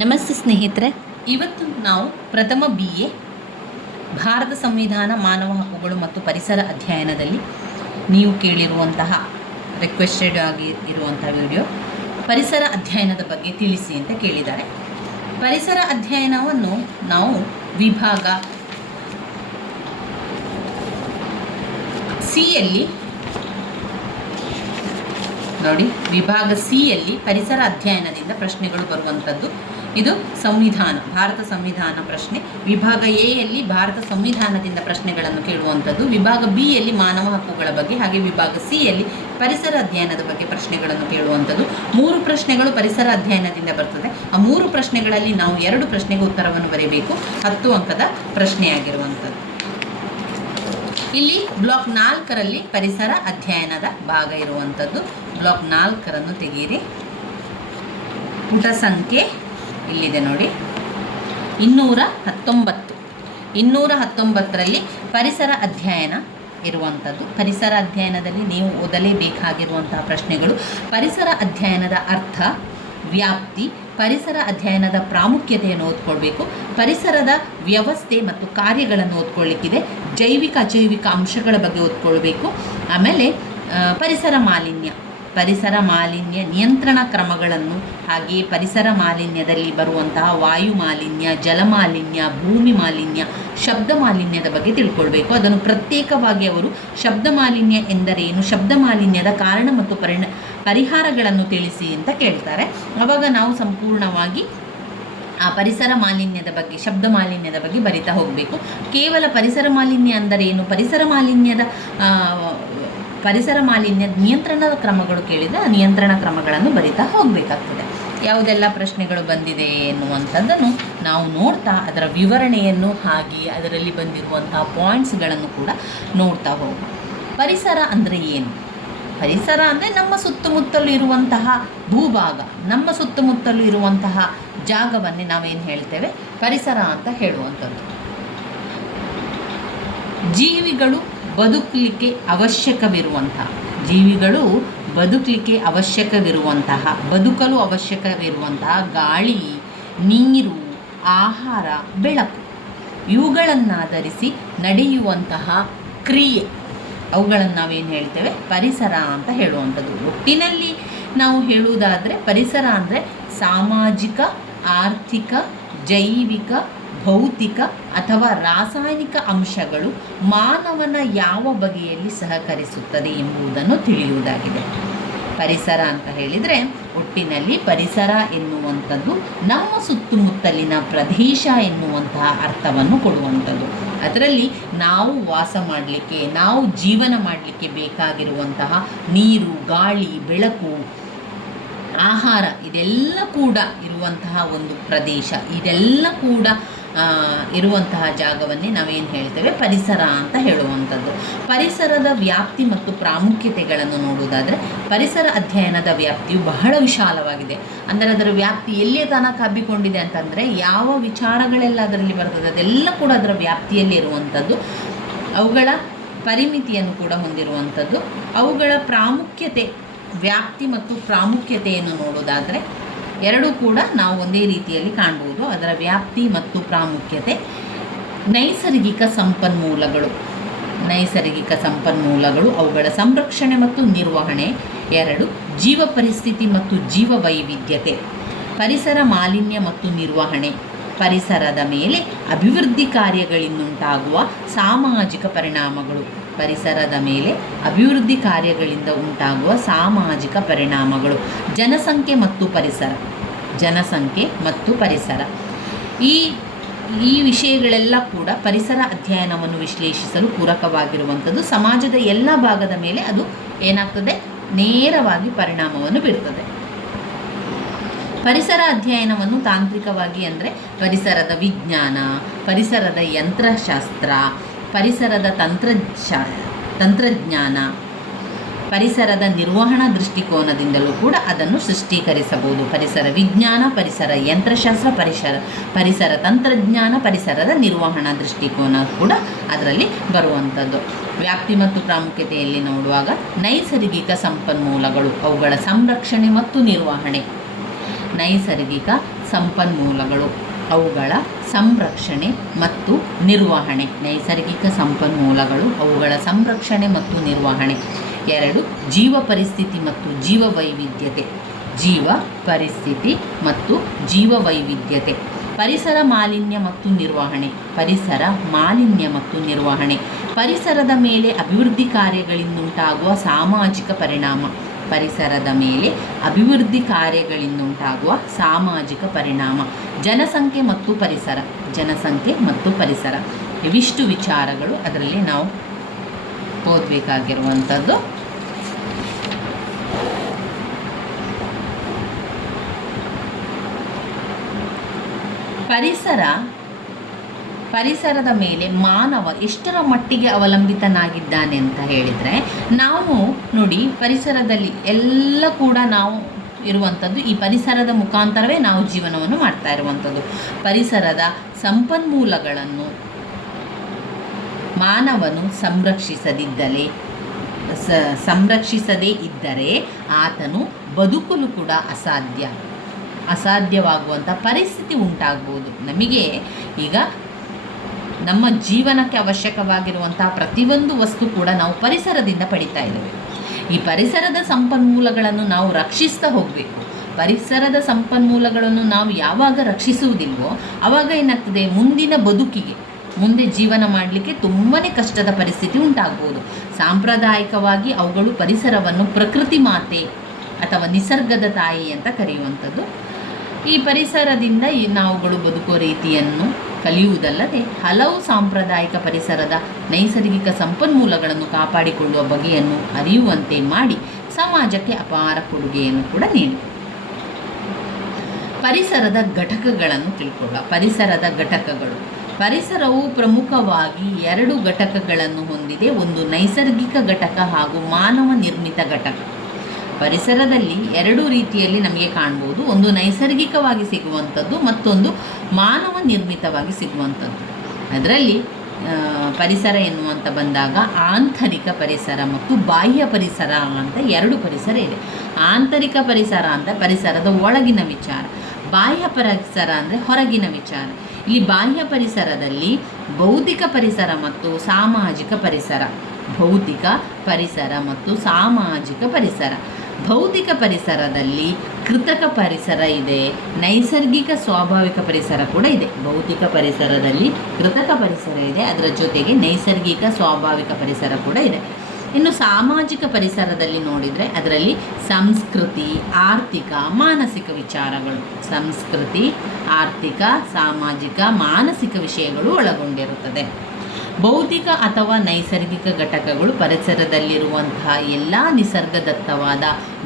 ನಮಸ್ತೆ ಸ್ನೇಹಿತರೆ, ಇವತ್ತು ನಾವು ಪ್ರಥಮ BA ಭಾರತ ಸಂವಿಧಾನ, ಮಾನವ ಹಕ್ಕುಗಳು ಮತ್ತು ಪರಿಸರ ಅಧ್ಯಯನದಲ್ಲಿ ನೀವು ಕೇಳಿರುವಂತಹ ರಿಕ್ವೆಸ್ಟೆಡ್ ಆಗಿ ಇರುವಂತಹ ವಿಡಿಯೋ ಪರಿಸರ ಅಧ್ಯಯನದ ಬಗ್ಗೆ ತಿಳಿಸಿ ಅಂತ ಕೇಳಿದ್ದಾರೆ. ಪರಿಸರ ಅಧ್ಯಯನವನ್ನು ನಾವು ವಿಭಾಗ ಸಿಯಲ್ಲಿ ನೋಡಿ, ವಿಭಾಗ ಸಿಯಲ್ಲಿ ಪರಿಸರ ಅಧ್ಯಯನದಿಂದ ಪ್ರಶ್ನೆಗಳು ಬರುವಂಥದ್ದು. ಇದು ಸಂವಿಧಾನ, ಭಾರತ ಸಂವಿಧಾನ ಪ್ರಶ್ನೆ. ವಿಭಾಗ ಎಯಲ್ಲಿ ಭಾರತ ಸಂವಿಧಾನದಿಂದ ಪ್ರಶ್ನೆಗಳನ್ನು ಕೇಳುವಂಥದ್ದು. ವಿಭಾಗ ಬಿಯಲ್ಲಿ ಮಾನವ ಹಕ್ಕುಗಳ ಬಗ್ಗೆ, ಹಾಗೆ ವಿಭಾಗ ಸಿಯಲ್ಲಿ ಪರಿಸರ ಅಧ್ಯಯನದ ಬಗ್ಗೆ ಪ್ರಶ್ನೆಗಳನ್ನು ಕೇಳುವಂಥದ್ದು. 3 ಪ್ರಶ್ನೆಗಳು ಪರಿಸರ ಅಧ್ಯಯನದಿಂದ ಬರ್ತದೆ. ಆ 3 ಪ್ರಶ್ನೆಗಳಲ್ಲಿ ನಾವು 2 ಪ್ರಶ್ನೆಗೆ ಉತ್ತರವನ್ನು ಬರೀಬೇಕು. 10 ಅಂಕದ ಪ್ರಶ್ನೆಯಾಗಿರುವಂಥದ್ದು. ಇಲ್ಲಿ ಬ್ಲಾಕ್ 4ರಲ್ಲಿ ಪರಿಸರ ಅಧ್ಯಯನದ ಭಾಗ ಇರುವಂಥದ್ದು. ಬ್ಲಾಕ್ 4 ತೆಗೀರಿ. ಪುಟ ಸಂಖ್ಯೆ ಇಲ್ಲಿದೆ ನೋಡಿ, 219ರಲ್ಲಿ ಪರಿಸರ ಅಧ್ಯಯನ ಇರುವಂಥದ್ದು. ಪರಿಸರ ಅಧ್ಯಯನದಲ್ಲಿ ನೀವು ಓದಲೇಬೇಕಾಗಿರುವಂತಹ ಪ್ರಶ್ನೆಗಳು: ಪರಿಸರ ಅಧ್ಯಯನದ ಅರ್ಥ, ವ್ಯಾಪ್ತಿ, ಪರಿಸರ ಅಧ್ಯಯನದ ಪ್ರಾಮುಖ್ಯತೆಯನ್ನು ಓದ್ಕೊಳ್ಬೇಕು, ಪರಿಸರದ ವ್ಯವಸ್ಥೆ ಮತ್ತು ಕಾರ್ಯಗಳನ್ನು ಓದ್ಕೊಳ್ಳಿಕ್ಕಿದೆ, ಜೈವಿಕ ಅಜೈವಿಕ ಅಂಶಗಳ ಬಗ್ಗೆ ಓದ್ಕೊಳ್ಬೇಕು, ಆಮೇಲೆ ಪರಿಸರ ಮಾಲಿನ್ಯ ನಿಯಂತ್ರಣ ಕ್ರಮಗಳನ್ನು, ಹಾಗೆಯೇ ಪರಿಸರ ಮಾಲಿನ್ಯದಲ್ಲಿ ಬರುವಂತಹ ವಾಯು ಮಾಲಿನ್ಯ, ಜಲ ಮಾಲಿನ್ಯ, ಭೂಮಿ ಮಾಲಿನ್ಯ, ಶಬ್ದ ಮಾಲಿನ್ಯದ ಬಗ್ಗೆ ತಿಳ್ಕೊಳ್ಬೇಕು. ಅದನ್ನು ಪ್ರತ್ಯೇಕವಾಗಿ ಅವರು ಶಬ್ದ ಮಾಲಿನ್ಯ ಎಂದರೇನು, ಶಬ್ದ ಮಾಲಿನ್ಯದ ಕಾರಣ ಮತ್ತು ಪರಿಹಾರಗಳನ್ನು ತಿಳಿಸಿ ಅಂತ ಕೇಳ್ತಾರೆ. ಆವಾಗ ನಾವು ಸಂಪೂರ್ಣವಾಗಿ ಆ ಪರಿಸರ ಮಾಲಿನ್ಯದ ಬಗ್ಗೆ, ಶಬ್ದ ಮಾಲಿನ್ಯದ ಬಗ್ಗೆ ಬರಿತಾ ಹೋಗಬೇಕು. ಕೇವಲ ಪರಿಸರ ಮಾಲಿನ್ಯ ಅಂದರೇನು, ಪರಿಸರ ಮಾಲಿನ್ಯ ನಿಯಂತ್ರಣದ ಕ್ರಮಗಳು ಕೇಳಿದರೆ ಆ ನಿಯಂತ್ರಣ ಕ್ರಮಗಳನ್ನು ಬರಿತಾ ಹೋಗಬೇಕಾಗ್ತದೆ. ಯಾವುದೆಲ್ಲ ಪ್ರಶ್ನೆಗಳು ಬಂದಿದೆ ಎನ್ನುವಂಥದ್ದನ್ನು ನಾವು ನೋಡ್ತಾ ಅದರ ವಿವರಣೆಯನ್ನು, ಹಾಗೆ ಅದರಲ್ಲಿ ಬಂದಿರುವಂತಹ ಪಾಯಿಂಟ್ಸ್ಗಳನ್ನು ಕೂಡ ನೋಡ್ತಾ ಹೋಗೋಣ. ಪರಿಸರ ಅಂದರೆ ಏನು? ಪರಿಸರ ಅಂದರೆ ನಮ್ಮ ಸುತ್ತಮುತ್ತಲೂ ಇರುವಂತಹ ಭೂಭಾಗ, ನಮ್ಮ ಸುತ್ತಮುತ್ತಲೂ ಇರುವಂತಹ ಜಾಗವನ್ನೇ ನಾವೇನು ಹೇಳ್ತೇವೆ ಪರಿಸರ ಅಂತ ಹೇಳುವಂಥದ್ದು. ಜೀವಿಗಳು ಬದುಕಲಿಕ್ಕೆ ಬದುಕಲು ಅವಶ್ಯಕವಿರುವಂತಹ ಗಾಳಿ, ನೀರು, ಆಹಾರ, ಬೆಳಕು ಇವುಗಳನ್ನಾಧರಿಸಿ ನಡೆಯುವಂತಹ ಕ್ರಿಯೆ, ಅವುಗಳನ್ನು ನಾವೇನು ಹೇಳ್ತೇವೆ ಪರಿಸರ ಅಂತ ಹೇಳುವಂಥದ್ದು. ಒಟ್ಟಿನಲ್ಲಿ ನಾವು ಹೇಳುವುದಾದರೆ ಪರಿಸರ ಅಂದರೆ ಸಾಮಾಜಿಕ, ಆರ್ಥಿಕ, ಜೈವಿಕ, ಭೌತಿಕ ಅಥವಾ ರಾಸಾಯನಿಕ ಅಂಶಗಳು ಮಾನವನ ಯಾವ ಬಗೆಯಲ್ಲಿ ಸಹಕರಿಸುತ್ತದೆ ಎಂಬುದನ್ನು ತಿಳಿಯುವುದಾಗಿದೆ. ಪರಿಸರ ಅಂತ ಹೇಳಿದರೆ ಒಟ್ಟಿನಲ್ಲಿ ಪರಿಸರ ಎನ್ನುವಂಥದ್ದು ನಮ್ಮ ಸುತ್ತಮುತ್ತಲಿನ ಪ್ರದೇಶ ಎನ್ನುವಂತಹ ಅರ್ಥವನ್ನು ಕೊಡುವಂಥದ್ದು. ಅದರಲ್ಲಿ ನಾವು ವಾಸ ಮಾಡಲಿಕ್ಕೆ, ನಾವು ಜೀವನ ಮಾಡಲಿಕ್ಕೆ ಬೇಕಾಗಿರುವಂತಹ ನೀರು, ಗಾಳಿ, ಬೆಳಕು, ಆಹಾರ ಇದೆಲ್ಲ ಕೂಡ ಇರುವಂತಹ ಒಂದು ಪ್ರದೇಶ, ಇದೆಲ್ಲ ಕೂಡ ಇರುವಂತಹ ಜಾಗವನ್ನೇ ನಾವೇನು ಹೇಳ್ತೇವೆ ಪರಿಸರ ಅಂತ ಹೇಳುವಂಥದ್ದು. ಪರಿಸರದ ವ್ಯಾಪ್ತಿ ಮತ್ತು ಪ್ರಾಮುಖ್ಯತೆಗಳನ್ನು ನೋಡುವುದಾದರೆ ಪರಿಸರ ಅಧ್ಯಯನದ ವ್ಯಾಪ್ತಿಯು ಬಹಳ ವಿಶಾಲವಾಗಿದೆ. ಅಂದರೆ ಅದರ ವ್ಯಾಪ್ತಿ ಎಲ್ಲಿಯ ತನಕ ಹಬ್ಬಿಕೊಂಡಿದೆ ಅಂತಂದರೆ ಯಾವ ವಿಚಾರಗಳೆಲ್ಲ ಅದರಲ್ಲಿ ಬರ್ತದೆ ಅದೆಲ್ಲ ಕೂಡ ಅದರ ವ್ಯಾಪ್ತಿಯಲ್ಲಿ ಇರುವಂಥದ್ದು. ಅವುಗಳ ಪರಿಮಿತಿಯನ್ನು ಕೂಡ ಹೊಂದಿರುವಂಥದ್ದು. ಅವುಗಳ ಪ್ರಾಮುಖ್ಯತೆ, ವ್ಯಾಪ್ತಿ ಮತ್ತು ಪ್ರಾಮುಖ್ಯತೆಯನ್ನು ನೋಡುವುದಾದರೆ ಎರಡೂ ಕೂಡ ನಾವು ಒಂದೇ ರೀತಿಯಲ್ಲಿ ಕಾಣ್ಬೋದು. ಅದರ ವ್ಯಾಪ್ತಿ ಮತ್ತು ಪ್ರಾಮುಖ್ಯತೆ. ನೈಸರ್ಗಿಕ ಸಂಪನ್ಮೂಲಗಳು, ಅವುಗಳ ಸಂರಕ್ಷಣೆ ಮತ್ತು ನಿರ್ವಹಣೆ. 2 ಜೀವ ಪರಿಸ್ಥಿತಿ ಮತ್ತು ಜೀವ ವೈವಿಧ್ಯತೆ. ಪರಿಸರ ಮಾಲಿನ್ಯ ಮತ್ತು ನಿರ್ವಹಣೆ. ಪರಿಸರದ ಮೇಲೆ ಅಭಿವೃದ್ಧಿ ಕಾರ್ಯಗಳಿಂದುಂಟಾಗುವ ಸಾಮಾಜಿಕ ಪರಿಣಾಮಗಳು. ಪರಿಸರದ ಮೇಲೆ ಅಭಿವೃದ್ಧಿ ಕಾರ್ಯಗಳಿಂದ ಉಂಟಾಗುವ ಸಾಮಾಜಿಕ ಪರಿಣಾಮಗಳು. ಜನಸಂಖ್ಯೆ ಮತ್ತು ಪರಿಸರ. ಈ ವಿಷಯಗಳೆಲ್ಲ ಕೂಡ ಪರಿಸರ ಅಧ್ಯಯನವನ್ನು ವಿಶ್ಲೇಷಿಸಲು ಪೂರಕವಾಗಿರುವಂಥದ್ದು. ಸಮಾಜದ ಎಲ್ಲ ಭಾಗದ ಮೇಲೆ ಅದು ಏನಾಗ್ತದೆ, ನೇರವಾಗಿ ಪರಿಣಾಮವನ್ನು ಬೀರ್ತದೆ. ಪರಿಸರ ಅಧ್ಯಯನವನ್ನು ತಾಂತ್ರಿಕವಾಗಿ ಅಂದರೆ ಪರಿಸರದ ವಿಜ್ಞಾನ, ಪರಿಸರದ ಯಂತ್ರಶಾಸ್ತ್ರ, ಪರಿಸರದ ತಂತ್ರಜ್ಞಾನ, ಪರಿಸರದ ನಿರ್ವಹಣಾ ದೃಷ್ಟಿಕೋನದಿಂದಲೂ ಕೂಡ ಅದನ್ನು ಸೃಷ್ಟೀಕರಿಸಬಹುದು. ಪರಿಸರ ವಿಜ್ಞಾನ, ಪರಿಸರ ಯಂತ್ರಶಾಸ್ತ್ರ, ಪರಿಸರ ತಂತ್ರಜ್ಞಾನ, ಪರಿಸರದ ನಿರ್ವಹಣಾ ದೃಷ್ಟಿಕೋನ ಕೂಡ ಅದರಲ್ಲಿ ಬರುವಂಥದ್ದು. ವ್ಯಾಪ್ತಿ ಮತ್ತು ಪ್ರಾಮುಖ್ಯತೆಯಲ್ಲಿ ನೋಡುವಾಗ ನೈಸರ್ಗಿಕ ಸಂಪನ್ಮೂಲಗಳು, ಅವುಗಳ ಸಂರಕ್ಷಣೆ ಮತ್ತು ನಿರ್ವಹಣೆ. ನೈಸರ್ಗಿಕ ಸಂಪನ್ಮೂಲಗಳು, ಅವುಗಳ ಸಂರಕ್ಷಣೆ ಮತ್ತು ನಿರ್ವಹಣೆ. ನೈಸರ್ಗಿಕ ಸಂಪನ್ಮೂಲಗಳು, ಅವುಗಳ ಸಂರಕ್ಷಣೆ ಮತ್ತು ನಿರ್ವಹಣೆ. 2 ಜೀವ ಪರಿಸ್ಥಿತಿ ಮತ್ತು ಜೀವ ವೈವಿಧ್ಯತೆ. ಜೀವ ಪರಿಸ್ಥಿತಿ ಮತ್ತು ಜೀವ ವೈವಿಧ್ಯತೆ. ಪರಿಸರ ಮಾಲಿನ್ಯ ಮತ್ತು ನಿರ್ವಹಣೆ. ಪರಿಸರ ಮಾಲಿನ್ಯ ಮತ್ತು ನಿರ್ವಹಣೆ. ಪರಿಸರದ ಮೇಲೆ ಅಭಿವೃದ್ಧಿ ಕಾರ್ಯಗಳಿಂದುಂಟಾಗುವ ಸಾಮಾಜಿಕ ಪರಿಣಾಮ. ಪರಿಸರದ ಮೇಲೆ ಅಭಿವೃದ್ಧಿ ಕಾರ್ಯಗಳಿಂದುಂಟಾಗುವ ಸಾಮಾಜಿಕ ಪರಿಣಾಮ. ಜನಸಂಖ್ಯೆ ಮತ್ತು ಪರಿಸರ. ಜನಸಂಖ್ಯೆ ಮತ್ತು ಪರಿಸರ. ಇವಿಷ್ಟು ವಿಚಾರಗಳು ಅದರಲ್ಲಿ ನಾವು ಓದಬೇಕಾಗಿರುವಂಥದ್ದು. ಪರಿಸರದ ಮೇಲೆ ಮಾನವ ಎಷ್ಟರ ಮಟ್ಟಿಗೆ ಅವಲಂಬಿತನಾಗಿದ್ದಾನೆ ಅಂತ ಹೇಳಿದರೆ, ನಾವು ನೋಡಿ ಪರಿಸರದಲ್ಲಿ ಎಲ್ಲ ಕೂಡ ನಾವು ಇರುವಂಥದ್ದು ಈ ಪರಿಸರದ ಮುಖಾಂತರವೇ ನಾವು ಜೀವನವನ್ನು ಮಾಡ್ತಾ ಇರುವಂಥದ್ದು. ಪರಿಸರದ ಸಂಪನ್ಮೂಲಗಳನ್ನು ಮಾನವನು ಸಂರಕ್ಷಿಸದೇ ಇದ್ದರೆ ಆತನು ಬದುಕಲು ಕೂಡ ಅಸಾಧ್ಯವಾಗುವಂಥ ಪರಿಸ್ಥಿತಿ ಉಂಟಾಗ್ಬೋದು. ನಮಗೆ ಈಗ ನಮ್ಮ ಜೀವನಕ್ಕೆ ಅವಶ್ಯಕವಾಗಿರುವಂಥ ಪ್ರತಿಯೊಂದು ವಸ್ತು ಕೂಡ ನಾವು ಪರಿಸರದಿಂದ ಪಡಿತಾ ಇದ್ದೇವೆ. ಈ ಪರಿಸರದ ಸಂಪನ್ಮೂಲಗಳನ್ನು ನಾವು ರಕ್ಷಿಸ್ತಾ ಹೋಗಬೇಕು. ಪರಿಸರದ ಸಂಪನ್ಮೂಲಗಳನ್ನು ನಾವು ಯಾವಾಗ ರಕ್ಷಿಸುವುದಿಲ್ವೋ ಆವಾಗ ಏನಾಗ್ತದೆ, ಮುಂದೆ ಜೀವನ ಮಾಡಲಿಕ್ಕೆ ತುಂಬಾ ಕಷ್ಟದ ಪರಿಸ್ಥಿತಿ ಉಂಟಾಗ್ಬೋದು. ಸಾಂಪ್ರದಾಯಿಕವಾಗಿ ಅವುಗಳು ಪರಿಸರವನ್ನು ಪ್ರಕೃತಿ ಮಾತೆ ಅಥವಾ ನಿಸರ್ಗದ ತಾಯಿ ಅಂತ ಕರೆಯುವಂಥದ್ದು. ಈ ಪರಿಸರದಿಂದ ನಾವುಗಳು ಬದುಕುವ ರೀತಿಯನ್ನು ಕಲಿಯುವುದಲ್ಲದೆ ಹಲವು ಸಾಂಪ್ರದಾಯಿಕ ಪರಿಸರದ ನೈಸರ್ಗಿಕ ಸಂಪನ್ಮೂಲಗಳನ್ನು ಕಾಪಾಡಿಕೊಳ್ಳುವ ಬಗೆಯನ್ನು ಅರಿಯುವಂತೆ ಮಾಡಿ ಸಮಾಜಕ್ಕೆ ಅಪಾರ ಕೊಡುಗೆಯನ್ನು ಕೂಡ ನೀಡಿ. ಪರಿಸರದ ಘಟಕಗಳನ್ನು ತಿಳ್ಕೊಳ್ಳುವ. ಪರಿಸರದ ಘಟಕಗಳು. ಪರಿಸರವು ಪ್ರಮುಖವಾಗಿ 2 ಘಟಕಗಳನ್ನು ಹೊಂದಿದೆ. ಒಂದು ನೈಸರ್ಗಿಕ ಘಟಕ ಹಾಗೂ ಮಾನವ ನಿರ್ಮಿತ ಘಟಕ. ಪರಿಸರದಲ್ಲಿ 2 ರೀತಿಯಲ್ಲಿ ನಮಗೆ ಕಾಣ್ಬೋದು. ಒಂದು ನೈಸರ್ಗಿಕವಾಗಿ ಸಿಗುವಂಥದ್ದು, ಮತ್ತೊಂದು ಮಾನವ ನಿರ್ಮಿತವಾಗಿ ಸಿಗುವಂಥದ್ದು. ಅದರಲ್ಲಿ ಪರಿಸರ ಎನ್ನುವಂತ ಬಂದಾಗ ಆಂತರಿಕ ಪರಿಸರ ಮತ್ತು ಬಾಹ್ಯ ಪರಿಸರ ಅಂತ 2 ಪರಿಸರ ಇದೆ. ಆಂತರಿಕ ಪರಿಸರ ಅಂದರೆ ಪರಿಸರದ ಒಳಗಿನ ವಿಚಾರ, ಬಾಹ್ಯ ಪರಿಸರ ಅಂದರೆ ಹೊರಗಿನ ವಿಚಾರ. ಇಲ್ಲಿ ಬಾಹ್ಯ ಪರಿಸರದಲ್ಲಿ ಭೌತಿಕ ಪರಿಸರ ಮತ್ತು ಸಾಮಾಜಿಕ ಪರಿಸರ. ಭೌತಿಕ ಪರಿಸರ ಮತ್ತು ಸಾಮಾಜಿಕ ಪರಿಸರ. ಭೌತಿಕ ಪರಿಸರದಲ್ಲಿ ಕೃತಕ ಪರಿಸರ ಇದೆ, ನೈಸರ್ಗಿಕ ಸ್ವಾಭಾವಿಕ ಪರಿಸರ ಕೂಡ ಇದೆ. ಭೌತಿಕ ಪರಿಸರದಲ್ಲಿ ಕೃತಕ ಪರಿಸರ ಇದೆ, ಅದರ ಜೊತೆಗೆ ನೈಸರ್ಗಿಕ ಸ್ವಾಭಾವಿಕ ಪರಿಸರ ಕೂಡ ಇದೆ. ಇನ್ನು ಸಾಮಾಜಿಕ ಪರಿಸರದಲ್ಲಿ ನೋಡಿದರೆ ಅದರಲ್ಲಿ ಸಂಸ್ಕೃತಿ, ಆರ್ಥಿಕ, ಮಾನಸಿಕ ವಿಚಾರಗಳು, ಸಂಸ್ಕೃತಿ, ಆರ್ಥಿಕ, ಸಾಮಾಜಿಕ, ಮಾನಸಿಕ ವಿಷಯಗಳು ಒಳಗೊಂಡಿರುತ್ತದೆ. ಭೌತಿಕ ಅಥವಾ ನೈಸರ್ಗಿಕ ಘಟಕಗಳು ಪರಿಸರದಲ್ಲಿರುವಂತಹ ಎಲ್ಲ ನಿಸರ್ಗದತ್ತವಾದ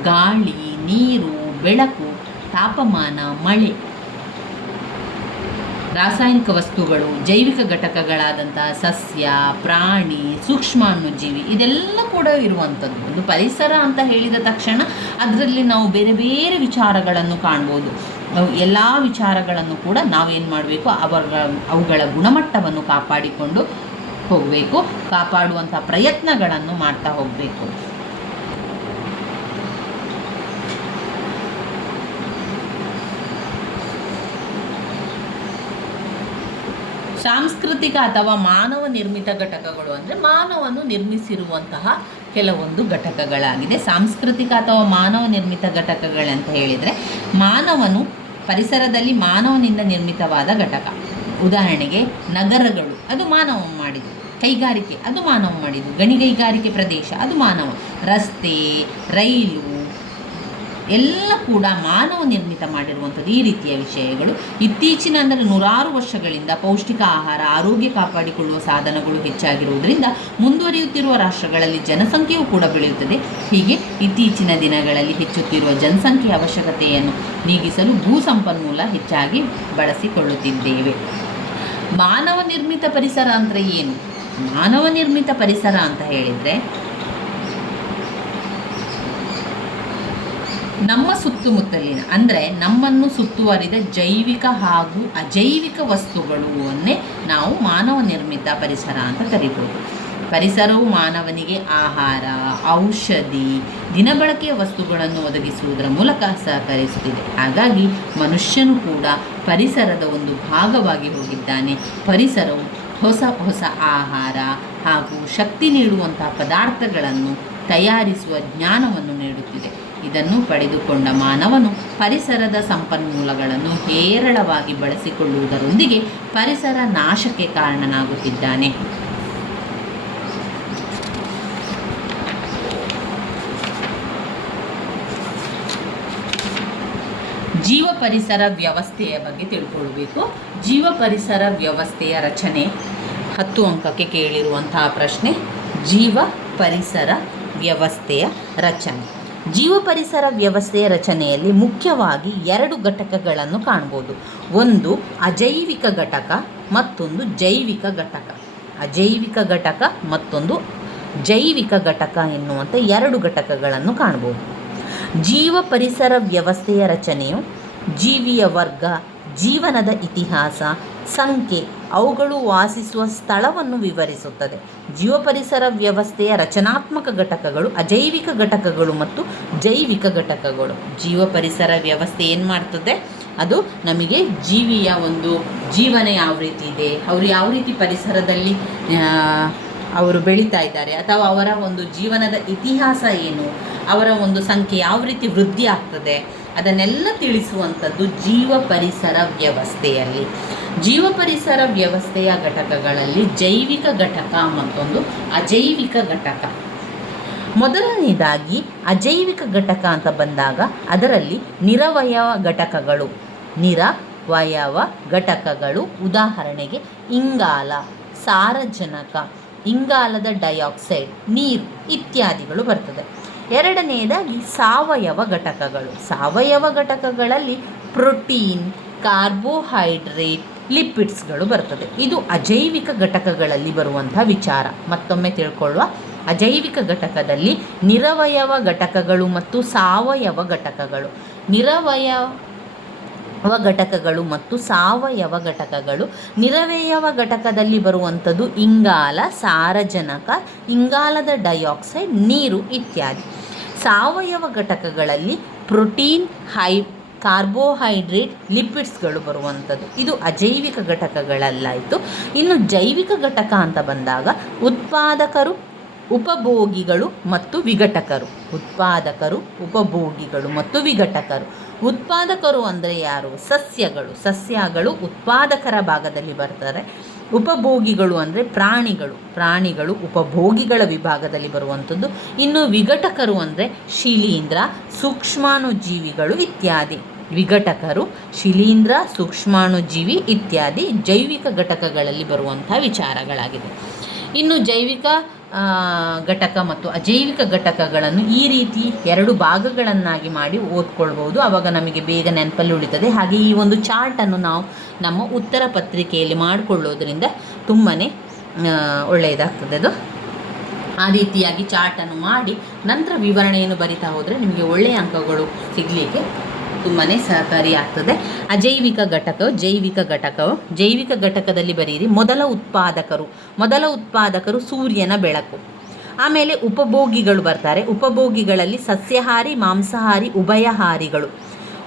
ಗಾಳಿ, ನೀರು, ಬೆಳಕು, ತಾಪಮಾನ, ಮಳೆ, ರಾಸಾಯನಿಕ ವಸ್ತುಗಳು, ಜೈವಿಕ ಘಟಕಗಳಾದಂತಹ ಸಸ್ಯ, ಪ್ರಾಣಿ, ಸೂಕ್ಷ್ಮಾಣುಜೀವಿ ಇದೆಲ್ಲ ಕೂಡ ಇರುವಂಥದ್ದು. ಒಂದು ಪರಿಸರ ಅಂತ ಹೇಳಿದ ತಕ್ಷಣ ಅದರಲ್ಲಿ ನಾವು ಬೇರೆ ಬೇರೆ ವಿಚಾರಗಳನ್ನು ಕಾಣ್ಬೋದು. ಎಲ್ಲ ವಿಚಾರಗಳನ್ನು ಕೂಡ ನಾವೇನು ಮಾಡಬೇಕು, ಅವುಗಳ ಗುಣಮಟ್ಟವನ್ನು ಕಾಪಾಡಿಕೊಂಡು ಹೋಗಬೇಕು, ಕಾಪಾಡುವಂಥ ಪ್ರಯತ್ನಗಳನ್ನು ಮಾಡ್ತಾ ಹೋಗಬೇಕು. ಸಾಂಸ್ಕೃತಿಕ ಅಥವಾ ಮಾನವ ನಿರ್ಮಿತ ಘಟಕಗಳು ಅಂದರೆ ಮಾನವನು ನಿರ್ಮಿಸಿರುವಂತಹ ಕೆಲವೊಂದು ಘಟಕಗಳಾಗಿದೆ. ಸಾಂಸ್ಕೃತಿಕ ಅಥವಾ ಮಾನವ ನಿರ್ಮಿತ ಘಟಕಗಳಂತ ಹೇಳಿದರೆ ಮಾನವನು ಪರಿಸರದಲ್ಲಿ ಮಾನವನಿಂದ ನಿರ್ಮಿತವಾದ ಘಟಕ. ಉದಾಹರಣೆಗೆ ನಗರಗಳು, ಅದು ಮಾನವ ಮಾಡಿದ್ದು. ಕೈಗಾರಿಕೆ, ಅದು ಮಾನವ ಮಾಡಿದ್ದು. ಗಣಿಗೈಗಾರಿಕೆ ಪ್ರದೇಶ, ಅದು ಮಾನವ. ರಸ್ತೆ, ರೈಲು ಎಲ್ಲ ಕೂಡ ಮಾನವ ನಿರ್ಮಿತ ಮಾಡಿರುವಂಥದ್ದು. ಈ ರೀತಿಯ ವಿಷಯಗಳು ಇತ್ತೀಚಿನ ಅಂದರೆ 100 ವರ್ಷಗಳಿಂದ ಪೌಷ್ಟಿಕ ಆಹಾರ, ಆರೋಗ್ಯ ಕಾಪಾಡಿಕೊಳ್ಳುವ ಸಾಧನಗಳು ಹೆಚ್ಚಾಗಿರುವುದರಿಂದ ಮುಂದುವರಿಯುತ್ತಿರುವ ರಾಷ್ಟ್ರಗಳಲ್ಲಿ ಜನಸಂಖ್ಯೆಯೂ ಕೂಡ ಬೆಳೆಯುತ್ತದೆ. ಹೀಗೆ ಇತ್ತೀಚಿನ ದಿನಗಳಲ್ಲಿ ಹೆಚ್ಚುತ್ತಿರುವ ಜನಸಂಖ್ಯೆಯ ಅವಶ್ಯಕತೆಯನ್ನು ನೀಗಿಸಲು ಭೂ ಸಂಪನ್ಮೂಲ ಹೆಚ್ಚಾಗಿ ಬಳಸಿಕೊಳ್ಳುತ್ತಿದ್ದೇವೆ. ಮಾನವ ನಿರ್ಮಿತ ಪರಿಸರ ಅಂದರೆ ಏನು? ಮಾನವ ನಿರ್ಮಿತ ಪರಿಸರ ಅಂತ ಹೇಳಿದರೆ ನಮ್ಮ ಸುತ್ತಮುತ್ತಲಿನ ಅಂದರೆ ನಮ್ಮನ್ನು ಸುತ್ತುವರಿದ ಜೈವಿಕ ಹಾಗೂ ಅಜೈವಿಕ ವಸ್ತುಗಳನ್ನೇ ನಾವು ಮಾನವ ನಿರ್ಮಿತ ಪರಿಸರ ಅಂತ ಕರಿಬೋದು. ಪರಿಸರವು ಮಾನವನಿಗೆ ಆಹಾರ, ಔಷಧಿ, ದಿನಬಳಕೆಯ ವಸ್ತುಗಳನ್ನು ಒದಗಿಸುವುದರ ಮೂಲಕ ಸಹಕರಿಸುತ್ತಿದೆ. ಹಾಗಾಗಿ ಮನುಷ್ಯನು ಕೂಡ ಪರಿಸರದ ಒಂದು ಭಾಗವಾಗಿ ಹೋಗಿದ್ದಾನೆ. ಪರಿಸರವು ಹೊಸ ಹೊಸ ಆಹಾರ ಹಾಗೂ ಶಕ್ತಿ ನೀಡುವಂತಹ ಪದಾರ್ಥಗಳನ್ನು ತಯಾರಿಸುವ ಜ್ಞಾನವನ್ನು ನೀಡುತ್ತಿದೆ. ಇದನ್ನು ಪಡೆದುಕೊಂಡ ಮಾನವನು ಪರಿಸರದ ಸಂಪನ್ಮೂಲಗಳನ್ನು ಹೇರಳವಾಗಿ ಬಳಸಿಕೊಳ್ಳುವುದರೊಂದಿಗೆ ಪರಿಸರ ನಾಶಕ್ಕೆ ಕಾರಣನಾಗುತ್ತಿದ್ದಾನೆ. ಜೀವ ಪರಿಸರ ವ್ಯವಸ್ಥೆಯ ಬಗ್ಗೆ ತಿಳ್ಕೊಳ್ಬೇಕು. ಜೀವ ಪರಿಸರ ವ್ಯವಸ್ಥೆಯ ರಚನೆ 10 ಅಂಕಕ್ಕೆ ಕೇಳಿರುವಂತಹ ಪ್ರಶ್ನೆ. ಜೀವ ಪರಿಸರ ವ್ಯವಸ್ಥೆಯ ರಚನೆ. ಜೀವ ಪರಿಸರ ವ್ಯವಸ್ಥೆಯ ರಚನೆಯಲ್ಲಿ ಮುಖ್ಯವಾಗಿ 2 ಘಟಕಗಳನ್ನು ಕಾಣ್ಬೋದು. ಒಂದು ಅಜೈವಿಕ ಘಟಕ, ಮತ್ತೊಂದು ಜೈವಿಕ ಘಟಕ. ಅಜೈವಿಕ ಘಟಕ ಮತ್ತೊಂದು ಜೈವಿಕ ಘಟಕ ಎನ್ನುವಂಥ 2 ಘಟಕಗಳನ್ನು ಕಾಣ್ಬೋದು. ಜೀವ ಪರಿಸರ ವ್ಯವಸ್ಥೆಯ ರಚನೆಯು ಜೀವಿಯ ವರ್ಗ, ಜೀವನದ ಇತಿಹಾಸ, ಸಂಖ್ಯೆ, ಅವುಗಳು ವಾಸಿಸುವ ಸ್ಥಳವನ್ನು ವಿವರಿಸುತ್ತದೆ. ಜೀವ ಪರಿಸರ ವ್ಯವಸ್ಥೆಯ ರಚನಾತ್ಮಕ ಘಟಕಗಳು ಅಜೈವಿಕ ಘಟಕಗಳು ಮತ್ತು ಜೈವಿಕ ಘಟಕಗಳು. ಜೀವ ಪರಿಸರ ವ್ಯವಸ್ಥೆ ಏನು ಮಾಡ್ತದೆ? ಅದು ನಮಗೆ ಜೀವಿಯ ಒಂದು ಜೀವನ ಯಾವ ರೀತಿ ಇದೆ, ಅವರು ಯಾವ ರೀತಿ ಪರಿಸರದಲ್ಲಿ ಅವರು ಬೆಳೀತಾ ಇದ್ದಾರೆ, ಅಥವಾ ಅವರ ಒಂದು ಜೀವನದ ಇತಿಹಾಸ ಏನು, ಅವರ ಒಂದು ಸಂಖ್ಯೆ ಯಾವ ರೀತಿ ವೃದ್ಧಿ ಆಗ್ತದೆ, ಅದನ್ನೆಲ್ಲ ತಿಳಿಸುವಂಥದ್ದು ಜೀವ ಪರಿಸರ ವ್ಯವಸ್ಥೆಯಲ್ಲಿ. ಜೀವ ಪರಿಸರ ವ್ಯವಸ್ಥೆಯ ಘಟಕಗಳಲ್ಲಿ ಜೈವಿಕ ಘಟಕ ಮತ್ತೊಂದು ಅಜೈವಿಕ ಘಟಕ. ಮೊದಲನೇದಾಗಿ ಅಜೈವಿಕ ಘಟಕ ಅಂತ ಬಂದಾಗ ಅದರಲ್ಲಿ ನಿರವಯವ ಘಟಕಗಳು. ನಿರವಯವ ಘಟಕಗಳು ಉದಾಹರಣೆಗೆ ಇಂಗಾಲ, ಸಾರಜನಕ, ಇಂಗಾಲದ ಡೈಆಕ್ಸೈಡ್, ನೀರು ಇತ್ಯಾದಿಗಳು ಬರ್ತದೆ. ಎರಡನೆಯದಾಗಿ ಸಾವಯವ ಘಟಕಗಳು. ಸಾವಯವ ಘಟಕಗಳಲ್ಲಿ ಪ್ರೋಟೀನ್, ಕಾರ್ಬೋಹೈಡ್ರೇಟ್, ಲಿಪಿಡ್ಸ್ಗಳು ಬರ್ತದೆ. ಇದು ಅಜೈವಿಕ ಘಟಕಗಳಲ್ಲಿ ಬರುವಂಥ ವಿಚಾರ. ಮತ್ತೊಮ್ಮೆ ತಿಳ್ಕೊಳ್ಳುವ. ಅಜೈವಿಕ ಘಟಕದಲ್ಲಿ ನಿರವಯವ ಘಟಕಗಳು ಮತ್ತು ಸಾವಯವ ಘಟಕಗಳು. ನಿರವಯವ ಘಟಕಗಳು ಮತ್ತು ಸಾವಯವ ಘಟಕಗಳು. ನಿರವಯವ ಘಟಕದಲ್ಲಿ ಬರುವಂಥದ್ದು ಇಂಗಾಲ, ಸಾರಜನಕ, ಇಂಗಾಲದ ಡೈಆಕ್ಸೈಡ್, ನೀರು ಇತ್ಯಾದಿ. ಸಾವಯವ ಘಟಕಗಳಲ್ಲಿ ಪ್ರೋಟೀನ್, ಕಾರ್ಬೋಹೈಡ್ರೇಟ್, ಲಿಪಿಡ್ಸ್ಗಳು ಬರುವಂಥದ್ದು. ಇದು ಅಜೈವಿಕ ಘಟಕಗಳಲ್ಲಾಯಿತು. ಇನ್ನು ಜೈವಿಕ ಘಟಕ ಅಂತ ಬಂದಾಗ ಉತ್ಪಾದಕರು, ಉಪಭೋಗಿಗಳು ಮತ್ತು ವಿಘಟಕರು. ಉತ್ಪಾದಕರು, ಉಪಭೋಗಿಗಳು ಮತ್ತು ವಿಘಟಕರು. ಉತ್ಪಾದಕರು ಅಂದರೆ ಯಾರು? ಸಸ್ಯಗಳು. ಸಸ್ಯಗಳು ಉತ್ಪಾದಕರ ಭಾಗದಲ್ಲಿ ಬರ್ತಾರೆ. ಉಪಭೋಗಿಗಳು ಅಂದರೆ ಪ್ರಾಣಿಗಳು. ಪ್ರಾಣಿಗಳು ಉಪಭೋಗಿಗಳ ವಿಭಾಗದಲ್ಲಿ ಬರುವಂಥದ್ದು. ಇನ್ನು ವಿಘಟಕರು ಅಂದರೆ ಶಿಲೀಂಧ್ರ, ಸೂಕ್ಷ್ಮಾಣುಜೀವಿಗಳು ಇತ್ಯಾದಿ. ವಿಘಟಕರು, ಶಿಲೀಂಧ್ರ, ಸೂಕ್ಷ್ಮಾಣುಜೀವಿ ಇತ್ಯಾದಿ ಜೈವಿಕ ಘಟಕಗಳಲ್ಲಿ ಬರುವಂಥ ವಿಚಾರಗಳಾಗಿದೆ. ಇನ್ನು ಜೈವಿಕ ಘಟಕ ಮತ್ತು ಅಜೈವಿಕ ಘಟಕಗಳನ್ನು ಈ ರೀತಿ 2 ಭಾಗಗಳನ್ನಾಗಿ ಮಾಡಿ ಓದ್ಕೊಳ್ಬೋದು. ಆವಾಗ ನಮಗೆ ಬೇಗ ನೆನಪಲ್ಲಿ ಉಳಿತದೆ. ಹಾಗೆ ಈ ಒಂದು ಚಾರ್ಟನ್ನು ನಾವು ನಮ್ಮ ಉತ್ತರ ಪತ್ರಿಕೆಯಲ್ಲಿ ಮಾಡಿಕೊಳ್ಳೋದ್ರಿಂದ ತುಂಬಾ ಒಳ್ಳೆಯದಾಗ್ತದೆ. ಅದು ಆ ರೀತಿಯಾಗಿ ಚಾರ್ಟನ್ನು ಮಾಡಿ ನಂತರ ವಿವರಣೆಯನ್ನು ಬರಿತಾ ಹೋದರೆ ನಿಮಗೆ ಒಳ್ಳೆಯ ಅಂಕಗಳು ಸಿಗಲಿಕ್ಕೆ ತುಂಬಾ ಸಹಕಾರಿಯಾಗ್ತದೆ. ಅಜೈವಿಕ ಘಟಕವು, ಜೈವಿಕ ಘಟಕವು. ಜೈವಿಕ ಘಟಕದಲ್ಲಿ ಬರೀರಿ ಮೊದಲ ಉತ್ಪಾದಕರು ಸೂರ್ಯನ ಬೆಳಕು. ಆಮೇಲೆ ಉಪಭೋಗಿಗಳು ಬರ್ತಾರೆ. ಉಪಭೋಗಿಗಳಲ್ಲಿ ಸಸ್ಯಾಹಾರಿ, ಮಾಂಸಾಹಾರಿ, ಉಭಯಹಾರಿಗಳು.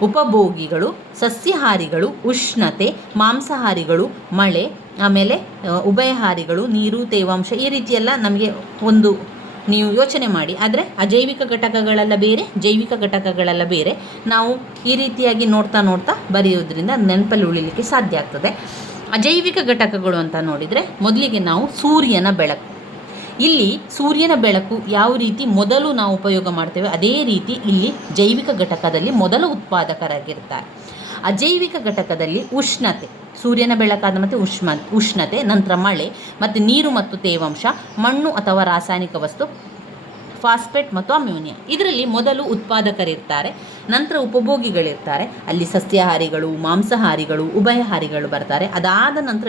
ಉಪಭೋಗಿಗಳು ಸಸ್ಯಾಹಾರಿಗಳು ಉಷ್ಣತೆ, ಮಾಂಸಾಹಾರಿಗಳು ಮಳೆ, ಆಮೇಲೆ ಉಭಯಹಾರಿಗಳು ನೀರು, ತೇವಾಂಶ. ಈ ರೀತಿಯೆಲ್ಲ ನಮಗೆ ಒಂದು ನೀವು ಯೋಚನೆ ಮಾಡಿ. ಆದರೆ ಅಜೈವಿಕ ಘಟಕಗಳೆಲ್ಲ ಬೇರೆ, ಜೈವಿಕ ಘಟಕಗಳೆಲ್ಲ ಬೇರೆ. ನಾವು ಈ ರೀತಿಯಾಗಿ ನೋಡ್ತಾ ಬರೆಯೋದ್ರಿಂದ ನೆನಪಲ್ಲಿ ಉಳಿಲಿಕ್ಕೆ ಸಾಧ್ಯ ಆಗ್ತದೆ. ಅಜೈವಿಕ ಘಟಕಗಳು ಅಂತ ನೋಡಿದರೆ ಮೊದಲಿಗೆ ನಾವು ಸೂರ್ಯನ ಬೆಳಕು. ಇಲ್ಲಿ ಸೂರ್ಯನ ಬೆಳಕು ಯಾವ ರೀತಿ ಮೊದಲು ನಾವು ಉಪಯೋಗ ಮಾಡ್ತೇವೆ ಅದೇ ರೀತಿ ಇಲ್ಲಿ ಜೈವಿಕ ಘಟಕದಲ್ಲಿ ಮೊದಲು ಉತ್ಪಾದಕರಾಗಿರ್ತಾರೆ. ಅಜೈವಿಕ ಘಟಕದಲ್ಲಿ ಉಷ್ಣತೆ, ಸೂರ್ಯನ ಬೆಳಕಾದ ಮತ್ತು ಉಷ್ಣತೆ, ನಂತರ ಮಳೆ ಮತ್ತು ನೀರು ಮತ್ತು ತೇವಾಂಶ, ಮಣ್ಣು ಅಥವಾ ರಾಸಾಯನಿಕ ವಸ್ತು, ಫಾಸ್ಫೇಟ್ ಮತ್ತು ಅಮ್ಯೋನಿಯಾ. ಇದರಲ್ಲಿ ಮೊದಲು ಉತ್ಪಾದಕರಿರ್ತಾರೆ, ನಂತರ ಉಪಭೋಗಿಗಳಿರ್ತಾರೆ. ಅಲ್ಲಿ ಸಸ್ಯಾಹಾರಿಗಳು, ಮಾಂಸಾಹಾರಿಗಳು, ಉಭಯಹಾರಿಗಳು ಬರ್ತಾರೆ. ಅದಾದ ನಂತರ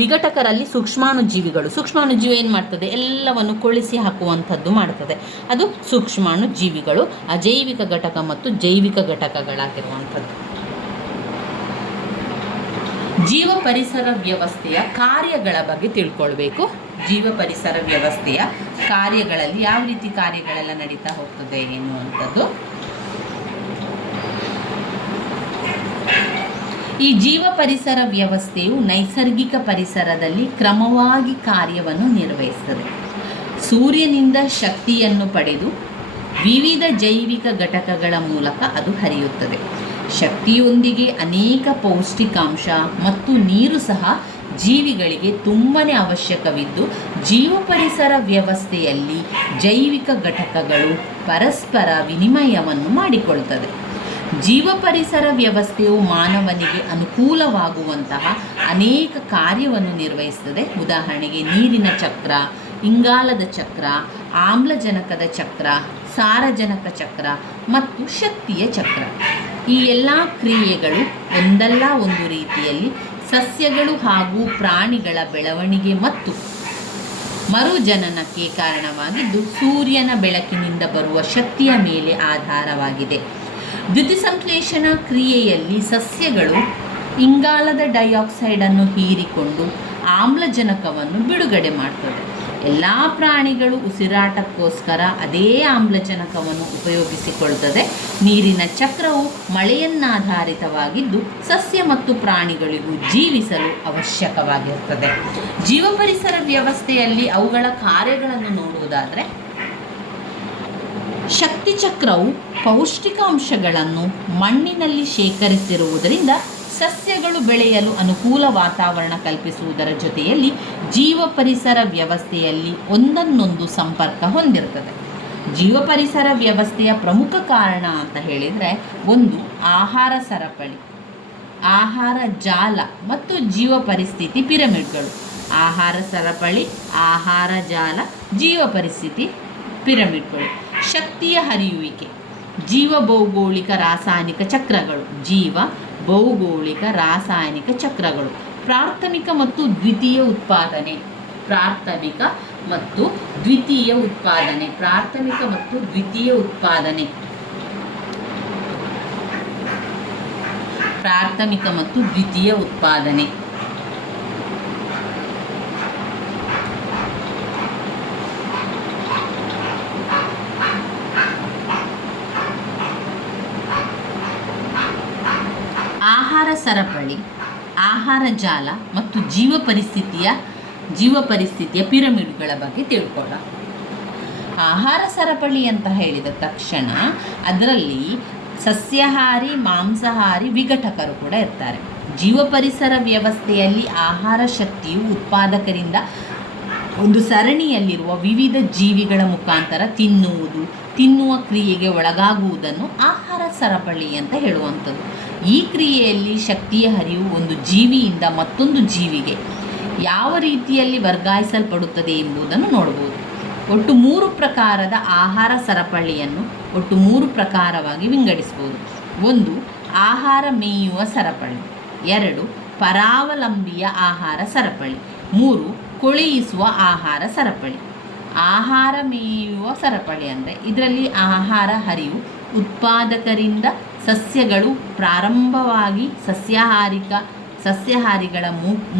ವಿಘಟಕರಲ್ಲಿ ಸೂಕ್ಷ್ಮಾಣುಜೀವಿಗಳು. ಸೂಕ್ಷ್ಮಾಣುಜೀವಿ ಏನು ಮಾಡ್ತದೆ? ಎಲ್ಲವನ್ನು ಕೊಳಿಸಿ ಹಾಕುವಂಥದ್ದು ಮಾಡ್ತದೆ. ಅದು ಸೂಕ್ಷ್ಮಾಣುಜೀವಿಗಳು ಅಜೈವಿಕ ಘಟಕ ಮತ್ತು ಜೈವಿಕ ಘಟಕಗಳಾಗಿರುವಂಥದ್ದು. ಜೀವ ಪರಿಸರ ವ್ಯವಸ್ಥೆಯ ಕಾರ್ಯಗಳ ಬಗ್ಗೆ ತಿಳ್ಕೊಳ್ಬೇಕು. ಜೀವ ಪರಿಸರ ವ್ಯವಸ್ಥೆಯ ಕಾರ್ಯಗಳಲ್ಲಿ ಯಾವ ರೀತಿ ಕಾರ್ಯಗಳೆಲ್ಲ ನಡೀತಾ ಹೋಗ್ತದೆ ಎನ್ನುವಂಥದ್ದು. ಈ ಜೀವ ಪರಿಸರ ವ್ಯವಸ್ಥೆಯು ನೈಸರ್ಗಿಕ ಪರಿಸರದಲ್ಲಿ ಕ್ರಮವಾಗಿ ಕಾರ್ಯವನ್ನು ನಿರ್ವಹಿಸುತ್ತದೆ. ಸೂರ್ಯನಿಂದ ಶಕ್ತಿಯನ್ನು ಪಡೆದು ವಿವಿಧ ಜೈವಿಕ ಘಟಕಗಳ ಮೂಲಕ ಅದು ಹರಿಯುತ್ತದೆ. ಶಕ್ತಿಯೊಂದಿಗೆ ಅನೇಕ ಪೌಷ್ಟಿಕಾಂಶ ಮತ್ತು ನೀರು ಸಹ ಜೀವಿಗಳಿಗೆ ತುಂಬನೇ ಅವಶ್ಯಕವಿದ್ದು, ಜೀವ ಪರಿಸರ ವ್ಯವಸ್ಥೆಯಲ್ಲಿ ಜೈವಿಕ ಘಟಕಗಳು ಪರಸ್ಪರ ವಿನಿಮಯವನ್ನು ಮಾಡಿಕೊಳ್ಳುತ್ತದೆ. ಜೀವ ಪರಿಸರ ವ್ಯವಸ್ಥೆಯು ಮಾನವನಿಗೆ ಅನುಕೂಲವಾಗುವಂತಹ ಅನೇಕ ಕಾರ್ಯವನ್ನು ನಿರ್ವಹಿಸುತ್ತದೆ. ಉದಾಹರಣೆಗೆ ನೀರಿನ ಚಕ್ರ, ಇಂಗಾಲದ ಚಕ್ರ, ಆಮ್ಲಜನಕದ ಚಕ್ರ, ಸಾರಜನಕ ಚಕ್ರ ಮತ್ತು ಶಕ್ತಿಯ ಚಕ್ರ. ಈ ಎಲ್ಲ ಕ್ರಿಯೆಗಳು ಒಂದಲ್ಲ ಒಂದು ರೀತಿಯಲ್ಲಿ ಸಸ್ಯಗಳು ಹಾಗೂ ಪ್ರಾಣಿಗಳ ಬೆಳವಣಿಗೆ ಮತ್ತು ಮರುಜನನಕ್ಕೆ ಕಾರಣವಾಗಿದ್ದು, ಸೂರ್ಯನ ಬೆಳಕಿನಿಂದ ಬರುವ ಶಕ್ತಿಯ ಮೇಲೆ ಆಧಾರವಾಗಿದೆ. ದ್ಯುತಿಸಂಶ್ಲೇಷಣಾ ಕ್ರಿಯೆಯಲ್ಲಿ ಸಸ್ಯಗಳು ಇಂಗಾಲದ ಡೈಆಕ್ಸೈಡನ್ನು ಹೀರಿಕೊಂಡು ಆಮ್ಲಜನಕವನ್ನು ಬಿಡುಗಡೆ ಮಾಡ್ತದೆ. ಎಲ್ಲ ಪ್ರಾಣಿಗಳು ಉಸಿರಾಟಕ್ಕೋಸ್ಕರ ಅದೇ ಆಮ್ಲಜನಕವನ್ನು ಉಪಯೋಗಿಸಿಕೊಳ್ಳುತ್ತದೆ. ನೀರಿನ ಚಕ್ರವು ಮಳೆಯನ್ನಾಧಾರಿತವಾಗಿದ್ದು, ಸಸ್ಯ ಮತ್ತು ಪ್ರಾಣಿಗಳಿಗೂ ಜೀವಿಸಲು ಅವಶ್ಯಕವಾಗಿರುತ್ತದೆ. ಜೀವ ಪರಿಸರ ವ್ಯವಸ್ಥೆಯಲ್ಲಿ ಅವುಗಳ ಕಾರ್ಯಗಳನ್ನು ನೋಡುವುದಾದರೆ, ಶಕ್ತಿ ಚಕ್ರವು ಪೌಷ್ಟಿಕಾಂಶಗಳನ್ನು ಮಣ್ಣಿನಲ್ಲಿ ಶೇಖರಿಸಿರುವುದರಿಂದ ಸಸ್ಯಗಳು ಬೆಳೆಯಲು ಅನುಕೂಲ ವಾತಾವರಣ ಕಲ್ಪಿಸುವುದರ ಜೊತೆಯಲ್ಲಿ ಜೀವ ಪರಿಸರ ವ್ಯವಸ್ಥೆಯಲ್ಲಿ ಒಂದನ್ನೊಂದು ಸಂಪರ್ಕ ಹೊಂದಿರುತ್ತದೆ. ಜೀವ ಪರಿಸರ ವ್ಯವಸ್ಥೆಯ ಪ್ರಮುಖ ಕಾರಣ ಅಂತ ಹೇಳಿದರೆ, ಒಂದು ಆಹಾರ ಸರಪಳಿ, ಆಹಾರ ಜಾಲ ಮತ್ತು ಜೀವ ಪರಿಸ್ಥಿತಿ ಪಿರಮಿಡ್ಗಳು. ಆಹಾರ ಸರಪಳಿ, ಆಹಾರ ಜಾಲ, ಜೀವ ಪರಿಸ್ಥಿತಿ ಪಿರಮಿಡ್ಗಳು. ಶಕ್ತಿಯ ಹರಿಯುವಿಕೆ, ಜೀವ ಭೌಗೋಳಿಕ ರಾಸಾಯನಿಕ ಚಕ್ರಗಳು. ಜೀವ ಭೌಗೋಳಿಕ ರಾಸಾಯನಿಕ ಚಕ್ರಗಳು. ಪ್ರಾಥಮಿಕ ಮತ್ತು ದ್ವಿತೀಯ ಉತ್ಪಾದನೆ, ಪ್ರಾಥಮಿಕ ಮತ್ತು ದ್ವಿತೀಯ ಉತ್ಪಾದನೆ, ಪ್ರಾಥಮಿಕ ಮತ್ತು ದ್ವಿತೀಯ ಉತ್ಪಾದನೆ, ಪ್ರಾಥಮಿಕ ಮತ್ತು ದ್ವಿತೀಯ ಉತ್ಪಾದನೆ. ಆಹಾರ ಸರಪಳಿ, ಆಹಾರ ಜಾಲ ಮತ್ತು ಜೀವ ಪರಿಸ್ಥಿತಿಯ ಪಿರಮಿಡ್ಗಳ ಬಗ್ಗೆ ತಿಳ್ಕೊಳ್ಳೋಣ. ಆಹಾರ ಸರಪಳಿ ಅಂತ ಹೇಳಿದ ತಕ್ಷಣ ಅದರಲ್ಲಿ ಸಸ್ಯಾಹಾರಿ, ಮಾಂಸಾಹಾರಿ, ವಿಘಟಕರು ಕೂಡ ಇರ್ತಾರೆ. ಜೀವ ಪರಿಸರ ವ್ಯವಸ್ಥೆಯಲ್ಲಿ ಆಹಾರ ಶಕ್ತಿಯು ಉತ್ಪಾದಕರಿಂದ ಒಂದು ಸರಣಿಯಲ್ಲಿರುವ ವಿವಿಧ ಜೀವಿಗಳ ಮುಖಾಂತರ ತಿನ್ನುವ ಕ್ರಿಯೆಗೆ ಒಳಗಾಗುವುದನ್ನು ಆಹಾರ ಸರಪಳಿ ಅಂತ ಹೇಳುವಂಥದ್ದು. ಈ ಕ್ರಿಯೆಯಲ್ಲಿ ಶಕ್ತಿಯ ಹರಿವು ಒಂದು ಜೀವಿಯಿಂದ ಮತ್ತೊಂದು ಜೀವಿಗೆ ಯಾವ ರೀತಿಯಲ್ಲಿ ವರ್ಗಾಯಿಸಲ್ಪಡುತ್ತದೆ ಎಂಬುದನ್ನು ನೋಡಬಹುದು. ಒಟ್ಟು 3 ಪ್ರಕಾರದ ಆಹಾರ ಸರಪಳಿಯನ್ನು ಒಟ್ಟು 3 ಪ್ರಕಾರವಾಗಿ ವಿಂಗಡಿಸಬಹುದು. 1. ಆಹಾರ ಮೇಯುವ ಸರಪಳಿ. 2. ಪರಾವಲಂಬಿಯ ಆಹಾರ ಸರಪಳಿ. 3. ಕೊಳೆಯಿಸುವ ಆಹಾರ ಸರಪಳಿ. ಆಹಾರ ಮೇಯುವ ಸರಪಳಿ ಅಂದರೆ ಇದರಲ್ಲಿ ಆಹಾರ ಹರಿವು ಉತ್ಪಾದಕರಿಂದ ಸಸ್ಯಗಳು ಪ್ರಾರಂಭವಾಗಿ ಸಸ್ಯಾಹಾರಿಗಳ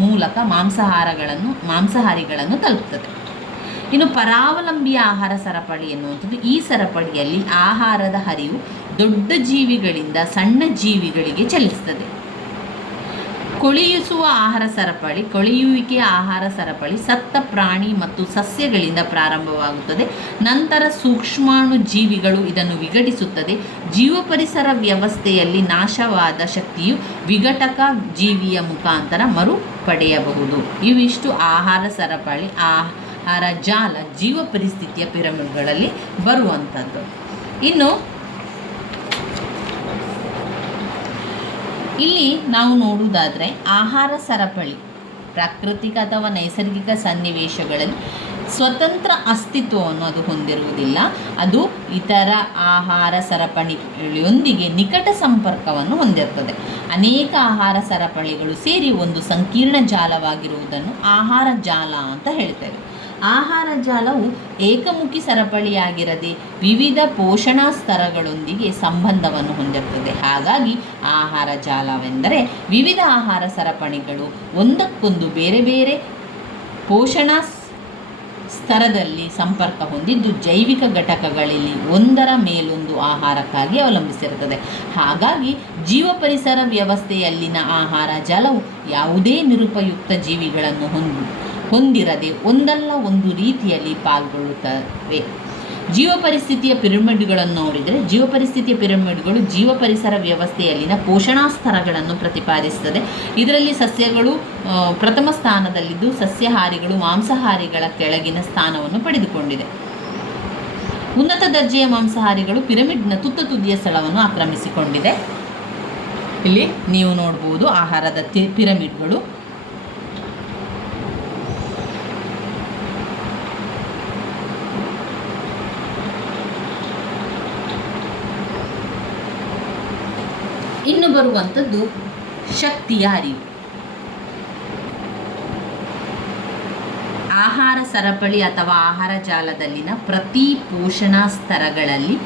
ಮೂಲಕ ಮಾಂಸಾಹಾರಿಗಳನ್ನು ತಲುಪುತ್ತದೆ. ಇನ್ನು ಪರಾವಲಂಬಿಯ ಆಹಾರ ಸರಪಳಿ ಎನ್ನುವಂಥದ್ದು, ಈ ಸರಪಳಿಯಲ್ಲಿ ಆಹಾರದ ಹರಿವು ದೊಡ್ಡ ಜೀವಿಗಳಿಂದ ಸಣ್ಣ ಜೀವಿಗಳಿಗೆ ಚಲಿಸುತ್ತದೆ. ಕೊಳೆಯಿಸುವ ಆಹಾರ ಸರಪಳಿ, ಕೊಳೆಯುವಿಕೆಯ ಆಹಾರ ಸರಪಳಿ ಸತ್ತ ಪ್ರಾಣಿ ಮತ್ತು ಸಸ್ಯಗಳಿಂದ ಪ್ರಾರಂಭವಾಗುತ್ತದೆ. ನಂತರ ಸೂಕ್ಷ್ಮಾಣು ಜೀವಿಗಳು ಇದನ್ನು ವಿಘಟಿಸುತ್ತದೆ. ಜೀವ ಪರಿಸರ ವ್ಯವಸ್ಥೆಯಲ್ಲಿ ನಾಶವಾದ ಶಕ್ತಿಯು ವಿಘಟಕ ಜೀವಿಯ ಮುಖಾಂತರ ಮರು ಪಡೆಯಬಹುದು. ಇವಿಷ್ಟು ಆಹಾರ ಸರಪಳಿ, ಆಹಾರ ಜಾಲ, ಜೀವ ಪರಿಸ್ಥಿತಿಯ ಪಿರಮಿಡ್ಗಳಲ್ಲಿ ಬರುವಂಥದ್ದು. ಇನ್ನು ಇಲ್ಲಿ ನಾವು ನೋಡುವುದಾದರೆ ಆಹಾರ ಸರಪಳಿ ಪ್ರಾಕೃತಿಕ ಅಥವಾ ನೈಸರ್ಗಿಕ ಸನ್ನಿವೇಶಗಳಲ್ಲಿ ಸ್ವತಂತ್ರ ಅಸ್ತಿತ್ವವನ್ನು ಅದು ಹೊಂದಿರುವುದಿಲ್ಲ. ಅದು ಇತರ ಆಹಾರ ಸರಪಳಿಯೊಂದಿಗೆ ನಿಕಟ ಸಂಪರ್ಕವನ್ನು ಹೊಂದಿರುತ್ತದೆ. ಅನೇಕ ಆಹಾರ ಸರಪಳಿಗಳು ಸೇರಿ ಒಂದು ಸಂಕೀರ್ಣ ಜಾಲವಾಗಿರುವುದನ್ನು ಆಹಾರ ಜಾಲ ಅಂತ ಹೇಳ್ತೇವೆ. ಆಹಾರ ಜಾಲವು ಏಕಮುಖಿ ಸರಪಳಿಯಾಗಿರದೆ ವಿವಿಧ ಪೋಷಣಾ ಸ್ತರಗಳೊಂದಿಗೆ ಸಂಬಂಧವನ್ನು ಹೊಂದಿರುತ್ತದೆ. ಹಾಗಾಗಿ ಆಹಾರ ಜಾಲವೆಂದರೆ ವಿವಿಧ ಆಹಾರ ಸರಪಳಿಗಳು ಒಂದಕ್ಕೊಂದು ಬೇರೆ ಬೇರೆ ಪೋಷಣಾ ಸ್ತರದಲ್ಲಿ ಸಂಪರ್ಕ ಹೊಂದಿದ್ದು ಜೈವಿಕ ಘಟಕಗಳಲ್ಲಿ ಒಂದರ ಮೇಲೊಂದು ಆಹಾರಕ್ಕಾಗಿ ಅವಲಂಬಿಸಿರುತ್ತದೆ. ಹಾಗಾಗಿ ಜೀವ ಪರಿಸರ ವ್ಯವಸ್ಥೆಯಲ್ಲಿನ ಆಹಾರ ಜಾಲವು ಯಾವುದೇ ನಿರುಪಯುಕ್ತ ಜೀವಿಗಳನ್ನು ಹೊಂದಿರದೆ ಒಂದಲ್ಲ ಒಂದು ರೀತಿಯಲ್ಲಿ ಪಾಲ್ಗೊಳ್ಳುತ್ತವೆ. ಜೀವ ಪರಿಸ್ಥಿತಿಯ ಪಿರಮಿಡ್ಗಳನ್ನು ನೋಡಿದರೆ, ಜೀವ ಪರಿಸ್ಥಿತಿಯ ಪಿರಮಿಡ್ಗಳು ಜೀವ ಪರಿಸರ ವ್ಯವಸ್ಥೆಯಲ್ಲಿನ ಪೋಷಣಾ ಸ್ತರಗಳನ್ನು ಪ್ರತಿಪಾದಿಸುತ್ತದೆ. ಇದರಲ್ಲಿ ಸಸ್ಯಗಳು ಪ್ರಥಮ ಸ್ಥಾನದಲ್ಲಿದ್ದು, ಸಸ್ಯಾಹಾರಿಗಳು ಮಾಂಸಾಹಾರಿಗಳ ಕೆಳಗಿನ ಸ್ಥಾನವನ್ನು ಪಡೆದುಕೊಂಡಿದೆ. ಉನ್ನತ ದರ್ಜೆಯ ಮಾಂಸಾಹಾರಿಗಳು ಪಿರಮಿಡ್ನ ತುದಿಯ ಸ್ಥಳವನ್ನು ಆಕ್ರಮಿಸಿಕೊಂಡಿದೆ. ಇಲ್ಲಿ ನೀವು ನೋಡ್ಬೋದು ಆಹಾರದ ಪಿರಮಿಡ್ಗಳು. ಇನ್ನು ಬರುವಂಥದ್ದು ಶಕ್ತಿಯ ಅರಿವು. ಆಹಾರ ಸರಪಳಿ ಅಥವಾ ಆಹಾರ ಜಾಲದಲ್ಲಿನ ಪ್ರತಿ ಪೋಷಣಾ ಸ್ತರಗಳಲ್ಲಿ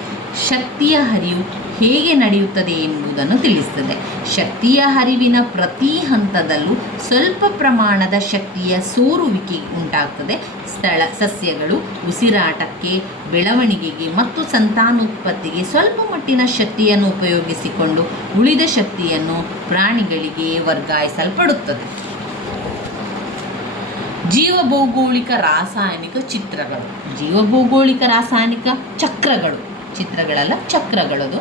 ಶಕ್ತಿಯ ಹರಿವು ಹೇಗೆ ನಡೆಯುತ್ತದೆ ಎಂಬುದನ್ನು ತಿಳಿಸುತ್ತದೆ. ಶಕ್ತಿಯ ಹರಿವಿನ ಪ್ರತಿ ಹಂತದಲ್ಲೂ ಸ್ವಲ್ಪ ಪ್ರಮಾಣದ ಶಕ್ತಿಯ ಸೋರುವಿಕೆ ಉಂಟಾಗ್ತದೆ. ಸಸ್ಯಗಳು ಉಸಿರಾಟಕ್ಕೆ, ಬೆಳವಣಿಗೆಗೆ ಮತ್ತು ಸಂತಾನೋತ್ಪತ್ತಿಗೆ ಸ್ವಲ್ಪ ಮಟ್ಟಿನ ಶಕ್ತಿಯನ್ನು ಉಪಯೋಗಿಸಿಕೊಂಡು ಉಳಿದ ಶಕ್ತಿಯನ್ನು ಪ್ರಾಣಿಗಳಿಗೆ ವರ್ಗಾಯಿಸಲ್ಪಡುತ್ತದೆ. ಜೀವಭೌಗೋಳಿಕ ರಾಸಾಯನಿಕ ಚಿತ್ರಗಳು. ಜೀವಭೌಗೋಳಿಕ ರಾಸಾಯನಿಕ ಚಕ್ರಗಳು, ಚಿತ್ರಗಳಲ್ಲ ಚಕ್ರಗಳದು.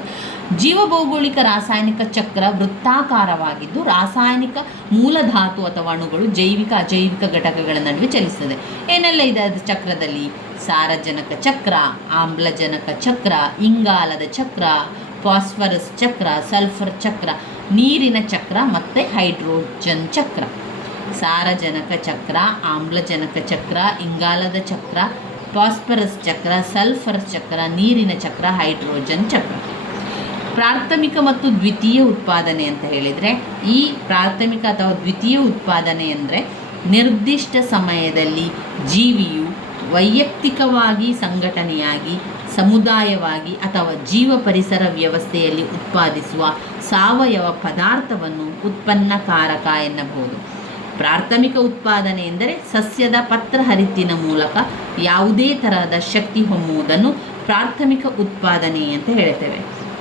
ಜೀವಭೌಗೋಳಿಕ ರಾಸಾಯನಿಕ ಚಕ್ರ ವೃತ್ತಾಕಾರವಾಗಿದ್ದು ರಾಸಾಯನಿಕ ಮೂಲಧಾತು ಅಥವಾ ಅಣುಗಳು ಜೈವಿಕ ಅಜೈವಿಕ ಘಟಕಗಳ ನಡುವೆ ಚಲಿಸುತ್ತದೆ. ಏನೆಲ್ಲ ಇದೆ ಅದು ಚಕ್ರದಲ್ಲಿ? ಸಾರಜನಕ ಚಕ್ರ, ಆಮ್ಲಜನಕ ಚಕ್ರ, ಇಂಗಾಲದ ಚಕ್ರ, ಫಾಸ್ಫರಸ್ ಚಕ್ರ, ಸಲ್ಫರ್ ಚಕ್ರ, ನೀರಿನ ಚಕ್ರ ಮತ್ತು ಹೈಡ್ರೋಜನ್ ಚಕ್ರ. ಸಾರಜನಕ ಚಕ್ರ, ಆಮ್ಲಜನಕ ಚಕ್ರ, ಇಂಗಾಲದ ಚಕ್ರ, ಫಾಸ್ಫರಸ್ ಚಕ್ರ, ಸಲ್ಫರ್ ಚಕ್ರ, ನೀರಿನ ಚಕ್ರ, ಹೈಡ್ರೋಜನ್ ಚಕ್ರ. ಪ್ರಾಥಮಿಕ ಮತ್ತು ದ್ವಿತೀಯ ಉತ್ಪಾದನೆ ಅಂತ ಹೇಳಿದರೆ, ಈ ಪ್ರಾಥಮಿಕ ಅಥವಾ ದ್ವಿತೀಯ ಉತ್ಪಾದನೆ ಅಂದರೆ ನಿರ್ದಿಷ್ಟ ಸಮಯದಲ್ಲಿ ಜೀವಿಯು ವೈಯಕ್ತಿಕವಾಗಿ, ಸಂಘಟನೆಯಾಗಿ, ಸಮುದಾಯವಾಗಿ ಅಥವಾ ಜೀವ ಪರಿಸರ ವ್ಯವಸ್ಥೆಯಲ್ಲಿ ಉತ್ಪಾದಿಸುವ ಸಾವಯವ ಪದಾರ್ಥವನ್ನು ಉತ್ಪನ್ನಕಾರಕ ಎನ್ನಬಹುದು. ಪ್ರಾಥಮಿಕ ಉತ್ಪಾದನೆ ಎಂದರೆ ಸಸ್ಯದ ಪತ್ರಹರಿತ್ತಿನ ಮೂಲಕ ಯಾವುದೇ ತರಹದ ಶಕ್ತಿ ಹೊಮ್ಮುವುದನ್ನು ಪ್ರಾಥಮಿಕ ಉತ್ಪಾದನೆ ಅಂತ ಹೇಳ್ತೇವೆ.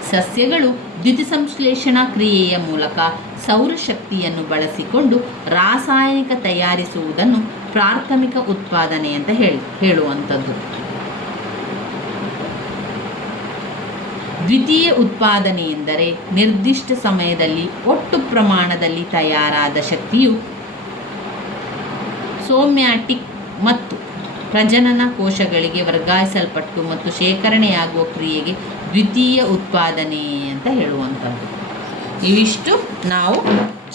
ಸಸ್ಯಗಳು ದ್ಯುತಿಸಂಶ್ಲೇಷಣಾ ಕ್ರಿಯೆಯ ಮೂಲಕ ಸೌರಶಕ್ತಿಯನ್ನು ಬಳಸಿಕೊಂಡು ರಾಸಾಯನಿಕ ತಯಾರಿಸುವುದನ್ನು ಪ್ರಾಥಮಿಕ ಉತ್ಪಾದನೆ ಅಂತ ಹೇಳುವಂಥದ್ದು. ದ್ವಿತೀಯ ಉತ್ಪಾದನೆ ಎಂದರೆ ನಿರ್ದಿಷ್ಟ ಸಮಯದಲ್ಲಿ ಒಟ್ಟು ಪ್ರಮಾಣದಲ್ಲಿ ತಯಾರಾದ ಶಕ್ತಿಯು ಸೋಮ್ಯಾಟಿಕ್ ಮತ್ತು ಪ್ರಜನನ ಕೋಶಗಳಿಗೆ ವರ್ಗಾಯಿಸಲ್ಪಟ್ಟು ಮತ್ತು ಶೇಖರಣೆಯಾಗುವ ಕ್ರಿಯೆಗೆ ದ್ವಿತೀಯ ಉತ್ಪಾದನೆ ಅಂತ ಹೇಳುವಂಥದ್ದು. ಇವಿಷ್ಟು ನಾವು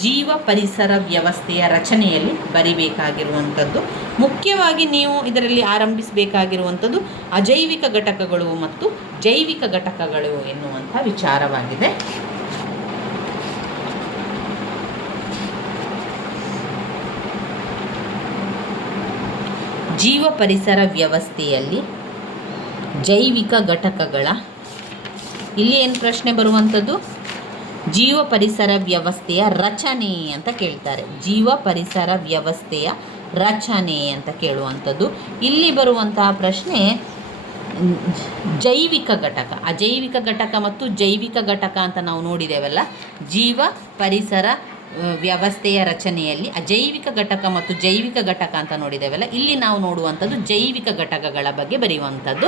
ಜೀವ ಪರಿಸರ ವ್ಯವಸ್ಥೆಯ ರಚನೆಯಲ್ಲಿ ಬರಿಬೇಕಾಗಿರುವಂಥದ್ದು. ಮುಖ್ಯವಾಗಿ ನೀವು ಇದರಲ್ಲಿ ಆರಂಭಿಸಬೇಕಾಗಿರುವಂಥದ್ದು ಅಜೈವಿಕ ಘಟಕಗಳು ಮತ್ತು ಜೈವಿಕ ಘಟಕಗಳು ಎನ್ನುವಂಥ ವಿಚಾರವಾಗಿದೆ. ಜೀವ ಪರಿಸರ ವ್ಯವಸ್ಥೆಯಲ್ಲಿ ಜೈವಿಕ ಘಟಕಗಳ, ಇಲ್ಲಿ ಏನು ಪ್ರಶ್ನೆ ಬರುವಂಥದ್ದು? ಜೀವ ಪರಿಸರ ವ್ಯವಸ್ಥೆಯ ರಚನೆ ಅಂತ ಕೇಳ್ತಾರೆ. ಜೀವ ಪರಿಸರ ವ್ಯವಸ್ಥೆಯ ರಚನೆ ಅಂತ ಕೇಳುವಂಥದ್ದು. ಇಲ್ಲಿ ಬರುವಂತಹ ಪ್ರಶ್ನೆ ಜೈವಿಕ ಘಟಕ, ಅಜೈವಿಕ ಘಟಕ ಮತ್ತು ಜೈವಿಕ ಘಟಕ ಅಂತ ನಾವು ನೋಡಿದ್ದೇವಲ್ಲ. ಜೀವ ಪರಿಸರ ವ್ಯವಸ್ಥೆಯ ರಚನೆಯಲ್ಲಿ ಅಜೈವಿಕ ಘಟಕ ಮತ್ತು ಜೈವಿಕ ಘಟಕ ಅಂತ ನೋಡಿದ್ದೇವಲ್ಲ. ಇಲ್ಲಿ ನಾವು ನೋಡುವಂಥದ್ದು ಜೈವಿಕ ಘಟಕಗಳ ಬಗ್ಗೆ ಬರೆಯುವಂಥದ್ದು.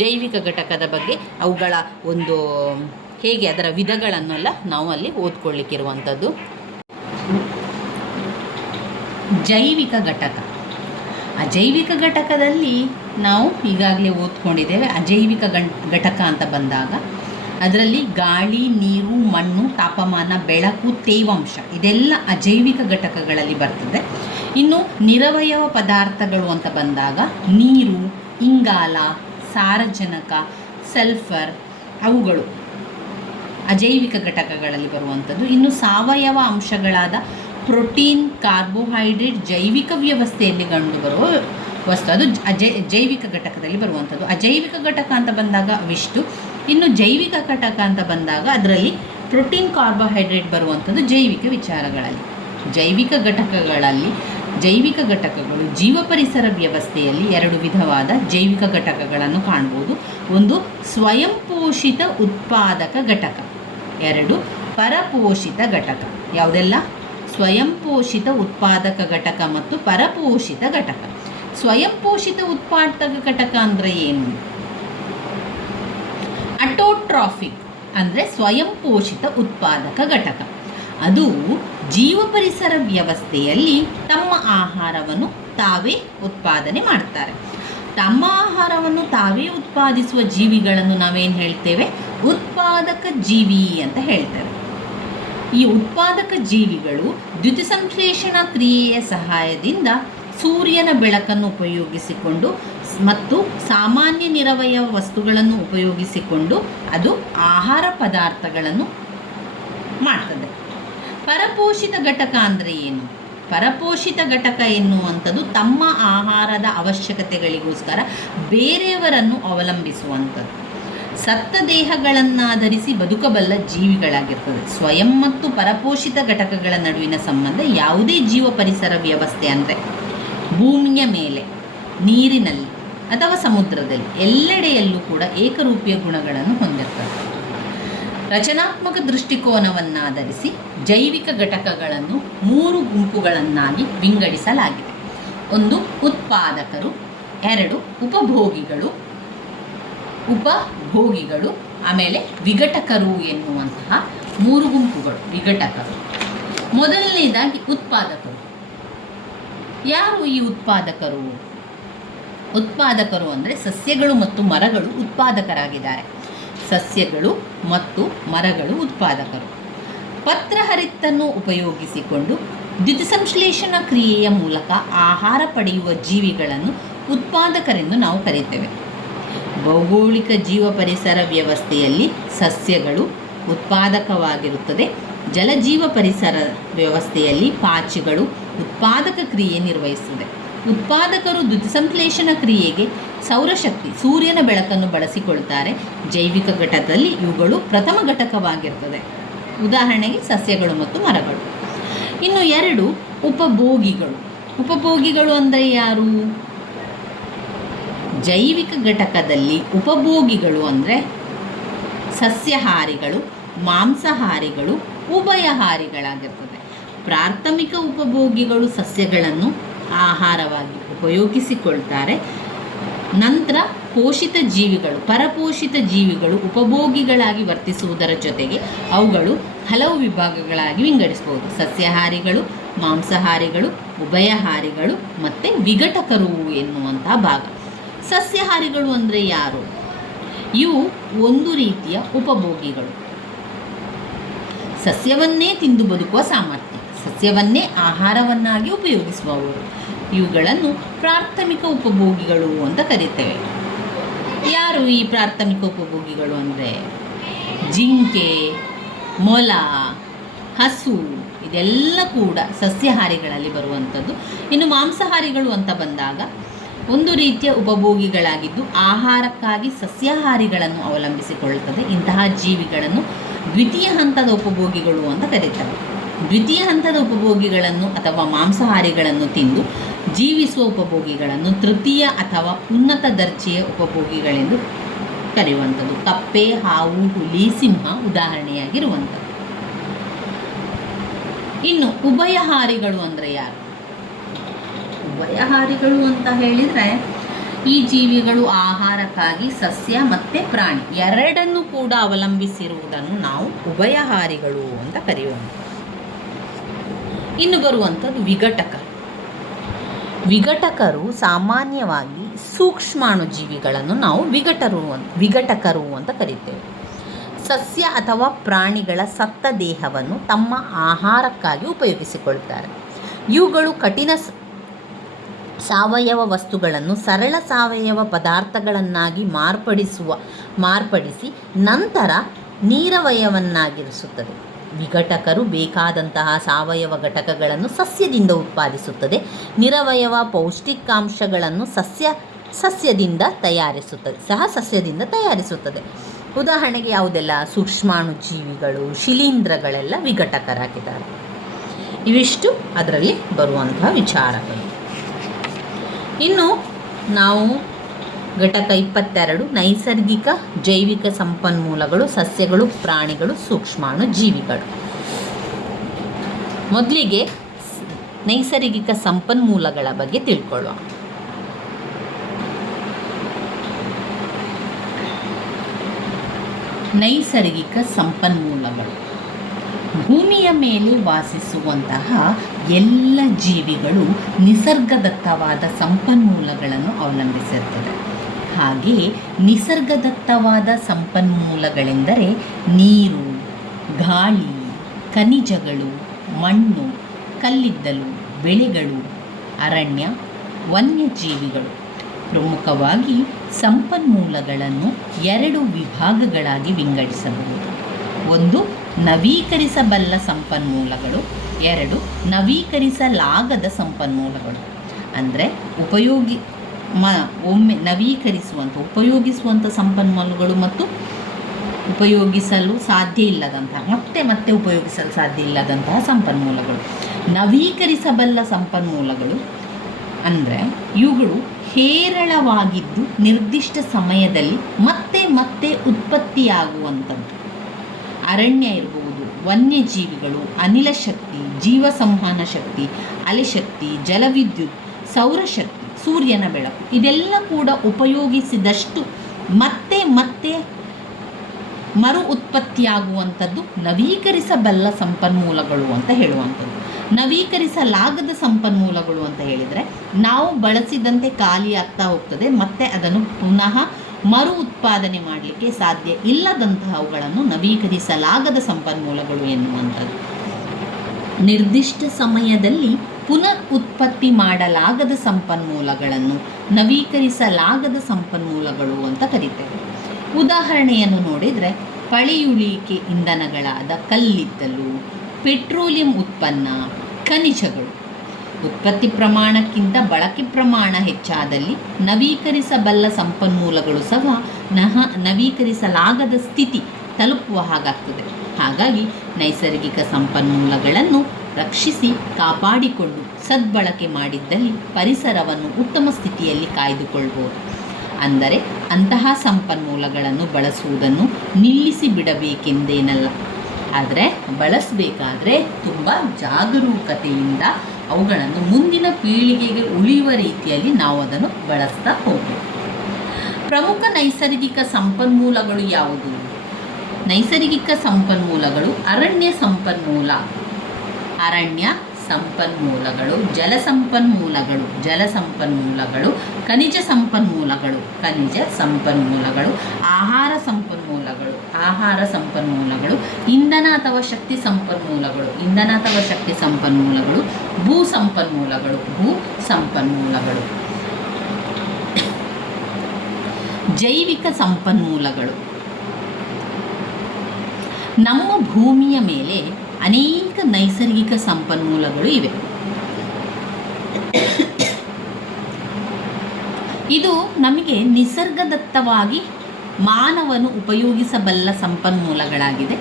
ಜೈವಿಕ ಘಟಕದ ಬಗ್ಗೆ ಅವುಗಳ ಒಂದು ಹೇಗೆ ಅದರ ವಿಧಗಳನ್ನೆಲ್ಲ ನಾವು ಅಲ್ಲಿ ಓದ್ಕೊಳ್ಳಿಕ್ಕಿರುವಂಥದ್ದು. ಜೈವಿಕ ಘಟಕ, ಅಜೈವಿಕ ಘಟಕದಲ್ಲಿ ನಾವು ಈಗಾಗಲೇ ಓದ್ಕೊಂಡಿದ್ದೇವೆ. ಅಜೈವಿಕ ಘಟಕ ಅಂತ ಬಂದಾಗ ಅದರಲ್ಲಿ ಗಾಳಿ, ನೀರು, ಮಣ್ಣು, ತಾಪಮಾನ, ಬೆಳಕು, ತೇವಾಂಶ ಇದೆಲ್ಲ ಅಜೈವಿಕ ಘಟಕಗಳಲ್ಲಿ ಬರ್ತದೆ. ಇನ್ನು ನಿರವಯವ ಪದಾರ್ಥಗಳು ಅಂತ ಬಂದಾಗ ನೀರು, ಇಂಗಾಲ, ಸಾರಜನಕ, ಸಲ್ಫರ್ ಅವುಗಳು ಅಜೈವಿಕ ಘಟಕಗಳಲ್ಲಿ ಬರುವಂಥದ್ದು. ಇನ್ನು ಸಾವಯವ ಅಂಶಗಳಾದ ಪ್ರೋಟೀನ್, ಕಾರ್ಬೋಹೈಡ್ರೇಟ್ ಜೈವಿಕ ವ್ಯವಸ್ಥೆಯಲ್ಲಿ ಕಂಡುಬರುವ ವಸ್ತು, ಅದು ಜೈವಿಕ ಘಟಕದಲ್ಲಿ ಬರುವಂಥದ್ದು. ಅಜೈವಿಕ ಘಟಕ ಅಂತ ಬಂದಾಗ ಅವಿಷ್ಟು. ಇನ್ನು ಜೈವಿಕ ಘಟಕ ಅಂತ ಬಂದಾಗ ಅದರಲ್ಲಿ ಪ್ರೋಟೀನ್, ಕಾರ್ಬೋಹೈಡ್ರೇಟ್ ಬರುವಂಥದ್ದು ಜೈವಿಕ ವಿಚಾರಗಳಲ್ಲಿ. ಜೈವಿಕ ಘಟಕಗಳಲ್ಲಿ ಜೈವಿಕ ಘಟಕಗಳು. ಜೀವ ಪರಿಸರ ವ್ಯವಸ್ಥೆಯಲ್ಲಿ ಎರಡು ವಿಧವಾದ ಜೈವಿಕ ಘಟಕಗಳನ್ನು ಕಾಣ್ಬೋದು. ಒಂದು ಸ್ವಯಂಪೋಷಿತ ಉತ್ಪಾದಕ ಘಟಕ, ಎರಡು ಪರಪೋಷಿತ ಘಟಕ. ಯಾವುದೆಲ್ಲ? ಸ್ವಯಂಪೋಷಿತ ಉತ್ಪಾದಕ ಘಟಕ ಮತ್ತು ಪರಪೋಷಿತ ಘಟಕ. ಸ್ವಯಂಪೋಷಿತ ಉತ್ಪಾದಕ ಘಟಕ ಅಂದರೆ ಏನು? ಅಟೋಟ್ರಾಫಿಕ್ ಅಂದರೆ ಸ್ವಯಂಪೋಷಿತ ಉತ್ಪಾದಕ ಘಟಕ. ಅದು ಜೀವ ಪರಿಸರ ವ್ಯವಸ್ಥೆಯಲ್ಲಿ ತಮ್ಮ ಆಹಾರವನ್ನು ತಾವೇ ಉತ್ಪಾದನೆ ಮಾಡ್ತಾರೆ. ತಮ್ಮ ಆಹಾರವನ್ನು ತಾವೇ ಉತ್ಪಾದಿಸುವ ಜೀವಿಗಳನ್ನು ನಾವೇನು ಹೇಳ್ತೇವೆ? ಉತ್ಪಾದಕ ಜೀವಿ ಅಂತ ಹೇಳ್ತೇವೆ. ಈ ಉತ್ಪಾದಕ ಜೀವಿಗಳು ದ್ಯುತಿಸಂಶ್ಲೇಷಣಾ ಕ್ರಿಯೆಯ ಸಹಾಯದಿಂದ ಸೂರ್ಯನ ಬೆಳಕನ್ನು ಉಪಯೋಗಿಸಿಕೊಂಡು ಮತ್ತು ಸಾಮಾನ್ಯ ನಿರವಯವ ವಸ್ತುಗಳನ್ನು ಉಪಯೋಗಿಸಿಕೊಂಡು ಅದು ಆಹಾರ ಪದಾರ್ಥಗಳನ್ನು ಮಾಡ್ತದೆ. ಪರಪೋಷಿತ ಘಟಕ ಅಂದರೆ ಏನು? ಪರಪೋಷಿತ ಘಟಕ ಎನ್ನುವಂಥದ್ದು ತಮ್ಮ ಆಹಾರದ ಅವಶ್ಯಕತೆಗಳಿಗೋಸ್ಕರ ಬೇರೆಯವರನ್ನು ಅವಲಂಬಿಸುವಂಥದ್ದು. ಸತ್ತ ದೇಹಗಳನ್ನಾಧರಿಸಿ ಬದುಕಬಲ್ಲ ಜೀವಿಗಳಾಗಿರ್ತದೆ. ಸ್ವಯಂ ಮತ್ತು ಪರಪೋಷಿತ ಘಟಕಗಳ ನಡುವಿನ ಸಂಬಂಧ ಯಾವುದೇ ಜೀವ ಪರಿಸರ ವ್ಯವಸ್ಥೆ ಅಂದರೆ ಭೂಮಿಯ ಮೇಲೆ, ನೀರಿನಲ್ಲಿ ಅಥವಾ ಸಮುದ್ರದಲ್ಲಿ ಎಲ್ಲೆಡೆಯಲ್ಲೂ ಕೂಡ ಏಕರೂಪಿಯ ಗುಣಗಳನ್ನು ಹೊಂದಿರ್ತದೆ. ರಚನಾತ್ಮಕ ದೃಷ್ಟಿಕೋನವನ್ನಾಧರಿಸಿ ಜೈವಿಕ ಘಟಕಗಳನ್ನು 3 ಗುಂಪುಗಳನ್ನಾಗಿ ವಿಂಗಡಿಸಲಾಗಿದೆ. ಒಂದು ಉತ್ಪಾದಕರು, 2 ಉಪಭೋಗಿಗಳು, ಆಮೇಲೆ ವಿಘಟಕರು ಎನ್ನುವಂತಹ 3 ಗುಂಪುಗಳು. ವಿಘಟಕರು. ಮೊದಲನೇದಾಗಿ ಉತ್ಪಾದಕರು. ಯಾರು ಈ ಉತ್ಪಾದಕರು? ಉತ್ಪಾದಕರು ಅಂದರೆ ಸಸ್ಯಗಳು ಮತ್ತು ಮರಗಳು ಉತ್ಪಾದಕರಾಗಿದ್ದಾರೆ. ಸಸ್ಯಗಳು ಮತ್ತು ಮರಗಳು ಉತ್ಪಾದಕರು. ಪತ್ರಹರಿತನ್ನು ಉಪಯೋಗಿಸಿಕೊಂಡು ದ್ಯುತಿಸಂಶ್ಲೇಷಣಾ ಕ್ರಿಯೆಯ ಮೂಲಕ ಆಹಾರ ಪಡೆಯುವ ಜೀವಿಗಳನ್ನು ಉತ್ಪಾದಕರೆಂದು ನಾವು ಕರೆಯುತ್ತೇವೆ. ಭೌಗೋಳಿಕ ಜೀವ ಪರಿಸರ ವ್ಯವಸ್ಥೆಯಲ್ಲಿ ಸಸ್ಯಗಳು ಉತ್ಪಾದಕವಾಗಿರುತ್ತದೆ. ಜಲಜೀವ ಪರಿಸರ ವ್ಯವಸ್ಥೆಯಲ್ಲಿ ಪಾಚಿಗಳು ಉತ್ಪಾದಕ ಕ್ರಿಯೆ ನಿರ್ವಹಿಸುತ್ತದೆ. ಉತ್ಪಾದಕರು ದ್ಯುತಿಸಂಶ್ಲೇಷಣಾ ಕ್ರಿಯೆಗೆ ಸೌರಶಕ್ತಿ, ಸೂರ್ಯನ ಬೆಳಕನ್ನು ಬಳಸಿಕೊಳ್ತಾರೆ. ಜೈವಿಕ ಘಟಕದಲ್ಲಿ ಇವುಗಳು ಪ್ರಥಮ ಘಟಕವಾಗಿರ್ತದೆ. ಉದಾಹರಣೆಗೆ ಸಸ್ಯಗಳು ಮತ್ತು ಮರಗಳು. ಇನ್ನು 2 ಉಪಭೋಗಿಗಳು. ಉಪಭೋಗಿಗಳು ಅಂದರೆ ಯಾರು? ಜೈವಿಕ ಘಟಕದಲ್ಲಿ ಉಪಭೋಗಿಗಳು ಅಂದರೆ ಸಸ್ಯಾಹಾರಿಗಳು, ಮಾಂಸಾಹಾರಿಗಳು, ಉಭಯಹಾರಿಗಳಾಗಿರ್ತದೆ. ಪ್ರಾಥಮಿಕ ಉಪಭೋಗಿಗಳು ಸಸ್ಯಗಳನ್ನು ಆಹಾರವಾಗಿ ಉಪಯೋಗಿಸಿಕೊಳ್ತಾರೆ. ನಂತರ ಪೋಷಿತ ಜೀವಿಗಳು, ಪರಪೋಷಿತ ಜೀವಿಗಳು ಉಪಭೋಗಿಗಳಾಗಿ ವರ್ತಿಸುವುದರ ಜೊತೆಗೆ ಅವುಗಳು ಹಲವು ವಿಭಾಗಗಳಾಗಿ ವಿಂಗಡಿಸಬಹುದು. ಸಸ್ಯಾಹಾರಿಗಳು, ಮಾಂಸಾಹಾರಿಗಳು, ಉಭಯಹಾರಿಗಳು ಮತ್ತು ವಿಘಟಕರು ಎನ್ನುವಂತಹ ಭಾಗ. ಸಸ್ಯಾಹಾರಿಗಳು ಅಂದರೆ ಯಾರು? ಇವು ಒಂದು ರೀತಿಯ ಉಪಭೋಗಿಗಳು. ಸಸ್ಯವನ್ನೇ ತಿಂದು ಬದುಕುವ ಸಾಮರ್ಥ್ಯ, ಸಸ್ಯವನ್ನೇ ಆಹಾರವನ್ನಾಗಿ ಉಪಯೋಗಿಸುವವರು. ಇವುಗಳನ್ನು ಪ್ರಾಥಮಿಕ ಉಪಭೋಗಿಗಳು ಅಂತ ಕರೀತೇವೆ. ಯಾರು ಈ ಪ್ರಾಥಮಿಕ ಉಪಭೋಗಿಗಳು ಅಂದರೆ ಜಿಂಕೆ, ಮೊಲ, ಹಸು ಇದೆಲ್ಲ ಕೂಡ ಸಸ್ಯಾಹಾರಿಗಳಲ್ಲಿ ಬರುವಂಥದ್ದು. ಇನ್ನು ಮಾಂಸಾಹಾರಿಗಳು ಅಂತ ಬಂದಾಗ ಒಂದು ರೀತಿಯ ಉಪಭೋಗಿಗಳಾಗಿದ್ದು ಆಹಾರಕ್ಕಾಗಿ ಸಸ್ಯಾಹಾರಿಗಳನ್ನು ಅವಲಂಬಿಸಿಕೊಳ್ಳುತ್ತದೆ. ಇಂತಹ ಜೀವಿಗಳನ್ನು ದ್ವಿತೀಯ ಹಂತದ ಉಪಭೋಗಿಗಳು ಅಂತ ಕರೀತಾರೆ. ದ್ವಿತೀಯ ಹಂತದ ಉಪಭೋಗಿಗಳನ್ನು ಅಥವಾ ಮಾಂಸಾಹಾರಿಗಳನ್ನು ತಿಂದು ಜೀವಿಸುವ ಉಪಭೋಗಿಗಳನ್ನು ತೃತೀಯ ಅಥವಾ ಉನ್ನತ ದರ್ಜೆಯ ಉಪಭೋಗಿಗಳೆಂದು ಕರೆಯುವಂಥದ್ದು. ಕಪ್ಪೆ, ಹಾವು, ಹುಲಿ, ಸಿಂಹ ಉದಾಹರಣೆಯಾಗಿರುವಂಥದ್ದು. ಇನ್ನು ಉಭಯಹಾರಿಗಳು ಅಂದರೆ ಯಾರು? ಉಭಯಹಾರಿಗಳು ಅಂತ ಹೇಳಿದರೆ ಈ ಜೀವಿಗಳು ಆಹಾರಕ್ಕಾಗಿ ಸಸ್ಯ ಮತ್ತು ಪ್ರಾಣಿ ಎರಡನ್ನೂ ಕೂಡ ಅವಲಂಬಿಸಿರುವುದನ್ನು ನಾವು ಉಭಯಹಾರಿಗಳು ಅಂತ ಕರೆಯುವಂಥದ್ದು. ಇನ್ನು ಬರುವಂಥದ್ದು ವಿಘಟಕರು. ವಿಘಟಕರು ಸಾಮಾನ್ಯವಾಗಿ ಸೂಕ್ಷ್ಮಾಣು ಜೀವಿಗಳನ್ನು ನಾವು ವಿಘಟಕರು ಅಂತ ಕರೀತೇವೆ. ಸಸ್ಯ ಅಥವಾ ಪ್ರಾಣಿಗಳ ಸತ್ತ ದೇಹವನ್ನು ತಮ್ಮ ಆಹಾರಕ್ಕಾಗಿ ಉಪಯೋಗಿಸಿಕೊಳ್ತಾರೆ. ಇವುಗಳು ಕಠಿಣ ಸಾವಯವ ವಸ್ತುಗಳನ್ನು ಸರಳ ಸಾವಯವ ಪದಾರ್ಥಗಳನ್ನಾಗಿ ಮಾರ್ಪಡಿಸಿ ನಂತರ ನೀರವಯವನ್ನಾಗಿರಿಸುತ್ತದೆ. ವಿಘಟಕರು ಬೇಕಾದಂತಹ ಸಾವಯವ ಘಟಕಗಳನ್ನು ಸಸ್ಯದಿಂದ ಉತ್ಪಾದಿಸುತ್ತದೆ. ನಿರವಯವ ಪೌಷ್ಟಿಕಾಂಶಗಳನ್ನು ಸಸ್ಯದಿಂದ ತಯಾರಿಸುತ್ತದೆ. ಉದಾಹರಣೆಗೆ ಯಾವುದೆಲ್ಲ? ಸೂಕ್ಷ್ಮಾಣು ಜೀವಿಗಳು, ಶಿಲೀಂಧ್ರಗಳೆಲ್ಲ ವಿಘಟಕರಾಗಿದ್ದಾರೆ. ಇವಿಷ್ಟು ಅದರಲ್ಲಿ ಬರುವಂತಹ ವಿಚಾರಗಳು. ಇನ್ನು ನಾವು ಘಟಕ 22 ನೈಸರ್ಗಿಕ ಜೈವಿಕ ಸಂಪನ್ಮೂಲಗಳು, ಸಸ್ಯಗಳು, ಪ್ರಾಣಿಗಳು, ಸೂಕ್ಷ್ಮಾಣು ಜೀವಿಗಳು. ಮೊದಲಿಗೆ ನೈಸರ್ಗಿಕ ಸಂಪನ್ಮೂಲಗಳ ಬಗ್ಗೆ ತಿಳ್ಕೊಳ್ಳುವ. ನೈಸರ್ಗಿಕ ಸಂಪನ್ಮೂಲಗಳು ಭೂಮಿಯ ಮೇಲೆ ವಾಸಿಸುವಂತಹ ಎಲ್ಲ ಜೀವಿಗಳು ನಿಸರ್ಗದತ್ತವಾದ ಸಂಪನ್ಮೂಲಗಳನ್ನು ಅವಲಂಬಿಸಿರುತ್ತದೆ. ಹಾಗೆಯೇ ನಿಸರ್ಗದತ್ತವಾದ ಸಂಪನ್ಮೂಲಗಳೆಂದರೆ ನೀರು, ಗಾಳಿ, ಖನಿಜಗಳು, ಮಣ್ಣು, ಕಲ್ಲಿದ್ದಲು, ಬೆಳೆಗಳು, ಅರಣ್ಯ, ವನ್ಯಜೀವಿಗಳು. ಪ್ರಮುಖವಾಗಿ ಸಂಪನ್ಮೂಲಗಳನ್ನು 2 ವಿಭಾಗಗಳಾಗಿ ವಿಂಗಡಿಸಬಹುದು. ಒಂದು ನವೀಕರಿಸಬಲ್ಲ ಸಂಪನ್ಮೂಲಗಳು, 2 ನವೀಕರಿಸಲಾಗದ ಸಂಪನ್ಮೂಲಗಳು. ಅಂದರೆ ಒಮ್ಮೆ ಉಪಯೋಗಿಸುವಂಥ ಸಂಪನ್ಮೂಲಗಳು ಮತ್ತು ಉಪಯೋಗಿಸಲು ಸಾಧ್ಯ ಇಲ್ಲದಂತಹ ಮತ್ತೆ ಉಪಯೋಗಿಸಲು ಸಾಧ್ಯ ಇಲ್ಲದಂತಹ ಸಂಪನ್ಮೂಲಗಳು. ನವೀಕರಿಸಬಲ್ಲ ಸಂಪನ್ಮೂಲಗಳು ಅಂದರೆ ಇವುಗಳು ಹೇರಳವಾಗಿದ್ದು ನಿರ್ದಿಷ್ಟ ಸಮಯದಲ್ಲಿ ಮತ್ತೆ ಉತ್ಪತ್ತಿಯಾಗುವಂಥದ್ದು. ಅರಣ್ಯ ಇರಬಹುದು, ವನ್ಯಜೀವಿಗಳು, ಅನಿಲ ಶಕ್ತಿ, ಜೀವ ಸಂವಹನ ಶಕ್ತಿ, ಅಲೆಶಕ್ತಿ, ಜಲವಿದ್ಯುತ್, ಸೌರಶಕ್ತಿ, ಸೂರ್ಯನ ಬೆಳಕು, ಇದೆಲ್ಲ ಕೂಡ ಉಪಯೋಗಿಸಿದಷ್ಟು ಮತ್ತೆ ಮರು ಉತ್ಪತ್ತಿಯಾಗುವಂಥದ್ದು ನವೀಕರಿಸಬಲ್ಲ ಸಂಪನ್ಮೂಲಗಳು ಅಂತ ಹೇಳುವಂಥದ್ದು. ನವೀಕರಿಸಲಾಗದ ಸಂಪನ್ಮೂಲಗಳು ಅಂತ ಹೇಳಿದರೆ ನಾವು ಬಳಸಿದಂತೆ ಖಾಲಿ ಆಗ್ತಾ ಹೋಗ್ತದೆ, ಮತ್ತೆ ಅದನ್ನು ಪುನಃ ಮರು ಉತ್ಪಾದನೆ ಮಾಡಲಿಕ್ಕೆ ಸಾಧ್ಯ ಇಲ್ಲದಂತಹವುಗಳನ್ನು ನವೀಕರಿಸಲಾಗದ ಸಂಪನ್ಮೂಲಗಳು ಎನ್ನುವಂಥದ್ದು. ನಿರ್ದಿಷ್ಟ ಸಮಯದಲ್ಲಿ ಪುನಃ ಉತ್ಪತ್ತಿ ಮಾಡಲಾಗದ ಸಂಪನ್ಮೂಲಗಳನ್ನು ನವೀಕರಿಸಲಾಗದ ಸಂಪನ್ಮೂಲಗಳು ಅಂತ ಕರೀತೇವೆ. ಉದಾಹರಣೆಯನ್ನು ನೋಡಿದರೆ ಪಳೆಯುಳಿಕೆ ಇಂಧನಗಳಾದ ಕಲ್ಲಿದ್ದಲು, ಪೆಟ್ರೋಲಿಯಂ ಉತ್ಪನ್ನ, ಖನಿಜಗಳು. ಉತ್ಪತ್ತಿ ಪ್ರಮಾಣಕ್ಕಿಂತ ಬಳಕೆ ಪ್ರಮಾಣ ಹೆಚ್ಚಾದಲ್ಲಿ ನವೀಕರಿಸಬಲ್ಲ ಸಂಪನ್ಮೂಲಗಳು ಸಹ ನವೀಕರಿಸಲಾಗದ ಸ್ಥಿತಿ ತಲುಪುವ ಹಾಗಾಗ್ತದೆ. ಹಾಗಾಗಿ ನೈಸರ್ಗಿಕ ಸಂಪನ್ಮೂಲಗಳನ್ನು ರಕ್ಷಿಸಿ ಕಾಪಾಡಿಕೊಂಡು ಸದ್ಬಳಕೆ ಮಾಡಿದ್ದಲ್ಲಿ ಪರಿಸರವನ್ನು ಉತ್ತಮ ಸ್ಥಿತಿಯಲ್ಲಿ ಕಾಯ್ದುಕೊಳ್ಬೋದು. ಅಂದರೆ ಅಂತಹ ಸಂಪನ್ಮೂಲಗಳನ್ನು ಬಳಸುವುದನ್ನು ನಿಲ್ಲಿಸಿ ಬಿಡಬೇಕೆಂದೇನಲ್ಲ, ಆದರೆ ಬಳಸಬೇಕಾದ್ರೆ ತುಂಬ ಜಾಗರೂಕತೆಯಿಂದ ಅವುಗಳನ್ನು ಮುಂದಿನ ಪೀಳಿಗೆಗೆ ಉಳಿಯುವ ರೀತಿಯಲ್ಲಿ ನಾವು ಅದನ್ನು ಬಳಸ್ತಾ ಹೋಗಬೇಕು. ಪ್ರಮುಖ ನೈಸರ್ಗಿಕ ಸಂಪನ್ಮೂಲಗಳು ಯಾವುದು? ನೈಸರ್ಗಿಕ ಸಂಪನ್ಮೂಲಗಳು ಅರಣ್ಯ ಸಂಪನ್ಮೂಲಗಳು, ಜಲ ಸಂಪನ್ಮೂಲಗಳು, ಖನಿಜ ಸಂಪನ್ಮೂಲಗಳು, ಆಹಾರ ಸಂಪನ್ಮೂಲಗಳು, ಇಂಧನ ಅಥವಾ ಶಕ್ತಿ ಸಂಪನ್ಮೂಲಗಳು, ಭೂ ಸಂಪನ್ಮೂಲಗಳು. ಜೈವಿಕ ಸಂಪನ್ಮೂಲಗಳು. ನಮ್ಮ ಭೂಮಿಯ ಮೇಲೆ ಅನೇಕ ನೈಸರ್ಗಿಕ ಸಂಪನ್ಮೂಲಗಳು ಇವೆ. ಇದು ನಮಗೆ ನಿಸರ್ಗದತ್ತವಾಗಿ ಮಾನವನು ಉಪಯೋಗಿಸಬಲ್ಲ ಸಂಪನ್ಮೂಲಗಳಾಗಿದೆ.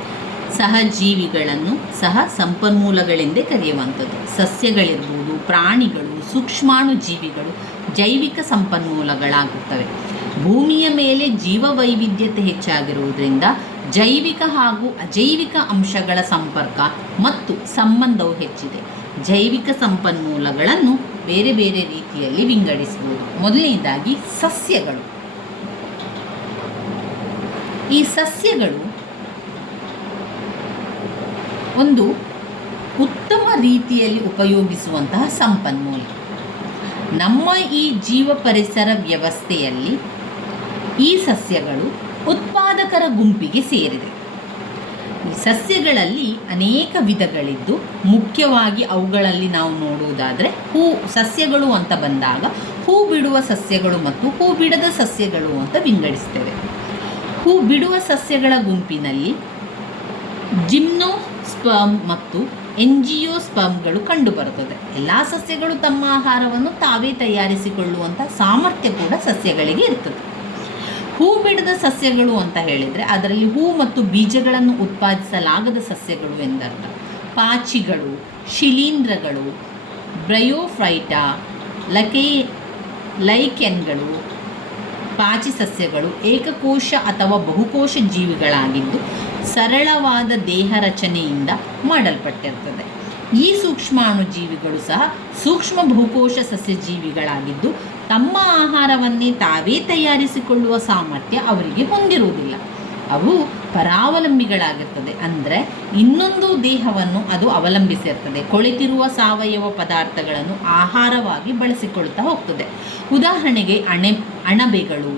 ಸಹಜೀವಿಗಳನ್ನು ಸಹ ಸಂಪನ್ಮೂಲಗಳೆಂದೇ ಕರೆಯುವಂಥದ್ದು. ಸಸ್ಯಗಳಿರ್ಬೋದು, ಪ್ರಾಣಿಗಳು, ಸೂಕ್ಷ್ಮಾಣು ಜೀವಿಗಳು ಜೈವಿಕ ಸಂಪನ್ಮೂಲಗಳಾಗುತ್ತವೆ. ಭೂಮಿಯ ಮೇಲೆ ಜೀವವೈವಿಧ್ಯತೆ ಹೆಚ್ಚಾಗಿರುವುದರಿಂದ ಜೈವಿಕ ಹಾಗೂ ಅಜೈವಿಕ ಅಂಶಗಳ ಸಂಪರ್ಕ ಮತ್ತು ಸಂಬಂಧವು ಹೆಚ್ಚಿದೆ. ಜೈವಿಕ ಸಂಪನ್ಮೂಲಗಳನ್ನು ಬೇರೆ ಬೇರೆ ರೀತಿಯಲ್ಲಿ ವಿಂಗಡಿಸಬಹುದು. ಮೊದಲನೇದಾಗಿ ಸಸ್ಯಗಳು. ಈ ಸಸ್ಯಗಳು ಒಂದು ಉತ್ತಮ ರೀತಿಯಲ್ಲಿ ಉಪಯೋಗಿಸುವಂತಹ ಸಂಪನ್ಮೂಲ. ನಮ್ಮ ಈ ಜೀವ ಪರಿಸರ ವ್ಯವಸ್ಥೆಯಲ್ಲಿ ಈ ಸಸ್ಯಗಳು ಉತ್ಪಾದಕರ ಗುಂಪಿಗೆ ಸೇರಿದೆ. ಈ ಸಸ್ಯಗಳಲ್ಲಿ ಅನೇಕ ವಿಧಗಳಿದ್ದು ಮುಖ್ಯವಾಗಿ ಅವುಗಳಲ್ಲಿ ನಾವು ನೋಡುವುದಾದರೆ ಸಸ್ಯಗಳು ಅಂತ ಬಂದಾಗ ಹೂ ಬಿಡುವ ಸಸ್ಯಗಳು ಮತ್ತು ಹೂ ಬಿಡದ ಸಸ್ಯಗಳು ಅಂತ ವಿಂಗಡಿಸ್ತೇವೆ. ಹೂ ಬಿಡುವ ಸಸ್ಯಗಳ ಗುಂಪಿನಲ್ಲಿ ಜಿಮ್ನೋಸ್ಪರ್ಮ್ ಮತ್ತು ಎಂಜಿಯೋಸ್ಪರ್ಮ್ಗಳು ಕಂಡುಬರುತ್ತದೆ. ಎಲ್ಲ ಸಸ್ಯಗಳು ತಮ್ಮ ಆಹಾರವನ್ನು ತಾವೇ ತಯಾರಿಸಿಕೊಳ್ಳುವಂಥ ಸಾಮರ್ಥ್ಯ ಕೂಡ ಸಸ್ಯಗಳಿಗೆ ಇರ್ತದೆ. ಹೂ ಬಿಡದ ಸಸ್ಯಗಳು ಅಂತ ಹೇಳಿದರೆ ಅದರಲ್ಲಿ ಹೂ ಮತ್ತು ಬೀಜಗಳನ್ನು ಉತ್ಪಾದಿಸಲಾಗದ ಸಸ್ಯಗಳು ಎಂದರ್ಥ. ಪಾಚಿಗಳು, ಶಿಲೀಂಧ್ರಗಳು, ಬ್ರಯೋಫೈಟಾ, ಲೈಕೆನ್ಗಳು, ಪಾಚಿ ಸಸ್ಯಗಳು ಏಕಕೋಶ ಅಥವಾ ಬಹುಕೋಶ ಜೀವಿಗಳಾಗಿದ್ದು ಸರಳವಾದ ದೇಹ ರಚನೆಯಿಂದ ಮಾಡಲ್ಪಟ್ಟಿರ್ತದೆ. ಈ ಸೂಕ್ಷ್ಮಾಣು ಜೀವಿಗಳು ಸಹ ಸೂಕ್ಷ್ಮ ಬಹುಕೋಶ ಸಸ್ಯಜೀವಿಗಳಾಗಿದ್ದು ತಮ್ಮ ಆಹಾರವನ್ನೇ ತಾವೇ ತಯಾರಿಸಿಕೊಳ್ಳುವ ಸಾಮರ್ಥ್ಯ ಅವರಿಗೆ ಹೊಂದಿರುವುದಿಲ್ಲ. ಅವು ಪರಾವಲಂಬಿಗಳಾಗಿರ್ತದೆ, ಅಂದರೆ ಇನ್ನೊಂದು ದೇಹವನ್ನು ಅದು ಅವಲಂಬಿಸಿರ್ತದೆ. ಕೊಳೆತಿರುವ ಸಾವಯವ ಪದಾರ್ಥಗಳನ್ನು ಆಹಾರವಾಗಿ ಬಳಸಿಕೊಳ್ತಾ ಹೋಗ್ತದೆ. ಉದಾಹರಣೆಗೆ ಅಣಬೆಗಳು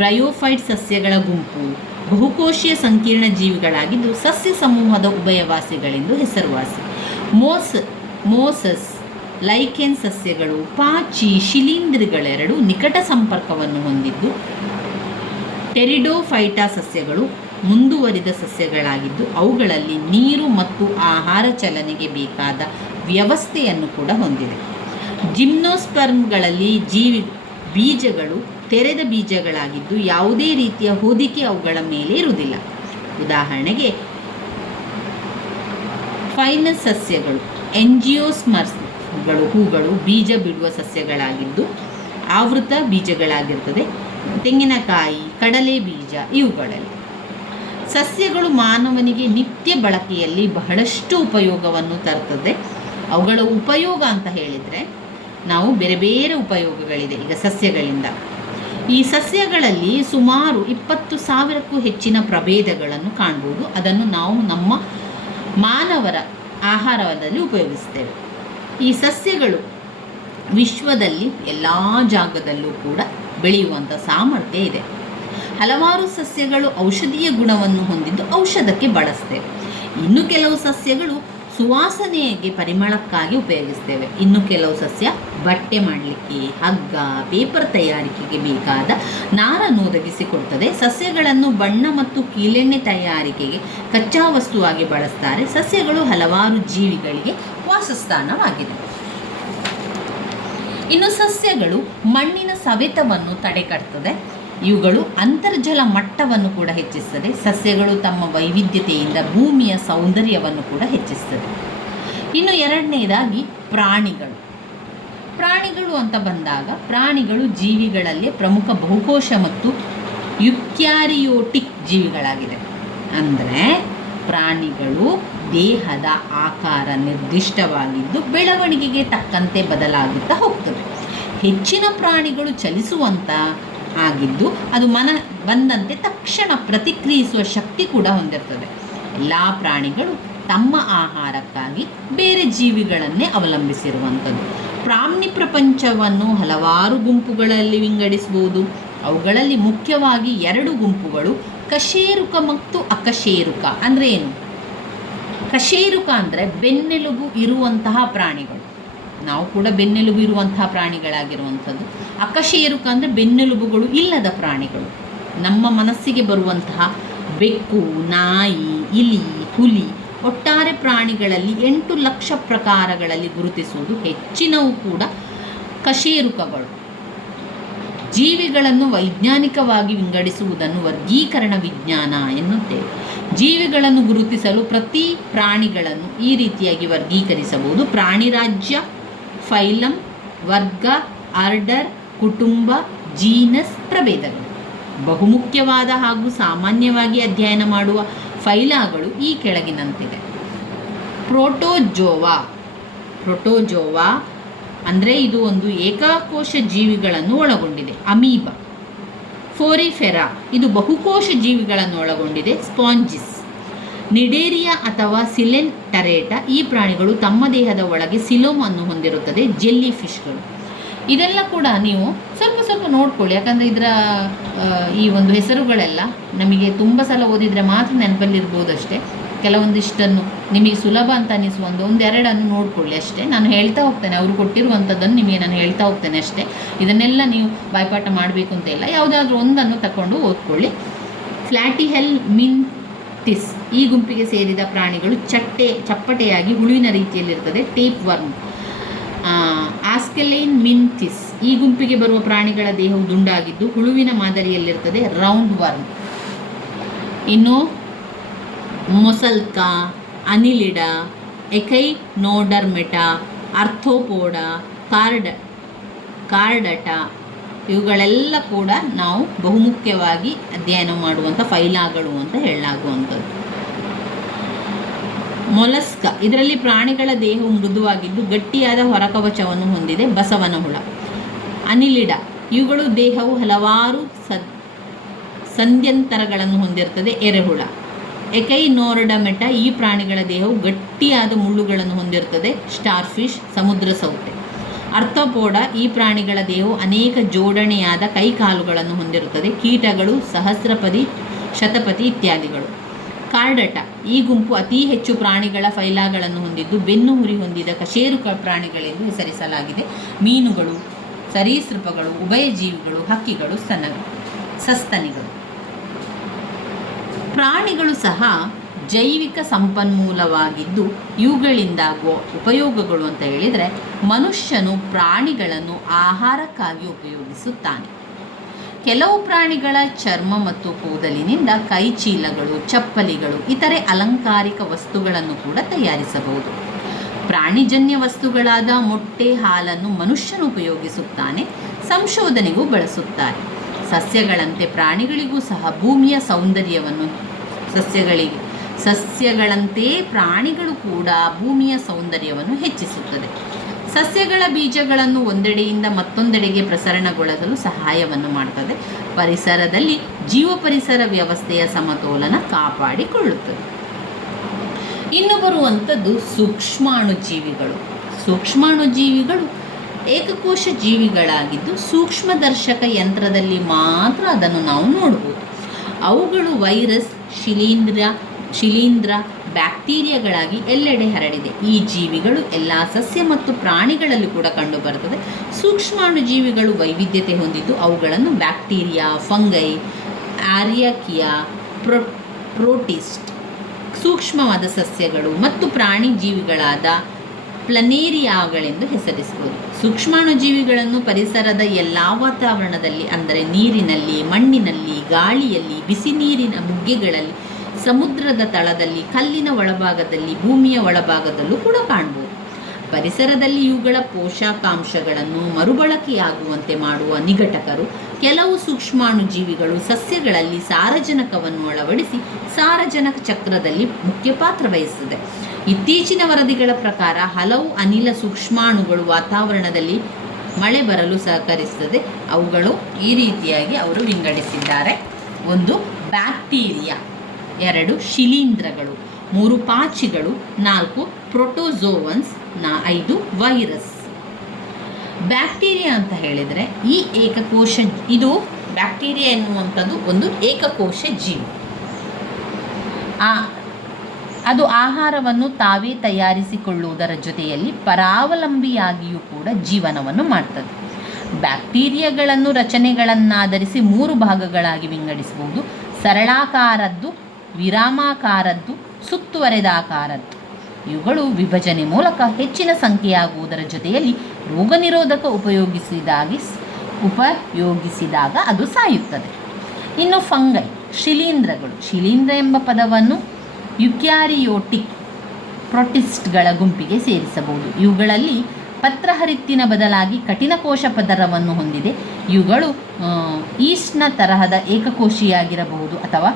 ಬ್ರಯೋಫೈಟ್ ಸಸ್ಯಗಳ ಗುಂಪು ಬಹುಕೋಶೀಯ ಸಂಕೀರ್ಣ ಜೀವಿಗಳಾಗಿದ್ದು ಸಸ್ಯ ಸಮೂಹದ ಉಭಯವಾಸಿಗಳೆಂದು ಹೆಸರುವಾಸಿ. ಮೋಸಸ್ ಲೈಕೆನ್ ಸಸ್ಯಗಳು ಪಾಚಿ ಶಿಲೀಂಧ್ರಗಳೆರಡು ನಿಕಟ ಸಂಪರ್ಕವನ್ನು ಹೊಂದಿದ್ದು ಟೆರಿಡೋಫೈಟಾ ಸಸ್ಯಗಳು ಮುಂದುವರಿದ ಸಸ್ಯಗಳಾಗಿದ್ದು ಅವುಗಳಲ್ಲಿ ನೀರು ಮತ್ತು ಆಹಾರ ಚಲನೆಗೆ ಬೇಕಾದ ವ್ಯವಸ್ಥೆಯನ್ನು ಕೂಡ ಹೊಂದಿದೆ. ಜಿಮ್ನೋಸ್ಪರ್ಮ್ಗಳಲ್ಲಿ ಬೀಜಗಳು ತೆರೆದ ಬೀಜಗಳಾಗಿದ್ದು ಯಾವುದೇ ರೀತಿಯ ಹೊದಿಕೆ ಅವುಗಳ ಮೇಲೆ ಇರುವುದಿಲ್ಲ. ಉದಾಹರಣೆಗೆ ಫೈನಸ್ ಸಸ್ಯಗಳು ಎಂಜಿಯೋಸ್ಪರ್ಮ್ಗಳು ಹೂಗಳು ಬೀಜ ಬಿಡುವ ಸಸ್ಯಗಳಾಗಿದ್ದು ಆವೃತ ಬೀಜಗಳಾಗಿರ್ತದೆ. ತೆಂಗಿನಕಾಯಿ, ಕಡಲೆ ಬೀಜ ಇವುಗಳಲ್ಲಿ ಸಸ್ಯಗಳು ಮಾನವನಿಗೆ ನಿತ್ಯ ಬಳಕೆಯಲ್ಲಿ ಬಹಳಷ್ಟು ಉಪಯೋಗವನ್ನು ತರ್ತದೆ. ಅವುಗಳ ಉಪಯೋಗ ಅಂತ ಹೇಳಿದರೆ ನಾವು ಬೇರೆ ಬೇರೆ ಉಪಯೋಗಗಳಿದೆ ಈಗ ಸಸ್ಯಗಳಿಂದ. ಈ ಸಸ್ಯಗಳಲ್ಲಿ ಸುಮಾರು 20,000ಕ್ಕೂ ಹೆಚ್ಚಿನ ಪ್ರಭೇದಗಳನ್ನು ಕಾಣ್ಬೋದು. ಅದನ್ನು ನಾವು ನಮ್ಮ ಮಾನವರ ಆಹಾರದಲ್ಲಿ ಉಪಯೋಗಿಸ್ತೇವೆ. ಈ ಸಸ್ಯಗಳು ವಿಶ್ವದಲ್ಲಿ ಎಲ್ಲ ಜಾಗದಲ್ಲೂ ಕೂಡ ಬೆಳೆಯುವಂಥ ಸಾಮರ್ಥ್ಯ ಇದೆ. ಹಲವಾರು ಸಸ್ಯಗಳು ಔಷಧೀಯ ಗುಣವನ್ನು ಹೊಂದಿದ್ದು ಔಷಧಕ್ಕೆ ಬಳಸ್ತೇವೆ. ಇನ್ನು ಕೆಲವು ಸಸ್ಯಗಳು ಸುವಾಸನೆಗೆ ಪರಿಮಳಕ್ಕಾಗಿ ಉಪಯೋಗಿಸ್ತೇವೆ. ಇನ್ನು ಕೆಲವು ಸಸ್ಯ ಬಟ್ಟೆ ಮಾಡಲಿಕ್ಕೆ, ಹಗ್ಗ, ಪೇಪರ್ ತಯಾರಿಕೆಗೆ ಬೇಕಾದ ನಾರನ್ನು ಒದಗಿಸಿಕೊಡ್ತದೆ. ಸಸ್ಯಗಳನ್ನು ಬಣ್ಣ ಮತ್ತು ಕೀಲೆಣ್ಣೆ ತಯಾರಿಕೆಗೆ ಕಚ್ಚಾ ವಸ್ತುವಾಗಿ ಬಳಸ್ತಾರೆ. ಸಸ್ಯಗಳು ಹಲವಾರು ಜೀವಿಗಳಿಗೆ ವಾಸಸ್ಥಾನವಾಗಿದೆ. ಇನ್ನು ಸಸ್ಯಗಳು ಮಣ್ಣಿನ ಸವೆತವನ್ನು ತಡೆಗಟ್ತದೆ. ಇವುಗಳು ಅಂತರ್ಜಲ ಮಟ್ಟವನ್ನು ಕೂಡ ಹೆಚ್ಚಿಸ್ತದೆ. ಸಸ್ಯಗಳು ತಮ್ಮ ವೈವಿಧ್ಯತೆಯಿಂದ ಭೂಮಿಯ ಸೌಂದರ್ಯವನ್ನು ಕೂಡ ಹೆಚ್ಚಿಸ್ತದೆ. ಇನ್ನು ಎರಡನೇದಾಗಿ ಪ್ರಾಣಿಗಳು ಅಂತ ಬಂದಾಗ ಪ್ರಾಣಿಗಳು ಜೀವಿಗಳಲ್ಲಿ ಪ್ರಮುಖ ಬಹುಕೋಶ ಮತ್ತು ಯುಕ್ಯಾರಿಯೋಟಿಕ್ ಜೀವಿಗಳಾಗಿದೆ. ಅಂದರೆ ಪ್ರಾಣಿಗಳು ದೇಹದ ಆಕಾರ ನಿರ್ದಿಷ್ಟವಾಗಿದ್ದು ಬೆಳವಣಿಗೆಗೆ ತಕ್ಕಂತೆ ಬದಲಾಗುತ್ತಾ ಹೋಗ್ತದೆ. ಹೆಚ್ಚಿನ ಪ್ರಾಣಿಗಳು ಚಲಿಸುವಂಥ ಆಗಿದ್ದು ಅದು ಬಂದಂತೆ ತಕ್ಷಣ ಪ್ರತಿಕ್ರಿಯಿಸುವ ಶಕ್ತಿ ಕೂಡ ಹೊಂದಿರ್ತದೆ. ಎಲ್ಲ ಪ್ರಾಣಿಗಳು ತಮ್ಮ ಆಹಾರಕ್ಕಾಗಿ ಬೇರೆ ಜೀವಿಗಳನ್ನೇ ಅವಲಂಬಿಸಿರುವಂಥದ್ದು. ಪ್ರಾಣಿ ಪ್ರಪಂಚವನ್ನು ಹಲವಾರು ಗುಂಪುಗಳಲ್ಲಿ ವಿಂಗಡಿಸಬಹುದು. ಅವುಗಳಲ್ಲಿ ಮುಖ್ಯವಾಗಿ 2 ಗುಂಪುಗಳು ಕಶೇರುಕ ಮತ್ತು ಅಕಶೇರುಕ. ಅಂದರೆ ಏನು? ಕಶೇರುಕ ಅಂದರೆ ಬೆನ್ನೆಲುಬು ಇರುವಂತಹ ಪ್ರಾಣಿಗಳು. ನಾವು ಕೂಡ ಬೆನ್ನೆಲುಬು ಇರುವಂತಹ ಪ್ರಾಣಿಗಳಾಗಿರುವಂಥದ್ದು. ಅಕಶೇರುಕ ಅಂದರೆ ಬೆನ್ನೆಲುಬುಗಳು ಇಲ್ಲದ ಪ್ರಾಣಿಗಳು. ನಮ್ಮ ಮನಸ್ಸಿಗೆ ಬರುವಂತಹ ಬೆಕ್ಕು, ನಾಯಿ, ಇಲಿ, ಹುಲಿ, ಒಟ್ಟಾರೆ ಪ್ರಾಣಿಗಳಲ್ಲಿ 8 ಲಕ್ಷ ಪ್ರಕಾರಗಳಲ್ಲಿ ಗುರುತಿಸುವುದು. ಹೆಚ್ಚಿನವು ಕೂಡ ಕಶೇರುಕಗಳು. ಜೀವಿಗಳನ್ನು ವೈಜ್ಞಾನಿಕವಾಗಿ ವಿಂಗಡಿಸುವುದನ್ನು ವರ್ಗೀಕರಣ ವಿಜ್ಞಾನ ಎನ್ನುತ್ತೇವೆ. ಜೀವಿಗಳನ್ನು ಗುರುತಿಸಲು ಪ್ರತಿ ಪ್ರಾಣಿಗಳನ್ನು ಈ ರೀತಿಯಾಗಿ ವರ್ಗೀಕರಿಸಬಹುದು: ಪ್ರಾಣಿ ರಾಜ್ಯ, ಫೈಲಂ, ವರ್ಗ, ಆರ್ಡರ್, ಕುಟುಂಬ, ಜೀನಸ್, ಪ್ರಭೇದಗಳು. ಬಹುಮುಖ್ಯವಾದ ಹಾಗೂ ಸಾಮಾನ್ಯವಾಗಿ ಅಧ್ಯಯನ ಮಾಡುವ ಫೈಲಾಗಳು ಈ ಕೆಳಗಿನಂತಿದೆ. ಪ್ರೋಟೋಜೋವಾ ಅಂದರೆ ಇದು ಒಂದು ಏಕಕೋಶ ಜೀವಿಗಳನ್ನು ಒಳಗೊಂಡಿದೆ. ಅಮೀಬಾ. ಫೋರಿಫೆರಾ ಇದು ಬಹುಕೋಶ ಜೀವಿಗಳನ್ನು ಒಳಗೊಂಡಿದೆ. ಸ್ಪಾಂಜಿಸ್. ನಿಡೇರಿಯಾ ಅಥವಾ ಸಿಲೆನ್ ಟರೇಟಾ ಈ ಪ್ರಾಣಿಗಳು ತಮ್ಮ ದೇಹದ ಒಳಗೆ ಸಿಲೋಮ್ ಅನ್ನು ಹೊಂದಿರುತ್ತದೆ. ಜೆಲ್ಲಿ ಫಿಶ್ಗಳು. ಇದೆಲ್ಲ ಕೂಡ ನೀವು ಸ್ವಲ್ಪ ನೋಡ್ಕೊಳ್ಳಿ, ಯಾಕಂದರೆ ಇದರ ಈ ಒಂದು ಹೆಸರುಗಳೆಲ್ಲ ನಮಗೆ ತುಂಬ ಸಲ ಓದಿದರೆ ಮಾತ್ರ ನೆನಪಲ್ಲಿರ್ಬೋದಷ್ಟೇ. ಕೆಲವೊಂದಿಷ್ಟನ್ನು ನಿಮಗೆ ಸುಲಭ ಅಂತ ಅನಿಸುವ ಒಂದೆರಡನ್ನು ನೋಡ್ಕೊಳ್ಳಿ ಅಷ್ಟೇ. ನಾನು ಹೇಳ್ತಾ ಹೋಗ್ತೇನೆ, ಅವರು ಕೊಟ್ಟಿರುವಂಥದ್ದನ್ನು ನಿಮಗೆ ನಾನು ಹೇಳ್ತಾ ಹೋಗ್ತೇನೆ ಅಷ್ಟೇ. ಇದನ್ನೆಲ್ಲ ನೀವು ಬಾಯ್ಪಾಠ ಮಾಡಬೇಕು ಅಂತ ಇಲ್ಲ, ಯಾವುದಾದ್ರೂ ಒಂದನ್ನು ತಗೊಂಡು ಓದ್ಕೊಳ್ಳಿ. ಫ್ಲ್ಯಾಟಿಹೆಲ್ ಮಿಂಟಿಸ್ ಈ ಗುಂಪಿಗೆ ಸೇರಿದ ಪ್ರಾಣಿಗಳು ಚಪ್ಪಟೆಯಾಗಿ ಹುಳುವಿನ ರೀತಿಯಲ್ಲಿರ್ತದೆ. Tape worm. ಆಸ್ಕೆಲೈನ್ ಮಿಂಟಿಸ್ ಈ ಗುಂಪಿಗೆ ಬರುವ ಪ್ರಾಣಿಗಳ ದೇಹವು ದುಂಡಾಗಿದ್ದು ಹುಳುವಿನ ಮಾದರಿಯಲ್ಲಿರ್ತದೆ. Round worm. ಇನ್ನು ಮೊಸಲ್ಕ, ಅನಿಲಿಡ, ಎಕೈನೋಡರ್ಮೆಟಾ, ಆರ್ಥ್ರೋಪೋಡಾ, ಕಾರ್ಡಟಾ ಇವುಗಳೆಲ್ಲ ಕೂಡ ನಾವು ಬಹುಮುಖ್ಯವಾಗಿ ಅಧ್ಯಯನ ಮಾಡುವಂಥ ಫೈಲಾಗಳು ಅಂತ ಹೇಳಲಾಗುವಂಥದ್ದು. ಮೊಲಸ್ಕ, ಇದರಲ್ಲಿ ಪ್ರಾಣಿಗಳ ದೇಹವು ಮೃದುವಾಗಿದ್ದು ಗಟ್ಟಿಯಾದ ಹೊರಕವಚವನ್ನು ಹೊಂದಿದೆ. ಬಸವನ ಹುಳ. ಅನಿಲಿಡ, ಇವುಗಳು ದೇಹವು ಹಲವಾರು ಸಂಧ್ಯಂತರಗಳನ್ನು ಹೊಂದಿರುತ್ತದೆ. ಎರೆಹುಳ. ಎಕೈನೋಡರ್ಮೆಟ, ಈ ಪ್ರಾಣಿಗಳ ದೇಹವು ಗಟ್ಟಿಯಾದ ಮುಳ್ಳುಗಳನ್ನು ಹೊಂದಿರುತ್ತದೆ. ಸ್ಟಾರ್ಫಿಶ್, ಸಮುದ್ರ ಸೌತೆ. ಆರ್ಥ್ರೋಪೋಡ, ಈ ಪ್ರಾಣಿಗಳ ದೇಹವು ಅನೇಕ ಜೋಡಣೆಯಾದ ಕೈಕಾಲುಗಳನ್ನು ಹೊಂದಿರುತ್ತದೆ. ಕೀಟಗಳು, ಸಹಸ್ರಪದಿ, ಶತಪತಿ ಇತ್ಯಾದಿಗಳು. ಕಾರ್ಡಟ, ಈ ಗುಂಪು ಅತಿ ಹೆಚ್ಚು ಪ್ರಾಣಿಗಳ ಫೈಲಾಗಳನ್ನು ಹೊಂದಿದ್ದು ಬೆನ್ನು ಹುರಿ ಹೊಂದಿದ ಕಶೇರು ಪ್ರಾಣಿಗಳೆಂದು ಹೆಸರಿಸಲಾಗಿದೆ. ಮೀನುಗಳು, ಸರೀಸೃಪಗಳು, ಉಭಯಜೀವಿಗಳು, ಹಕ್ಕಿಗಳು, ಸಸ್ತನಿಗಳು. ಪ್ರಾಣಿಗಳು ಸಹ ಜೈವಿಕ ಸಂಪನ್ಮೂಲವಾಗಿದ್ದು ಇವುಗಳಿಂದಾಗುವ ಉಪಯೋಗಗಳು ಅಂತ ಹೇಳಿದರೆ, ಮನುಷ್ಯನು ಪ್ರಾಣಿಗಳನ್ನು ಆಹಾರಕ್ಕಾಗಿ ಉಪಯೋಗಿಸುತ್ತಾನೆ. ಕೆಲವು ಪ್ರಾಣಿಗಳ ಚರ್ಮ ಮತ್ತು ಕೂದಲಿನಿಂದ ಕೈಚೀಲಗಳು, ಚಪ್ಪಲಿಗಳು, ಇತರೆ ಅಲಂಕಾರಿಕ ವಸ್ತುಗಳನ್ನು ಕೂಡ ತಯಾರಿಸಬಹುದು. ಪ್ರಾಣಿಜನ್ಯ ವಸ್ತುಗಳಾದ ಮೊಟ್ಟೆ, ಹಾಲನ್ನು ಮನುಷ್ಯನು ಉಪಯೋಗಿಸುತ್ತಾನೆ, ಸಂಶೋಧನೆಗೂ ಬಳಸುತ್ತಾರೆ. ಸಸ್ಯಗಳಂತೆ ಪ್ರಾಣಿಗಳಿಗೂ ಸಹ ಭೂಮಿಯ ಸೌಂದರ್ಯವನ್ನು ಸಸ್ಯಗಳಂತೆ ಪ್ರಾಣಿಗಳು ಕೂಡ ಭೂಮಿಯ ಸೌಂದರ್ಯವನ್ನು ಹೆಚ್ಚಿಸುತ್ತದೆ. ಸಸ್ಯಗಳ ಬೀಜಗಳನ್ನು ಒಂದೆಡೆಯಿಂದ ಮತ್ತೊಂದೆಡೆಗೆ ಪ್ರಸರಣಗೊಳಿಸಲು ಸಹಾಯವನ್ನು ಮಾಡುತ್ತದೆ. ಪರಿಸರದಲ್ಲಿ ಜೀವಪರಿಸರ ವ್ಯವಸ್ಥೆಯ ಸಮತೋಲನ ಕಾಪಾಡಿಕೊಳ್ಳುತ್ತದೆ. ಇನ್ನು ಬರುವಂಥದ್ದು ಸೂಕ್ಷ್ಮಾಣುಜೀವಿಗಳು. ಸೂಕ್ಷ್ಮಾಣುಜೀವಿಗಳು ಏಕಕೋಶ ಜೀವಿಗಳಾಗಿದ್ದು ಸೂಕ್ಷ್ಮದರ್ಶಕ ಯಂತ್ರದಲ್ಲಿ ಮಾತ್ರ ಅದನ್ನು ನಾವು ನೋಡ್ಬೋದು. ಅವುಗಳು ವೈರಸ್, ಶಿಲೀಂಧ್ರ, ಬ್ಯಾಕ್ಟೀರಿಯಾಗಳಾಗಿ ಎಲ್ಲೆಡೆ ಹರಡಿದೆ. ಈ ಜೀವಿಗಳು ಎಲ್ಲ ಸಸ್ಯ ಮತ್ತು ಪ್ರಾಣಿಗಳಲ್ಲಿ ಕೂಡ ಕಂಡುಬರುತ್ತದೆ. ಸೂಕ್ಷ್ಮಾಣುಜೀವಿಗಳು ವೈವಿಧ್ಯತೆ ಹೊಂದಿದ್ದು ಅವುಗಳನ್ನು ಬ್ಯಾಕ್ಟೀರಿಯಾ, ಫಂಗೈ, ಆರ್ಯಾಕಿಯಾ, ಪ್ರೋಟಿಸ್ಟ್, ಸೂಕ್ಷ್ಮವಾದ ಸಸ್ಯಗಳು ಮತ್ತು ಪ್ರಾಣಿ ಜೀವಿಗಳಾದ ಪ್ಲನೇರಿಯಾಗಳೆಂದು ಹೆಸರಿಸಬಹುದು. ಸೂಕ್ಷ್ಮಾಣುಜೀವಿಗಳನ್ನು ಪರಿಸರದ ಎಲ್ಲ ವಾತಾವರಣದಲ್ಲಿ, ಅಂದರೆ ನೀರಿನಲ್ಲಿ, ಮಣ್ಣಿನಲ್ಲಿ, ಗಾಳಿಯಲ್ಲಿ, ಬಿಸಿ ನೀರಿನ ಬುಗ್ಗೆಗಳಲ್ಲಿ, ಸಮುದ್ರದ ತಳದಲ್ಲಿ, ಕಲ್ಲಿನ ಒಳಭಾಗದಲ್ಲಿ, ಭೂಮಿಯ ಒಳಭಾಗದಲ್ಲೂ ಕೂಡ ಕಾಣಬಹುದು. ಪರಿಸರದಲ್ಲಿ ಇವುಗಳ ಪೋಷಕಾಂಶಗಳನ್ನು ಮರುಬಳಕೆಯಾಗುವಂತೆ ಮಾಡುವ ನಿಘಟಕರು. ಕೆಲವು ಸೂಕ್ಷ್ಮಾಣುಜೀವಿಗಳು ಸಸ್ಯಗಳಲ್ಲಿ ಸಾರಜನಕವನ್ನು ಅಳವಡಿಸಿ ಸಾರಜನಕ ಚಕ್ರದಲ್ಲಿ ಮುಖ್ಯ ಪಾತ್ರ ವಹಿಸುತ್ತದೆ. ಇತ್ತೀಚಿನ ವರದಿಗಳ ಪ್ರಕಾರ ಹಲವು ಅನಿಲ ಸೂಕ್ಷ್ಮಾಣುಗಳು ವಾತಾವರಣದಲ್ಲಿ ಮಳೆ ಬರಲು ಸಹಕರಿಸುತ್ತದೆ. ಅವುಗಳು ಈ ರೀತಿಯಾಗಿ ಅವರು ವಿಂಗಡಿಸಿದ್ದಾರೆ. 1 ಬ್ಯಾಕ್ಟೀರಿಯಾ, 2 ಶಿಲೀಂಧ್ರಗಳು, 3 ಪಾಚಿಗಳು, 4 ಪ್ರೋಟೋಜೋವನ್ಸ್, 5 ವೈರಸ್. ಬ್ಯಾಕ್ಟೀರಿಯಾ ಅಂತ ಹೇಳಿದರೆ ಇದು ಬ್ಯಾಕ್ಟೀರಿಯಾ ಎನ್ನುವಂಥದ್ದು ಒಂದು ಏಕಕೋಶ ಜೀವಿ. ಅದು ಆಹಾರವನ್ನು ತಾವೇ ತಯಾರಿಸಿಕೊಳ್ಳುವುದರ ಜೊತೆಯಲ್ಲಿ ಪರಾವಲಂಬಿಯಾಗಿಯೂ ಕೂಡ ಜೀವನವನ್ನು ಮಾಡ್ತದೆ. ಬ್ಯಾಕ್ಟೀರಿಯಾಗಳನ್ನು ರಚನೆಗಳನ್ನಾಧರಿಸಿ 3 ಭಾಗಗಳಾಗಿ ವಿಂಗಡಿಸಬಹುದು. ಸರಳಾಕಾರದ್ದು, ವಿರಾಮಾಕಾರದ್ದು, ಸುತ್ತುವರೆದಾಕಾರದ್ದು. ಇವುಗಳು ವಿಭಜನೆ ಮೂಲಕ ಹೆಚ್ಚಿನ ಸಂಖ್ಯೆಯಾಗುವುದರ ಜೊತೆಯಲ್ಲಿ ರೋಗ ನಿರೋಧಕ ಉಪಯೋಗಿಸಿದಾಗ ಅದು ಸಾಯುತ್ತದೆ. ಇನ್ನು ಫಂಗೈ, ಶಿಲೀಂಧ್ರಗಳು. ಶಿಲೀಂಧ್ರ ಎಂಬ ಪದವನ್ನು ಯುಕ್ಯಾರಿಯೋಟಿಕ್ ಪ್ರೋಟಿಸ್ಟ್ಗಳ ಗುಂಪಿಗೆ ಸೇರಿಸಬಹುದು. ಇವುಗಳಲ್ಲಿ ಪತ್ರಹರಿತ್ತಿನ ಬದಲಾಗಿ ಕಠಿಣ ಕೋಶ ಪದರವನ್ನು ಹೊಂದಿದೆ. ಇವುಗಳು ಈಸ್ಟ್ನ ತರಹದ ಏಕಕೋಶಿಯಾಗಿರಬಹುದು ಅಥವಾ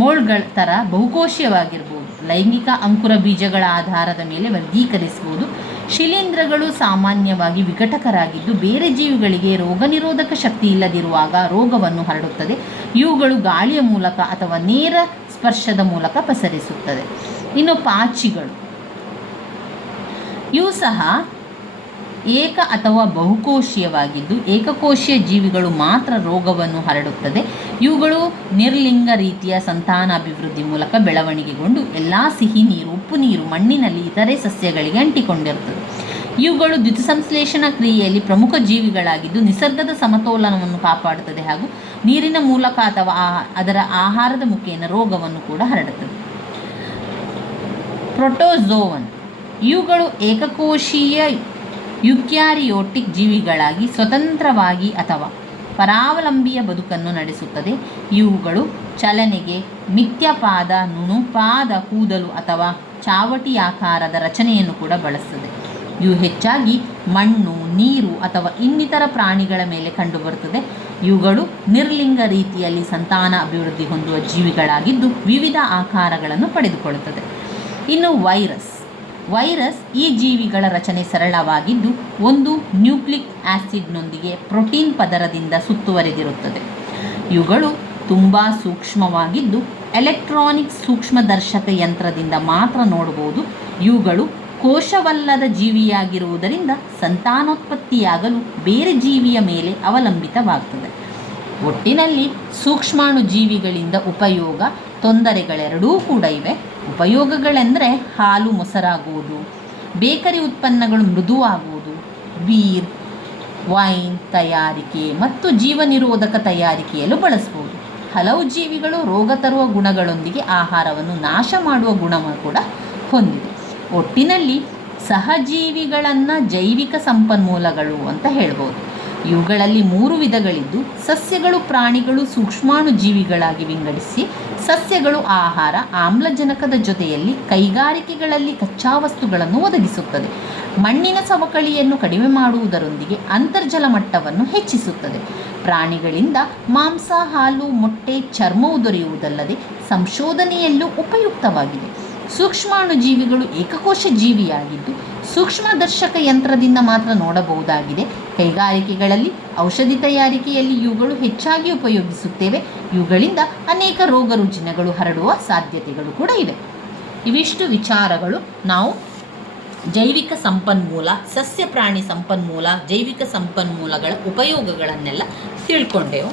ಮೋಲ್ಡ್ಗಳ ಥರ ಬಹುಕೋಶೀಯವಾಗಿರಬಹುದು. ಲೈಂಗಿಕ ಅಂಕುರ ಬೀಜಗಳ ಆಧಾರದ ಮೇಲೆ ವರ್ಗೀಕರಿಸಬಹುದು. ಶಿಲೀಂಧ್ರಗಳು ಸಾಮಾನ್ಯವಾಗಿ ವಿಘಟಕರಾಗಿದ್ದು ಬೇರೆ ಜೀವಿಗಳಿಗೆ ರೋಗ ನಿರೋಧಕ ಶಕ್ತಿ ಇಲ್ಲದಿರುವಾಗ ರೋಗವನ್ನು ಹರಡುತ್ತದೆ. ಇವುಗಳು ಗಾಳಿಯ ಮೂಲಕ ಅಥವಾ ನೇರ ಸ್ಪರ್ಶದ ಮೂಲಕ ಪಸರಿಸುತ್ತದೆ. ಇನ್ನು ಪಾಚಿಗಳು, ಇವು ಸಹ ಏಕ ಅಥವಾ ಬಹುಕೋಶೀಯವಾಗಿದ್ದು ಏಕಕೋಶೀಯ ಜೀವಿಗಳು ಮಾತ್ರ ರೋಗವನ್ನು ಹರಡುತ್ತದೆ. ಇವುಗಳು ನಿರ್ಲಿಂಗ ರೀತಿಯ ಸಂತಾನಾಭಿವೃದ್ಧಿ ಮೂಲಕ ಬೆಳವಣಿಗೆಗೊಂಡು ಎಲ್ಲ ಸಿಹಿ ನೀರು, ಉಪ್ಪು ನೀರು, ಮಣ್ಣಿನಲ್ಲಿ ಇತರೆ ಸಸ್ಯಗಳಿಗೆ ಅಂಟಿಕೊಂಡಿರುತ್ತದೆ. ಇವುಗಳು ದ್ಯುತಿಸಂಶ್ಲೇಷಣಾ ಕ್ರಿಯೆಯಲ್ಲಿ ಪ್ರಮುಖ ಜೀವಿಗಳಾಗಿದ್ದು ನಿಸರ್ಗದ ಸಮತೋಲನವನ್ನು ಕಾಪಾಡುತ್ತದೆ ಹಾಗೂ ನೀರಿನ ಮೂಲಕ ಅಥವಾ ಅದರ ಆಹಾರದ ಮುಖೇನ ರೋಗವನ್ನು ಕೂಡ ಹರಡುತ್ತದೆ. ಪ್ರೋಟೋಜೋವನ್, ಇವುಗಳು ಏಕಕೋಶೀಯ ಯುಕ್ಯಾರಿಯೋಟಿಕ್ ಜೀವಿಗಳಾಗಿ ಸ್ವತಂತ್ರವಾಗಿ ಅಥವಾ ಪರಾವಲಂಬಿಯ ಬದುಕನ್ನು ನಡೆಸುತ್ತದೆ. ಇವುಗಳು ಚಲನೆಗೆ ಮಿಥ್ಯಪಾದ, ನುಣುಪಾದ ಕೂದಲು ಅಥವಾ ಚಾವಟಿ ಆಕಾರದ ರಚನೆಯನ್ನು ಕೂಡ ಬಳಸ್ತದೆ. ಇವು ಹೆಚ್ಚಾಗಿ ಮಣ್ಣು, ನೀರು ಅಥವಾ ಇನ್ನಿತರ ಪ್ರಾಣಿಗಳ ಮೇಲೆ ಕಂಡುಬರುತ್ತದೆ. ಇವುಗಳು ನಿರ್ಲಿಂಗ ರೀತಿಯಲ್ಲಿ ಸಂತಾನ ಅಭಿವೃದ್ಧಿ ಹೊಂದುವ ಜೀವಿಗಳಾಗಿದ್ದು ವಿವಿಧ ಆಕಾರಗಳನ್ನು ಪಡೆದುಕೊಳ್ಳುತ್ತದೆ. ಇನ್ನು ವೈರಸ್ ಈ ಜೀವಿಗಳ ರಚನೆ ಸರಳವಾಗಿದ್ದು ಒಂದು ನ್ಯೂಕ್ಲಿಕ್ ಆಸಿಡ್ನೊಂದಿಗೆ ಪ್ರೋಟೀನ್ ಪದರದಿಂದ ಸುತ್ತುವರೆದಿರುತ್ತದೆ. ಇವುಗಳು ತುಂಬ ಸೂಕ್ಷ್ಮವಾಗಿದ್ದು ಎಲೆಕ್ಟ್ರಾನಿಕ್ ಸೂಕ್ಷ್ಮದರ್ಶಕ ಯಂತ್ರದಿಂದ ಮಾತ್ರ ನೋಡಬಹುದು. ಇವುಗಳು ಕೋಶವಲ್ಲದ ಜೀವಿಯಾಗಿರುವುದರಿಂದ ಸಂತಾನೋತ್ಪತ್ತಿಯಾಗಲು ಬೇರೆ ಜೀವಿಯ ಮೇಲೆ ಅವಲಂಬಿತವಾಗುತ್ತದೆ. ಒಟ್ಟಿನಲ್ಲಿ ಸೂಕ್ಷ್ಮಾಣು ಜೀವಿಗಳಿಂದ ಉಪಯೋಗ, ತೊಂದರೆಗಳೆರಡೂ ಕೂಡ ಇವೆ. ಉಪಯೋಗಗಳೆಂದರೆ ಹಾಲು ಮೊಸರಾಗುವುದು, ಬೇಕರಿ ಉತ್ಪನ್ನಗಳು ಮೃದುವಾಗುವುದು, ಬೀರ್, ವೈನ್ ತಯಾರಿಕೆ ಮತ್ತು ಜೀವನಿರೋಧಕ ತಯಾರಿಕೆಯಲ್ಲೂ ಬಳಸಬಹುದು. ಹಲವು ಜೀವಿಗಳು ರೋಗ ತರುವ ಗುಣಗಳೊಂದಿಗೆ ಆಹಾರವನ್ನು ನಾಶ ಮಾಡುವ ಗುಣವನ್ನು ಕೂಡ ಹೊಂದಿದೆ. ಒಟ್ಟಿನಲ್ಲಿ ಸಹಜೀವಿಗಳನ್ನು ಜೈವಿಕ ಸಂಪನ್ಮೂಲಗಳು ಅಂತ ಹೇಳ್ಬೋದು. ಇವುಗಳಲ್ಲಿ 3 ವಿಧಗಳಿದ್ದು ಸಸ್ಯಗಳು, ಪ್ರಾಣಿಗಳು, ಸೂಕ್ಷ್ಮಾಣು ಜೀವಿಗಳಾಗಿ ವಿಂಗಡಿಸಿ ಸಸ್ಯಗಳು ಆಹಾರ, ಆಮ್ಲಜನಕದ ಜೊತೆಯಲ್ಲಿ ಕೈಗಾರಿಕೆಗಳಲ್ಲಿ ಕಚ್ಚಾ ವಸ್ತುಗಳನ್ನು ಒದಗಿಸುತ್ತದೆ. ಮಣ್ಣಿನ ಸವಕಳಿಯನ್ನು ಕಡಿಮೆ ಮಾಡುವುದರೊಂದಿಗೆ ಅಂತರ್ಜಲ ಮಟ್ಟವನ್ನು ಹೆಚ್ಚಿಸುತ್ತದೆ. ಪ್ರಾಣಿಗಳಿಂದ ಮಾಂಸ, ಹಾಲು, ಮೊಟ್ಟೆ, ಚರ್ಮವು ದೊರೆಯುವುದಲ್ಲದೆ ಸಂಶೋಧನೆಯಲ್ಲೂ ಉಪಯುಕ್ತವಾಗಿದೆ. ಸೂಕ್ಷ್ಮಾಣು ಜೀವಿಗಳು ಏಕಕೋಶ ಜೀವಿಯಾಗಿದ್ದು ಸೂಕ್ಷ್ಮದರ್ಶಕ ಯಂತ್ರದಿಂದ ಮಾತ್ರ ನೋಡಬಹುದಾಗಿದೆ. ಕೈಗಾರಿಕೆಗಳಲ್ಲಿ, ಔಷಧಿ ತಯಾರಿಕೆಯಲ್ಲಿ ಇವುಗಳು ಹೆಚ್ಚಾಗಿ ಉಪಯೋಗಿಸುತ್ತೇವೆ. ಇವುಗಳಿಂದ ಅನೇಕ ರೋಗ ರುಜಿನಗಳು ಹರಡುವ ಸಾಧ್ಯತೆಗಳು ಕೂಡ ಇವೆ. ಇವಿಷ್ಟು ವಿಚಾರಗಳು ನಾವು ಜೈವಿಕ ಸಂಪನ್ಮೂಲ, ಸಸ್ಯ ಪ್ರಾಣಿ ಸಂಪನ್ಮೂಲ, ಜೈವಿಕ ಸಂಪನ್ಮೂಲಗಳ ಉಪಯೋಗಗಳನ್ನೆಲ್ಲ ತಿಳ್ಕೊಂಡೆವು.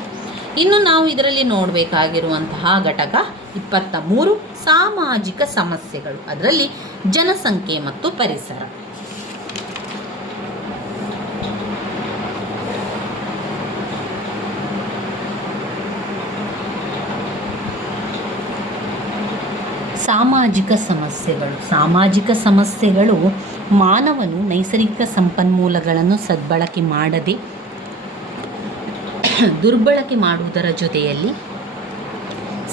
ಇನ್ನು ನಾವು ಇದರಲ್ಲಿ ನೋಡಬೇಕಾಗಿರುವಂತಹ ಘಟಕ 23 ಸಾಮಾಜಿಕ ಸಮಸ್ಯೆಗಳು. ಅದರಲ್ಲಿ ಜನಸಂಖ್ಯೆ ಮತ್ತು ಪರಿಸರ. ಸಾಮಾಜಿಕ ಸಮಸ್ಯೆಗಳು ಮಾನವನು ನೈಸರ್ಗಿಕ ಸಂಪನ್ಮೂಲಗಳನ್ನು ಸದ್ಬಳಕೆ ಮಾಡದೆ ದುರ್ಬಳಕೆ ಮಾಡುವುದರ ಜೊತೆಯಲ್ಲಿ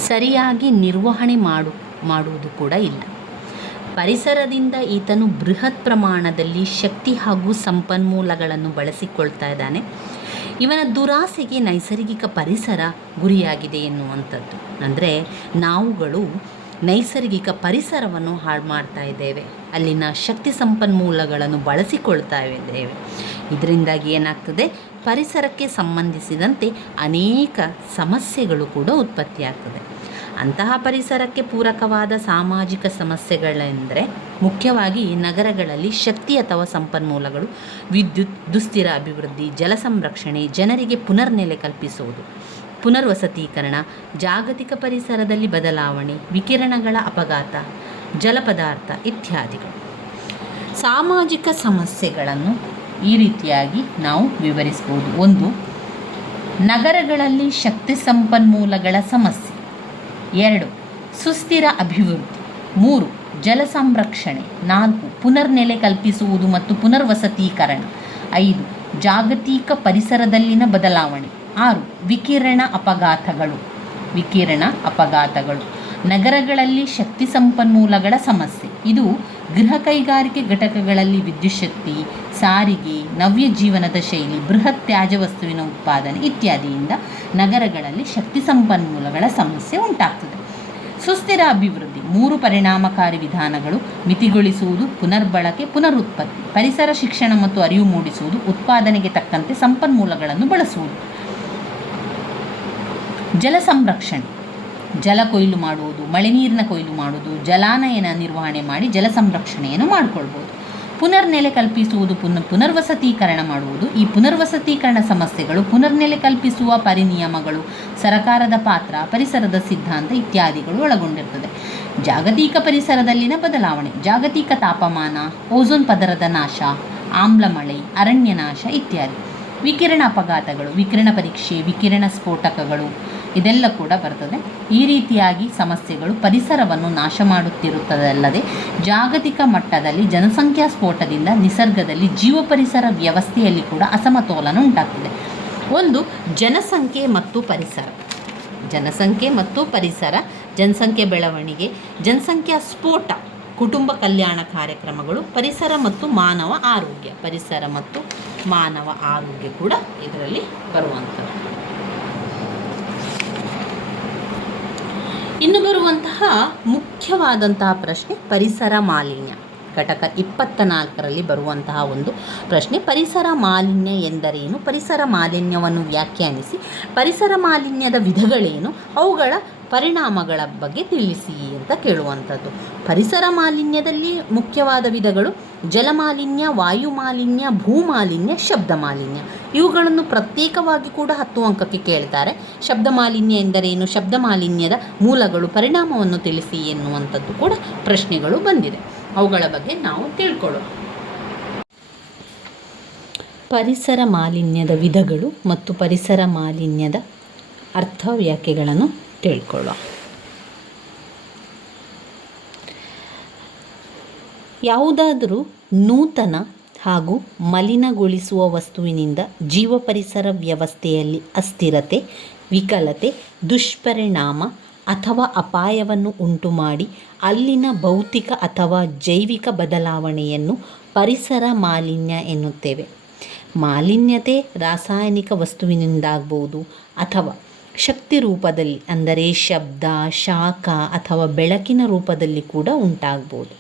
ಸರಿಯಾಗಿ ನಿರ್ವಹಣೆ ಮಾಡುವುದು ಕೂಡ ಇಲ್ಲ. ಪರಿಸರದಿಂದ ಈತನು ಬೃಹತ್ ಪ್ರಮಾಣದಲ್ಲಿ ಶಕ್ತಿ ಹಾಗೂ ಸಂಪನ್ಮೂಲಗಳನ್ನು ಬಳಸಿಕೊಳ್ತಾ ಇದ್ದಾನೆ. ಇವನ ದುರಾಸೆಗೆ ನೈಸರ್ಗಿಕ ಪರಿಸರ ಗುರಿಯಾಗಿದೆ ಎನ್ನುವಂಥದ್ದು. ಅಂದರೆ ನಾವುಗಳು ನೈಸರ್ಗಿಕ ಪರಿಸರವನ್ನು ಹಾಳು ಮಾಡ್ತಾ ಇದ್ದೇವೆ, ಅಲ್ಲಿನ ಶಕ್ತಿ ಸಂಪನ್ಮೂಲಗಳನ್ನು ಬಳಸಿಕೊಳ್ತಾ ಇದ್ದೇವೆ. ಇದರಿಂದಾಗಿ ಏನಾಗ್ತದೆ, ಪರಿಸರಕ್ಕೆ ಸಂಬಂಧಿಸಿದಂತೆ ಅನೇಕ ಸಮಸ್ಯೆಗಳು ಕೂಡ ಉತ್ಪತ್ತಿಯಾಗ್ತದೆ. ಅಂತಹ ಪರಿಸರಕ್ಕೆ ಪೂರಕವಾದ ಸಾಮಾಜಿಕ ಸಮಸ್ಯೆಗಳೆಂದರೆ ಮುಖ್ಯವಾಗಿ ನಗರಗಳಲ್ಲಿ ಶಕ್ತಿ ಅಥವಾ ಸಂಪನ್ಮೂಲಗಳು, ವಿದ್ಯುತ್, ದುಸ್ಥಿರ ಅಭಿವೃದ್ಧಿ, ಜಲ ಸಂರಕ್ಷಣೆ, ಜನರಿಗೆ ಪುನರ್ನೆಲೆ ಕಲ್ಪಿಸುವುದು, ಪುನರ್ವಸತೀಕರಣ, ಜಾಗತಿಕ ಪರಿಸರದಲ್ಲಿ ಬದಲಾವಣೆ, ವಿಕಿರಣಗಳ ಅಪಘಾತ, ಜಲಪದಾರ್ಥ ಇತ್ಯಾದಿಗಳು. ಸಾಮಾಜಿಕ ಸಮಸ್ಯೆಗಳನ್ನು ಈ ರೀತಿಯಾಗಿ ನಾವು ವಿವರಿಸ್ಬೋದು. 1. ನಗರಗಳಲ್ಲಿ ಶಕ್ತಿ ಸಂಪನ್ಮೂಲಗಳ ಸಮಸ್ಯೆ. 2. ಸುಸ್ಥಿರ ಅಭಿವೃದ್ಧಿ. 3. ಜಲ ಸಂರಕ್ಷಣೆ. 4. ಪುನರ್ನೆಲೆ ಕಲ್ಪಿಸುವುದು ಮತ್ತು ಪುನರ್ವಸತೀಕರಣ. 5. ಜಾಗತಿಕ ಪರಿಸರದಲ್ಲಿನ ಬದಲಾವಣೆ. 6. ವಿಕಿರಣ ಅಪಘಾತಗಳು. ನಗರಗಳಲ್ಲಿ ಶಕ್ತಿ ಸಂಪನ್ಮೂಲಗಳ ಸಮಸ್ಯೆ. ಇದು ಗೃಹ ಕೈಗಾರಿಕೆ ಘಟಕಗಳಲ್ಲಿ ವಿದ್ಯುತ್ ಶಕ್ತಿ, ಸಾರಿಗೆ, ನವ್ಯ ಜೀವನದ ಶೈಲಿ, ಬೃಹತ್ ತ್ಯಾಜ್ಯ ವಸ್ತುವಿನ ಉತ್ಪಾದನೆ ಇತ್ಯಾದಿಯಿಂದ ನಗರಗಳಲ್ಲಿ ಶಕ್ತಿ ಸಂಪನ್ಮೂಲಗಳ ಸಮಸ್ಯೆ ಉಂಟಾಗ್ತದೆ. ಸುಸ್ಥಿರ ಅಭಿವೃದ್ಧಿ 3 ಪರಿಣಾಮಕಾರಿ ವಿಧಾನಗಳು: ಮಿತಿಗೊಳಿಸುವುದು, ಪುನರ್ಬಳಕೆ, ಪುನರುತ್ಪತ್ತಿ, ಪರಿಸರ ಶಿಕ್ಷಣ ಮತ್ತು ಅರಿವು ಮೂಡಿಸುವುದು, ಉತ್ಪಾದನೆಗೆ ತಕ್ಕಂತೆ ಸಂಪನ್ಮೂಲಗಳನ್ನು ಬಳಸುವುದು. ಜಲ ಸಂರಕ್ಷಣೆ, ಜಲ ಕೊಯ್ಲು ಮಾಡುವುದು, ಮಳೆ ನೀರಿನ ಕೊಯ್ಲು ಮಾಡುವುದು, ಜಲಾನಯನ ನಿರ್ವಹಣೆ ಮಾಡಿ ಜಲ ಸಂರಕ್ಷಣೆಯನ್ನು ಮಾಡಿಕೊಳ್ಬೋದು. ಪುನರ್ನೆಲೆ ಕಲ್ಪಿಸುವುದು, ಪುನರ್ವಸತೀಕರಣ ಮಾಡುವುದು. ಈ ಪುನರ್ವಸತೀಕರಣ ಸಮಸ್ಯೆಗಳು ಪುನರ್ನೆಲೆ ಕಲ್ಪಿಸುವ ಪರಿನಿಯಮಗಳು, ಸರಕಾರದ ಪಾತ್ರ, ಪರಿಸರದ ಸಿದ್ಧಾಂತ ಇತ್ಯಾದಿಗಳು ಒಳಗೊಂಡಿರ್ತದೆ. ಜಾಗತಿಕ ಪರಿಸರದಲ್ಲಿನ ಬದಲಾವಣೆ, ಜಾಗತಿಕ ತಾಪಮಾನ, ಓಝೋನ್ ಪದರದ ನಾಶ, ಆಮ್ಲ ಮಳೆ, ಅರಣ್ಯ ನಾಶ ಇತ್ಯಾದಿ. ವಿಕಿರಣ ಅಪಘಾತಗಳು, ವಿಕಿರಣ ಪರೀಕ್ಷೆ, ವಿಕಿರಣ ಸ್ಫೋಟಕಗಳು ಇದೆಲ್ಲ ಕೂಡ ಬರ್ತದೆ. ಈ ರೀತಿಯಾಗಿ ಸಮಸ್ಯೆಗಳು ಪರಿಸರವನ್ನು ನಾಶ ಮಾಡುತ್ತಿರುತ್ತದಲ್ಲದೆ ಜಾಗತಿಕ ಮಟ್ಟದಲ್ಲಿ ಜನಸಂಖ್ಯಾ ಸ್ಫೋಟದಿಂದ ನಿಸರ್ಗದಲ್ಲಿ ಜೀವ ಪರಿಸರ ವ್ಯವಸ್ಥೆಯಲ್ಲಿ ಕೂಡ ಅಸಮತೋಲನ ಉಂಟಾಗ್ತದೆ. 1. ಜನಸಂಖ್ಯೆ ಮತ್ತು ಪರಿಸರ. ಜನಸಂಖ್ಯೆ ಮತ್ತು ಪರಿಸರ, ಜನಸಂಖ್ಯೆ ಬೆಳವಣಿಗೆ, ಜನಸಂಖ್ಯಾ ಸ್ಫೋಟ, ಕುಟುಂಬ ಕಲ್ಯಾಣ ಕಾರ್ಯಕ್ರಮಗಳು, ಪರಿಸರ ಮತ್ತು ಮಾನವ ಆರೋಗ್ಯ. ಪರಿಸರ ಮತ್ತು ಮಾನವ ಆರೋಗ್ಯ ಕೂಡ ಇದರಲ್ಲಿ ಬರುವಂಥದ್ದು. ಇನ್ನು ಬರುವಂತಹ ಮುಖ್ಯವಾದಂತಹ ಪ್ರಶ್ನೆ ಪರಿಸರ ಮಾಲಿನ್ಯ. ಘಟಕ 24ರಲ್ಲಿ ಬರುವಂತಹ ಒಂದು ಪ್ರಶ್ನೆ, ಪರಿಸರ ಮಾಲಿನ್ಯ ಎಂದರೇನು, ಪರಿಸರ ಮಾಲಿನ್ಯವನ್ನು ವ್ಯಾಖ್ಯಾನಿಸಿ, ಪರಿಸರ ಮಾಲಿನ್ಯದ ವಿಧಗಳೇನು, ಅವುಗಳ ಪರಿಣಾಮಗಳ ಬಗ್ಗೆ ತಿಳಿಸಿ ಅಂತ ಕೇಳುವಂಥದ್ದು. ಪರಿಸರ ಮಾಲಿನ್ಯದಲ್ಲಿ ಮುಖ್ಯವಾದ ವಿಧಗಳು ಜಲಮಾಲಿನ್ಯ, ವಾಯುಮಾಲಿನ್ಯ, ಭೂಮಾಲಿನ್ಯ, ಶಬ್ದ ಮಾಲಿನ್ಯ. ಇವುಗಳನ್ನು ಪ್ರತ್ಯೇಕವಾಗಿ ಕೂಡ 10 ಅಂಕಕ್ಕೆ ಕೇಳ್ತಾರೆ. ಶಬ್ದ ಮಾಲಿನ್ಯ ಎಂದರೇನು, ಶಬ್ದ ಮಾಲಿನ್ಯದ ಮೂಲಗಳು, ಪರಿಣಾಮವನ್ನು ತಿಳಿಸಿ ಎನ್ನುವಂಥದ್ದು ಕೂಡ ಪ್ರಶ್ನೆಗಳು ಬಂದಿದೆ. ಅವುಗಳ ಬಗ್ಗೆ ನಾವು ತಿಳ್ಕೊಳ್ಳೋಣ. ಪರಿಸರ ಮಾಲಿನ್ಯದ ವಿಧಗಳು ಮತ್ತು ಪರಿಸರ ಮಾಲಿನ್ಯದ ಅರ್ಥ ವ್ಯಾಖ್ಯೆಗಳನ್ನು ತಿಳ್ಕೊಳ್ಳೋಣ. ಯಾವುದಾದರೂ ನೂತನ ಹಾಗೂ ಮಲಿನಗೊಳಿಸುವ ವಸ್ತುವಿನಿಂದ ಜೀವ ಪರಿಸರ ವ್ಯವಸ್ಥೆಯಲ್ಲಿ ಅಸ್ಥಿರತೆ, ವಿಕಲತೆ, ದುಷ್ಪರಿಣಾಮ ಅಥವಾ ಅಪಾಯವನ್ನು ಉಂಟುಮಾಡಿ ಅಲ್ಲಿನ ಭೌತಿಕ ಅಥವಾ ಜೈವಿಕ ಬದಲಾವಣೆಯನ್ನು ಪರಿಸರ ಮಾಲಿನ್ಯ ಎನ್ನುತ್ತೇವೆ. ಮಾಲಿನ್ಯತೆ ರಾಸಾಯನಿಕ ವಸ್ತುವಿನಿಂದಾಗಬಹುದು ಅಥವಾ ಶಕ್ತಿ ರೂಪದಲ್ಲಿ, ಅಂದರೆ ಶಬ್ದ, ಶಾಖ ಅಥವಾ ಬೆಳಕಿನ ರೂಪದಲ್ಲಿ ಕೂಡ ಉಂಟಾಗಬಹುದು.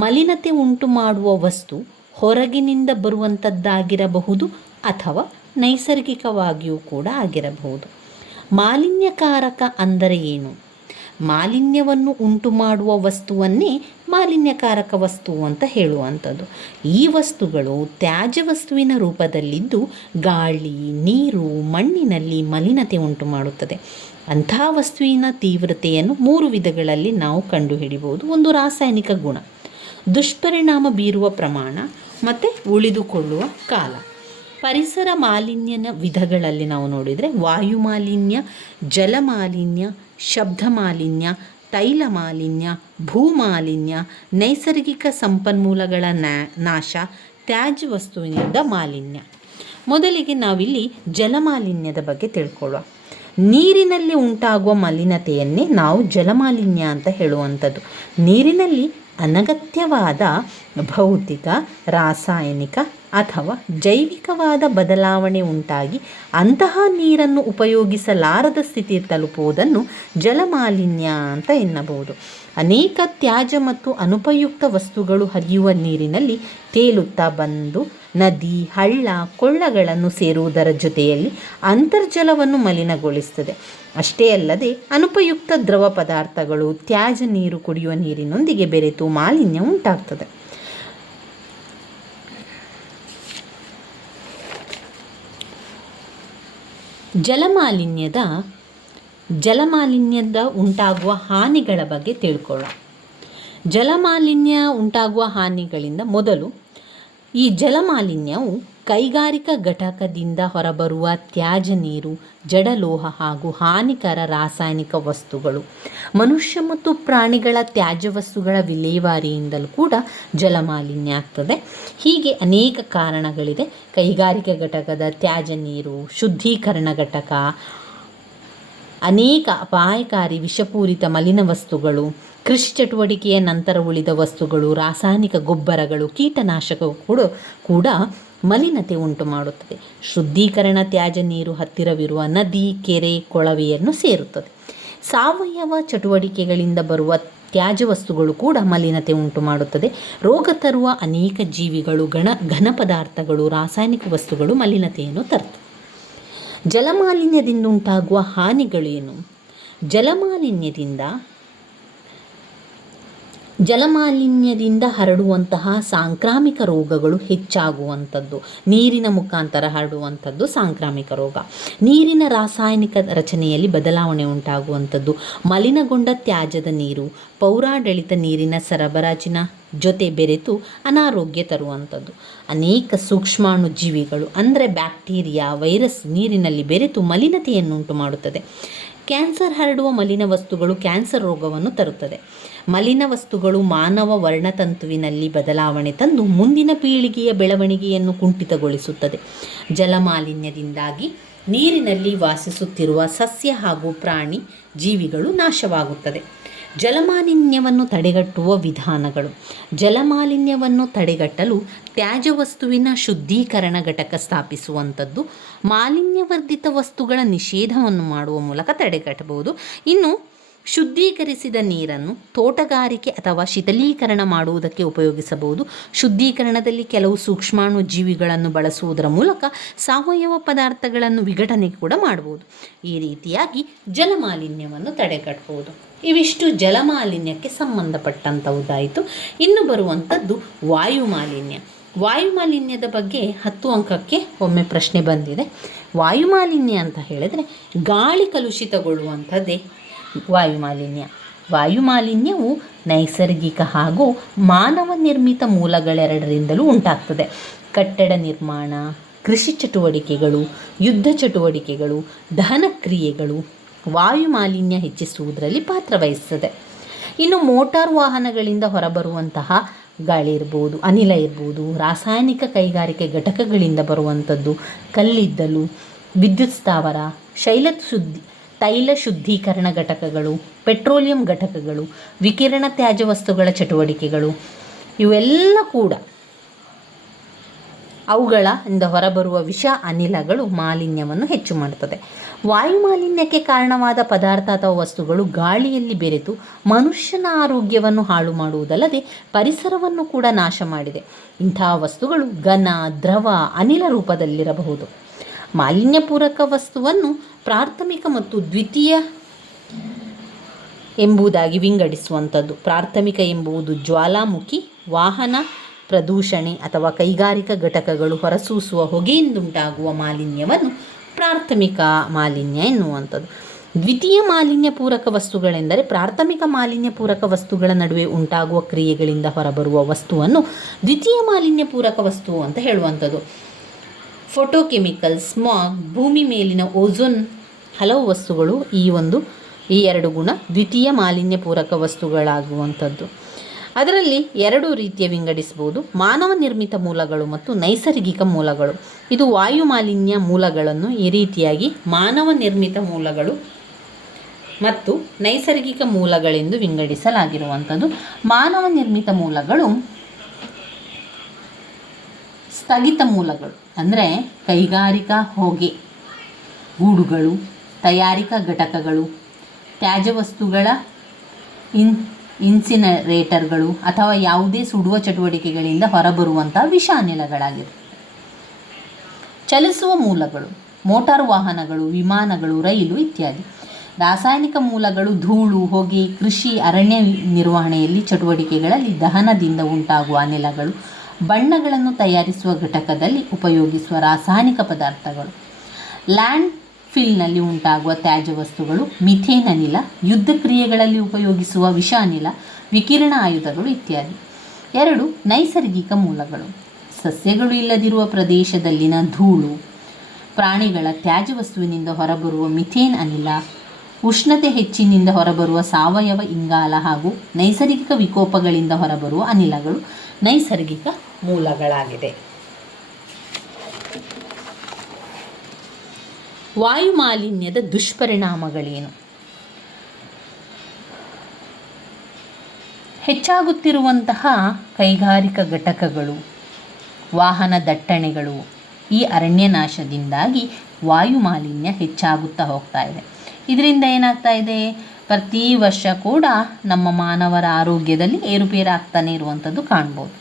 ಮಲಿನತೆ ಉಂಟು ಮಾಡುವ ವಸ್ತು ಹೊರಗಿನಿಂದ ಬರುವಂಥದ್ದಾಗಿರಬಹುದು ಅಥವಾ ನೈಸರ್ಗಿಕವಾಗಿಯೂ ಕೂಡ ಆಗಿರಬಹುದು. ಮಾಲಿನ್ಯಕಾರಕ ಅಂದರೆ ಏನು? ಮಾಲಿನ್ಯವನ್ನು ಉಂಟು ಮಾಡುವ ವಸ್ತುವನ್ನೇ ಮಾಲಿನ್ಯಕಾರಕ ವಸ್ತು ಅಂತ ಹೇಳುವಂಥದ್ದು. ಈ ವಸ್ತುಗಳು ತ್ಯಾಜ್ಯ ವಸ್ತುವಿನ ರೂಪದಲ್ಲಿದ್ದು ಗಾಳಿ, ನೀರು, ಮಣ್ಣಿನಲ್ಲಿ ಮಲಿನತೆ ಉಂಟು ಮಾಡುತ್ತದೆ. ಅಂತಹ ವಸ್ತುವಿನ ತೀವ್ರತೆಯನ್ನು 3 ವಿಧಗಳಲ್ಲಿ ನಾವು ಕಂಡುಹಿಡಿಬಹುದು. ಒಂದು ರಾಸಾಯನಿಕ ಗುಣ, ದುಷ್ಪರಿಣಾಮ ಬೀರುವ ಪ್ರಮಾಣ ಮತ್ತು ಉಳಿದುಕೊಳ್ಳುವ ಕಾಲ. ಪರಿಸರ ಮಾಲಿನ್ಯನ ವಿಧಗಳಲ್ಲಿ ನಾವು ನೋಡಿದರೆ ವಾಯು ಮಾಲಿನ್ಯ, ಜಲ ಮಾಲಿನ್ಯ, ಶಬ್ದ ಮಾಲಿನ್ಯ, ತೈಲ ಮಾಲಿನ್ಯ, ಭೂಮಾಲಿನ್ಯ, ನೈಸರ್ಗಿಕ ಸಂಪನ್ಮೂಲಗಳ ನಾಶ, ತ್ಯಾಜ್ಯ ವಸ್ತುವಿನಿಂದ ಮಾಲಿನ್ಯ. ಮೊದಲಿಗೆ ನಾವಿಲ್ಲಿ ಜಲಮಾಲಿನ್ಯದ ಬಗ್ಗೆ ತಿಳ್ಕೊಳ್ಳುವ. ನೀರಿನಲ್ಲಿ ಉಂಟಾಗುವ ಮಲಿನತೆಯನ್ನೇ ನಾವು ಜಲಮಾಲಿನ್ಯ ಅಂತ ಹೇಳುವಂಥದ್ದು. ನೀರಿನಲ್ಲಿ ಅನಗತ್ಯವಾದ ಭೌತಿಕ, ರಾಸಾಯನಿಕ ಅಥವಾ ಜೈವಿಕವಾದ ಬದಲಾವಣೆ ಉಂಟಾಗಿ ಅಂತಹ ನೀರನ್ನು ಉಪಯೋಗಿಸಲಾರದ ಸ್ಥಿತಿ ತಲುಪುವುದನ್ನು ಜಲಮಾಲಿನ್ಯ ಅಂತ ಎನ್ನಬಹುದು. ಅನೇಕ ತ್ಯಾಜ್ಯ ಮತ್ತು ಅನುಪಯುಕ್ತ ವಸ್ತುಗಳು ಹರಿಯುವ ನೀರಿನಲ್ಲಿ ತೇಲುತ್ತಾ ಬಂದು ನದಿ, ಹಳ್ಳ, ಕೊಳ್ಳಗಳನ್ನು ಸೇರುವುದರ ಜೊತೆಯಲ್ಲಿ ಅಂತರ್ಜಲವನ್ನು ಮಲಿನಗೊಳಿಸುತ್ತದೆ. ಅಷ್ಟೇ ಅಲ್ಲದೆ ಅನುಪಯುಕ್ತ ದ್ರವ ಪದಾರ್ಥಗಳು ತ್ಯಾಜ್ಯ ನೀರು ಕುಡಿಯುವ ನೀರಿನೊಂದಿಗೆ ಬೆರೆತು ಮಾಲಿನ್ಯ ಉಂಟಾಗ್ತದೆ. ಜಲಮಾಲಿನ್ಯದ ಉಂಟಾಗುವ ಹಾನಿಗಳ ಬಗ್ಗೆ ತಿಳ್ಕೊಳ್ಳೋಣ. ಜಲಮಾಲಿನ್ಯ ಉಂಟಾಗುವ ಹಾನಿಗಳಿಂದ ಮೊದಲು, ಈ ಜಲಮಾಲಿನ್ಯವು ಕೈಗಾರಿಕಾ ಘಟಕದಿಂದ ಹೊರಬರುವ ತ್ಯಾಜ್ಯ ನೀರು, ಜಡಲೋಹ ಹಾಗೂ ಹಾನಿಕರ ರಾಸಾಯನಿಕ ವಸ್ತುಗಳು, ಮನುಷ್ಯ ಮತ್ತು ಪ್ರಾಣಿಗಳ ತ್ಯಾಜ್ಯ ವಸ್ತುಗಳ ವಿಲೇವಾರಿಯಿಂದಲೂ ಕೂಡ ಜಲಮಾಲಿನ್ಯ ಆಗ್ತದೆ. ಹೀಗೆ ಅನೇಕ ಕಾರಣಗಳಿದೆ. ಕೈಗಾರಿಕಾ ಘಟಕದ ತ್ಯಾಜ್ಯ ನೀರು, ಶುದ್ಧೀಕರಣ ಘಟಕ, ಅನೇಕ ಅಪಾಯಕಾರಿ ವಿಷಪೂರಿತ ಮಲಿನ ವಸ್ತುಗಳು, ಕೃಷಿ ಚಟುವಟಿಕೆಯ ನಂತರ ಉಳಿದ ವಸ್ತುಗಳು, ರಾಸಾಯನಿಕ ಗೊಬ್ಬರಗಳು, ಕೀಟನಾಶಕಗಳು ಕೂಡ ಮಲಿನತೆ ಉಂಟು ಮಾಡುತ್ತದೆ. ಶುದ್ಧೀಕರಣ ತ್ಯಾಜ್ಯ ನೀರು ಹತ್ತಿರವಿರುವ ನದಿ, ಕೆರೆ, ಕೊಳವೆಯನ್ನು ಸೇರುತ್ತದೆ. ಸಾವಯವ ಚಟುವಟಿಕೆಗಳಿಂದ ಬರುವ ತ್ಯಾಜ್ಯ ವಸ್ತುಗಳು ಕೂಡ ಮಲಿನತೆ ಉಂಟು ಮಾಡುತ್ತದೆ. ರೋಗ ತರುವ ಅನೇಕ ಜೀವಿಗಳು, ಘನ ಪದಾರ್ಥಗಳು, ರಾಸಾಯನಿಕ ವಸ್ತುಗಳು ಮಲಿನತೆಯನ್ನು ತರ್ತವೆ. ಜಲಮಾಲಿನ್ಯದಿಂದ ಉಂಟಾಗುವ ಹಾನಿಗಳೇನು? ಜಲಮಾಲಿನ್ಯದಿಂದ ಹರಡುವಂತಹ ಸಾಂಕ್ರಾಮಿಕ ರೋಗಗಳು ಹೆಚ್ಚಾಗುವಂಥದ್ದು. ನೀರಿನ ಮುಖಾಂತರ ಹರಡುವಂಥದ್ದು ಸಾಂಕ್ರಾಮಿಕ ರೋಗ. ನೀರಿನ ರಾಸಾಯನಿಕ ರಚನೆಯಲ್ಲಿ ಬದಲಾವಣೆ ಉಂಟಾಗುವಂಥದ್ದು. ಮಲಿನಗೊಂಡ ತ್ಯಾಜ್ಯದ ನೀರು ಪೌರಾಡಳಿತ ನೀರಿನ ಸರಬರಾಜಿನ ಜೊತೆ ಬೆರೆತು ಅನಾರೋಗ್ಯ ತರುವಂಥದ್ದು. ಅನೇಕ ಸೂಕ್ಷ್ಮಾಣು ಜೀವಿಗಳು ಅಂದರೆ ಬ್ಯಾಕ್ಟೀರಿಯಾ, ವೈರಸ್ ನೀರಿನಲ್ಲಿ ಬೆರೆತು ಮಲಿನತೆಯನ್ನುಂಟು ಮಾಡುತ್ತದೆ. ಕ್ಯಾನ್ಸರ್ ಹರಡುವ ಮಲಿನ ವಸ್ತುಗಳು ಕ್ಯಾನ್ಸರ್ ರೋಗವನ್ನು ತರುತ್ತದೆ. ಮಲಿನ ವಸ್ತುಗಳು ಮಾನವ ವರ್ಣತಂತುವಿನಲ್ಲಿ ಬದಲಾವಣೆ ತಂದು ಮುಂದಿನ ಪೀಳಿಗೆಯ ಬೆಳವಣಿಗೆಯನ್ನು ಕುಂಠಿತಗೊಳಿಸುತ್ತದೆ. ಜಲಮಾಲಿನ್ಯದಿಂದಾಗಿ ನೀರಿನಲ್ಲಿ ವಾಸಿಸುತ್ತಿರುವ ಸಸ್ಯ ಹಾಗೂ ಪ್ರಾಣಿ ಜೀವಿಗಳು ನಾಶವಾಗುತ್ತದೆ. ಜಲಮಾಲಿನ್ಯವನ್ನು ತಡೆಗಟ್ಟುವ ವಿಧಾನಗಳು. ಜಲಮಾಲಿನ್ಯವನ್ನು ತಡೆಗಟ್ಟಲು ತ್ಯಾಜ್ಯ ವಸ್ತುವಿನ ಶುದ್ಧೀಕರಣ ಘಟಕ ಸ್ಥಾಪಿಸುವಂಥದ್ದು, ಮಾಲಿನ್ಯವರ್ಧಿತ ವಸ್ತುಗಳ ನಿಷೇಧವನ್ನು ಮಾಡುವ ಮೂಲಕ ತಡೆಗಟ್ಟಬಹುದು. ಇನ್ನು ಶುದ್ಧೀಕರಿಸಿದ ನೀರನ್ನು ತೋಟಗಾರಿಕೆ ಅಥವಾ ಶೀತಲೀಕರಣ ಮಾಡುವುದಕ್ಕೆ ಉಪಯೋಗಿಸಬಹುದು. ಶುದ್ಧೀಕರಣದಲ್ಲಿ ಕೆಲವು ಸೂಕ್ಷ್ಮಾಣು ಜೀವಿಗಳನ್ನು ಬಳಸುವುದರ ಮೂಲಕ ಸಾವಯವ ಪದಾರ್ಥಗಳನ್ನು ವಿಘಟನೆ ಕೂಡ ಮಾಡಬಹುದು. ಈ ರೀತಿಯಾಗಿ ಜಲಮಾಲಿನ್ಯವನ್ನು ತಡೆಗಟ್ಟಬಹುದು. ಇವಿಷ್ಟು ಜಲಮಾಲಿನ್ಯಕ್ಕೆ ಸಂಬಂಧಪಟ್ಟಂಥದ್ದಾಯಿತು. ಇನ್ನು ಬರುವಂಥದ್ದು ವಾಯುಮಾಲಿನ್ಯ. ವಾಯುಮಾಲಿನ್ಯದ ಬಗ್ಗೆ 10 ಅಂಕಕ್ಕೆ ಒಮ್ಮೆ ಪ್ರಶ್ನೆ ಬಂದಿದೆ. ವಾಯುಮಾಲಿನ್ಯ ಅಂತ ಹೇಳಿದರೆ ಗಾಳಿ ಕಲುಷಿತಗೊಳ್ಳುವಂಥದ್ದೇ ವಾಯುಮಾಲಿನ್ಯ. ವಾಯುಮಾಲಿನ್ಯವು ನೈಸರ್ಗಿಕ ಹಾಗೂ ಮಾನವ ನಿರ್ಮಿತ ಮೂಲಗಳೆರಡರಿಂದಲೂ ಉಂಟಾಗ್ತದೆ. ಕಟ್ಟಡ ನಿರ್ಮಾಣ, ಕೃಷಿ ಚಟುವಟಿಕೆಗಳು, ಯುದ್ಧ ಚಟುವಟಿಕೆಗಳು, ದಹನ ಕ್ರಿಯೆಗಳು ವಾಯುಮಾಲಿನ್ಯ ಹೆಚ್ಚಿಸುವುದರಲ್ಲಿ ಪಾತ್ರವಹಿಸ್ತದೆ. ಇನ್ನು ಮೋಟಾರ್ ವಾಹನಗಳಿಂದ ಹೊರಬರುವಂತಹ ಗಾಳಿ ಇರ್ಬೋದು, ಅನಿಲ ಇರ್ಬೋದು, ರಾಸಾಯನಿಕ ಕೈಗಾರಿಕೆ ಘಟಕಗಳಿಂದ ಬರುವಂಥದ್ದು, ಕಲ್ಲಿದ್ದಲು, ವಿದ್ಯುತ್ ಸ್ಥಾವರ, ತೈಲ ಶುದ್ಧೀಕರಣ ಘಟಕಗಳು, ಪೆಟ್ರೋಲಿಯಂ ಘಟಕಗಳು, ವಿಕಿರಣ ತ್ಯಾಜ್ಯ ವಸ್ತುಗಳ ಚಟುವಟಿಕೆಗಳು ಇವೆಲ್ಲ ಕೂಡ ಅವುಗಳಿಂದ ಹೊರಬರುವ ವಿಷ ಅನಿಲಗಳು ಮಾಲಿನ್ಯವನ್ನು ಹೆಚ್ಚು ಮಾಡುತ್ತದೆ. ವಾಯುಮಾಲಿನ್ಯಕ್ಕೆ ಕಾರಣವಾದ ಪದಾರ್ಥ ಅಥವಾ ವಸ್ತುಗಳು ಗಾಳಿಯಲ್ಲಿ ಬೆರೆತು ಮನುಷ್ಯನ ಆರೋಗ್ಯವನ್ನು ಹಾಳು ಮಾಡುವುದಲ್ಲದೆ ಪರಿಸರವನ್ನು ಕೂಡ ನಾಶ ಮಾಡಿದೆ. ಇಂತಹ ವಸ್ತುಗಳು ಘನ, ದ್ರವ, ಅನಿಲ ರೂಪದಲ್ಲಿರಬಹುದು. ಮಾಲಿನ್ಯಪೂರಕ ವಸ್ತುವನ್ನು ಪ್ರಾಥಮಿಕ ಮತ್ತು ದ್ವಿತೀಯ ಎಂಬುದಾಗಿ ವಿಂಗಡಿಸುವಂಥದ್ದು. ಪ್ರಾಥಮಿಕ ಎಂಬುದು ಜ್ವಾಲಾಮುಖಿ, ವಾಹನ ಪ್ರದೂಷಣೆ ಅಥವಾ ಕೈಗಾರಿಕಾ ಘಟಕಗಳು ಹೊರಸೂಸುವ ಹೊಗೆಯಿಂದುಂಟಾಗುವ ಮಾಲಿನ್ಯವನ್ನು ಪ್ರಾಥಮಿಕ ಮಾಲಿನ್ಯ ಎನ್ನುವಂಥದ್ದು. ದ್ವಿತೀಯ ಮಾಲಿನ್ಯಪೂರಕ ವಸ್ತುಗಳೆಂದರೆ ಪ್ರಾಥಮಿಕ ಮಾಲಿನ್ಯಪೂರಕ ವಸ್ತುಗಳ ನಡುವೆ ಉಂಟಾಗುವ ಕ್ರಿಯೆಗಳಿಂದ ಹೊರಬರುವ ವಸ್ತುವನ್ನು ದ್ವಿತೀಯ ಮಾಲಿನ್ಯಪೂರಕ ವಸ್ತು ಅಂತ ಹೇಳುವಂಥದ್ದು. ಫೋಟೋಕೆಮಿಕಲ್, ಸ್ಮಾಗ್, ಭೂಮಿ ಮೇಲಿನ ಓಝೋನ್ ಹಲವು ವಸ್ತುಗಳು ಈ ಎರಡು ಗುಣ ದ್ವಿತೀಯ ಮಾಲಿನ್ಯಪೂರಕ ವಸ್ತುಗಳಾಗುವಂಥದ್ದು. ಅದರಲ್ಲಿ 2 ರೀತಿಯ ವಿಂಗಡಿಸಬಹುದು: ಮಾನವ ನಿರ್ಮಿತ ಮೂಲಗಳು ಮತ್ತು ನೈಸರ್ಗಿಕ ಮೂಲಗಳು. ಇದು ವಾಯು ಮಾಲಿನ್ಯ ಮೂಲಗಳನ್ನು ಈ ರೀತಿಯಾಗಿ ಮಾನವ ನಿರ್ಮಿತ ಮೂಲಗಳು ಮತ್ತು ನೈಸರ್ಗಿಕ ಮೂಲಗಳೆಂದು ವಿಂಗಡಿಸಲಾಗಿರುವಂಥದ್ದು. ಮಾನವ ನಿರ್ಮಿತ ಮೂಲಗಳು ಸ್ಥಗಿತ ಮೂಲಗಳು, ಅಂದರೆ ಕೈಗಾರಿಕಾ ಹೊಗೆ ಗೂಡುಗಳು, ತಯಾರಿಕಾ ಘಟಕಗಳು, ತ್ಯಾಜ್ಯ ವಸ್ತುಗಳ ಇನ್ಸಿನರೇಟರ್ಗಳು ಅಥವಾ ಯಾವುದೇ ಸುಡುವ ಚಟುವಟಿಕೆಗಳಿಂದ ಹೊರಬರುವಂಥ ವಿಷ ಅನಿಲಗಳಾಗಿವೆ. ಚಲಿಸುವ ಮೂಲಗಳು ಮೋಟಾರು ವಾಹನಗಳು, ವಿಮಾನಗಳು, ರೈಲು ಇತ್ಯಾದಿ. ರಾಸಾಯನಿಕ ಮೂಲಗಳು ಧೂಳು, ಹೊಗೆ, ಕೃಷಿ, ಅರಣ್ಯ ನಿರ್ವಹಣೆಯಲ್ಲಿ ಚಟುವಟಿಕೆಗಳಲ್ಲಿ ದಹನದಿಂದ ಉಂಟಾಗುವ ಅನಿಲಗಳು, ಬಣ್ಣಗಳನ್ನು ತಯಾರಿಸುವ ಘಟಕದಲ್ಲಿ ಉಪಯೋಗಿಸುವ ರಾಸಾಯನಿಕ ಪದಾರ್ಥಗಳು. ಲ್ಯಾಂಡ್ ಫಿಲ್ನಲ್ಲಿ ಉಂಟಾಗುವ ತ್ಯಾಜ್ಯ ವಸ್ತುಗಳು, ಮಿಥೇನ್ ಅನಿಲ, ಯುದ್ಧ ಕ್ರಿಯೆಗಳಲ್ಲಿ ಉಪಯೋಗಿಸುವ ವಿಷ ಅನಿಲ, ವಿಕಿರಣ ಆಯುಧಗಳು ಇತ್ಯಾದಿ. 2 ನೈಸರ್ಗಿಕ ಮೂಲಗಳು. ಸಸ್ಯಗಳು ಇಲ್ಲದಿರುವ ಪ್ರದೇಶದಲ್ಲಿನ ಧೂಳು, ಪ್ರಾಣಿಗಳ ತ್ಯಾಜ್ಯ ವಸ್ತುವಿನಿಂದ ಹೊರಬರುವ ಮಿಥೇನ್ ಅನಿಲ, ಉಷ್ಣತೆ ಹೆಚ್ಚಿನಿಂದ ಹೊರಬರುವ ಸಾವಯವ ಇಂಗಾಲ ಹಾಗೂ ನೈಸರ್ಗಿಕ ವಿಕೋಪಗಳಿಂದ ಹೊರಬರುವ ಅನಿಲಗಳು ನೈಸರ್ಗಿಕ ಮೂಲಗಳಾಗಿದೆ. ವಾಯುಮಾಲಿನ್ಯದ ದುಷ್ಪರಿಣಾಮಗಳೇನು? ಹೆಚ್ಚಾಗುತ್ತಿರುವಂತಹ ಕೈಗಾರಿಕಾ ಘಟಕಗಳು, ವಾಹನ ದಟ್ಟಣೆಗಳು, ಈ ಅರಣ್ಯನಾಶದಿಂದಾಗಿ ವಾಯುಮಾಲಿನ್ಯ ಹೆಚ್ಚಾಗುತ್ತಾ ಹೋಗ್ತಾ ಇದೆ. ಇದರಿಂದ ಏನಾಗ್ತಾ ಇದೆ? ಪ್ರತಿ ವರ್ಷ ಕೂಡ ನಮ್ಮ ಮಾನವರ ಆರೋಗ್ಯದಲ್ಲಿ ಏರುಪೇರಾಗ್ತಾನೆ ಇರುವಂಥದ್ದು ಕಾಣ್ಬೋದು.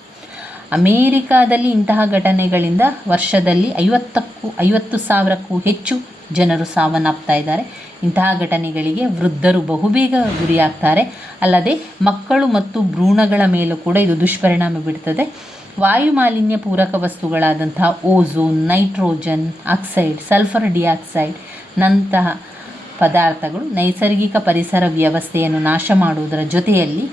ಅಮೇರಿಕಾದಲ್ಲಿ ಇಂತಹ ಘಟನೆಗಳಿಂದ ವರ್ಷದಲ್ಲಿ 50,000ಕ್ಕೂ ಹೆಚ್ಚು ಜನರು ಸಾವನ್ನಪ್ತಾ ಇದ್ದಾರೆ. ಇಂತಹ ಘಟನೆಗಳಿಗೆ ವೃದ್ಧರು ಬಹುಬೇಗ ಗುರಿಯಾಗ್ತಾರೆ. ಅಲ್ಲದೆ ಮಕ್ಕಳು ಮತ್ತು ಭ್ರೂಣಗಳ ಮೇಲೂ ಕೂಡ ಇದು ದುಷ್ಪರಿಣಾಮ ಬೀರ್ತದೆ. ವಾಯುಮಾಲಿನ್ಯ ಪೂರಕ ವಸ್ತುಗಳಾದಂತಹ ozone, nitrogen oxide, sulphur dioxide ನಂತಹ ಪದಾರ್ಥಗಳು ನೈಸರ್ಗಿಕ ಪರಿಸರ ವ್ಯವಸ್ಥೆಯನ್ನು ನಾಶ ಮಾಡುವುದರ ಜೊತೆಯಲ್ಲಿ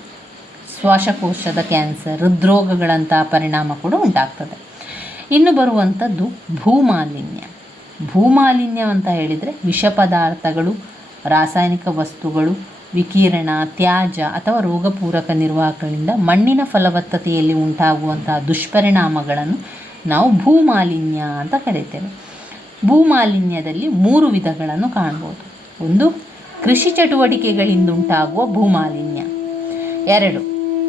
ಶ್ವಾಸಕೋಶದ ಕ್ಯಾನ್ಸರ್, ಹೃದ್ರೋಗಗಳಂತಹ ಪರಿಣಾಮ ಕೂಡ ಉಂಟಾಗ್ತದೆ. ಇನ್ನು ಬರುವಂಥದ್ದು ಭೂಮಾಲಿನ್ಯ. ಭೂಮಾಲಿನ್ಯ ಅಂತ ಹೇಳಿದರೆ ವಿಷ ಪದಾರ್ಥಗಳು, ರಾಸಾಯನಿಕ ವಸ್ತುಗಳು, ವಿಕಿರಣ, ತ್ಯಾಜ್ಯ ಅಥವಾ ರೋಗಪೂರಕ ನಿರ್ವಾಹಕಗಳಿಂದ ಮಣ್ಣಿನ ಫಲವತ್ತತೆಯಲ್ಲಿ ಉಂಟಾಗುವಂತಹ ದುಷ್ಪರಿಣಾಮಗಳನ್ನು ನಾವು ಭೂಮಾಲಿನ್ಯ ಅಂತ ಕರೀತೇವೆ. ಭೂಮಾಲಿನ್ಯದಲ್ಲಿ 3 ವಿಧಗಳನ್ನು ಕಾಣ್ಬೋದು. ಒಂದು, ಕೃಷಿ ಚಟುವಟಿಕೆಗಳಿಂದ ಉಂಟಾಗುವ ಭೂಮಾಲಿನ್ಯ. 2,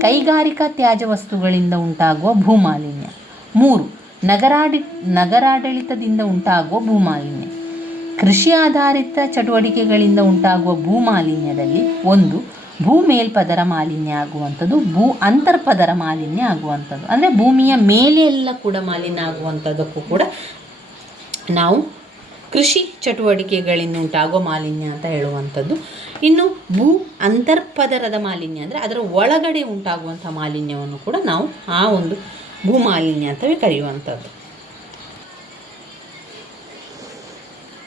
ಕೈಗಾರಿಕಾ ತ್ಯಾಜ್ಯ ವಸ್ತುಗಳಿಂದ ಉಂಟಾಗುವ ಭೂಮಾಲಿನ್ಯ. 3, ನಗರಾಡಳಿತದಿಂದ ಉಂಟಾಗುವ ಭೂಮಾಲಿನ್ಯ. ಕೃಷಿ ಆಧಾರಿತ ಚಟುವಟಿಕೆಗಳಿಂದ ಉಂಟಾಗುವ ಭೂಮಾಲಿನ್ಯದಲ್ಲಿ 1, ಭೂ ಮೇಲ್ಪದರ ಮಾಲಿನ್ಯ ಆಗುವಂಥದ್ದು, ಭೂ ಅಂತರ್ಪದರ ಮಾಲಿನ್ಯ ಆಗುವಂಥದ್ದು. ಅಂದರೆ ಭೂಮಿಯ ಮೇಲೆ ಎಲ್ಲ ಕೂಡ ಮಾಲಿನ್ಯ ಆಗುವಂಥದ್ದಕ್ಕೂ ಕೂಡ ನಾವು ಕೃಷಿ ಚಟುವಟಿಕೆಗಳಿಂದ ಉಂಟಾಗುವ ಮಾಲಿನ್ಯ ಅಂತ ಹೇಳುವಂಥದ್ದು. ಇನ್ನು ಭೂ ಅಂತರ್ಪದರದ ಮಾಲಿನ್ಯ ಅಂದರೆ ಅದರ ಒಳಗಡೆ ಉಂಟಾಗುವಂಥ ಮಾಲಿನ್ಯವನ್ನು ಕೂಡ ನಾವು ಆ ಒಂದು ಭೂ ಮಾಲಿನ್ಯ ಅಂತವೇ ಕರೆಯುವಂಥದ್ದು.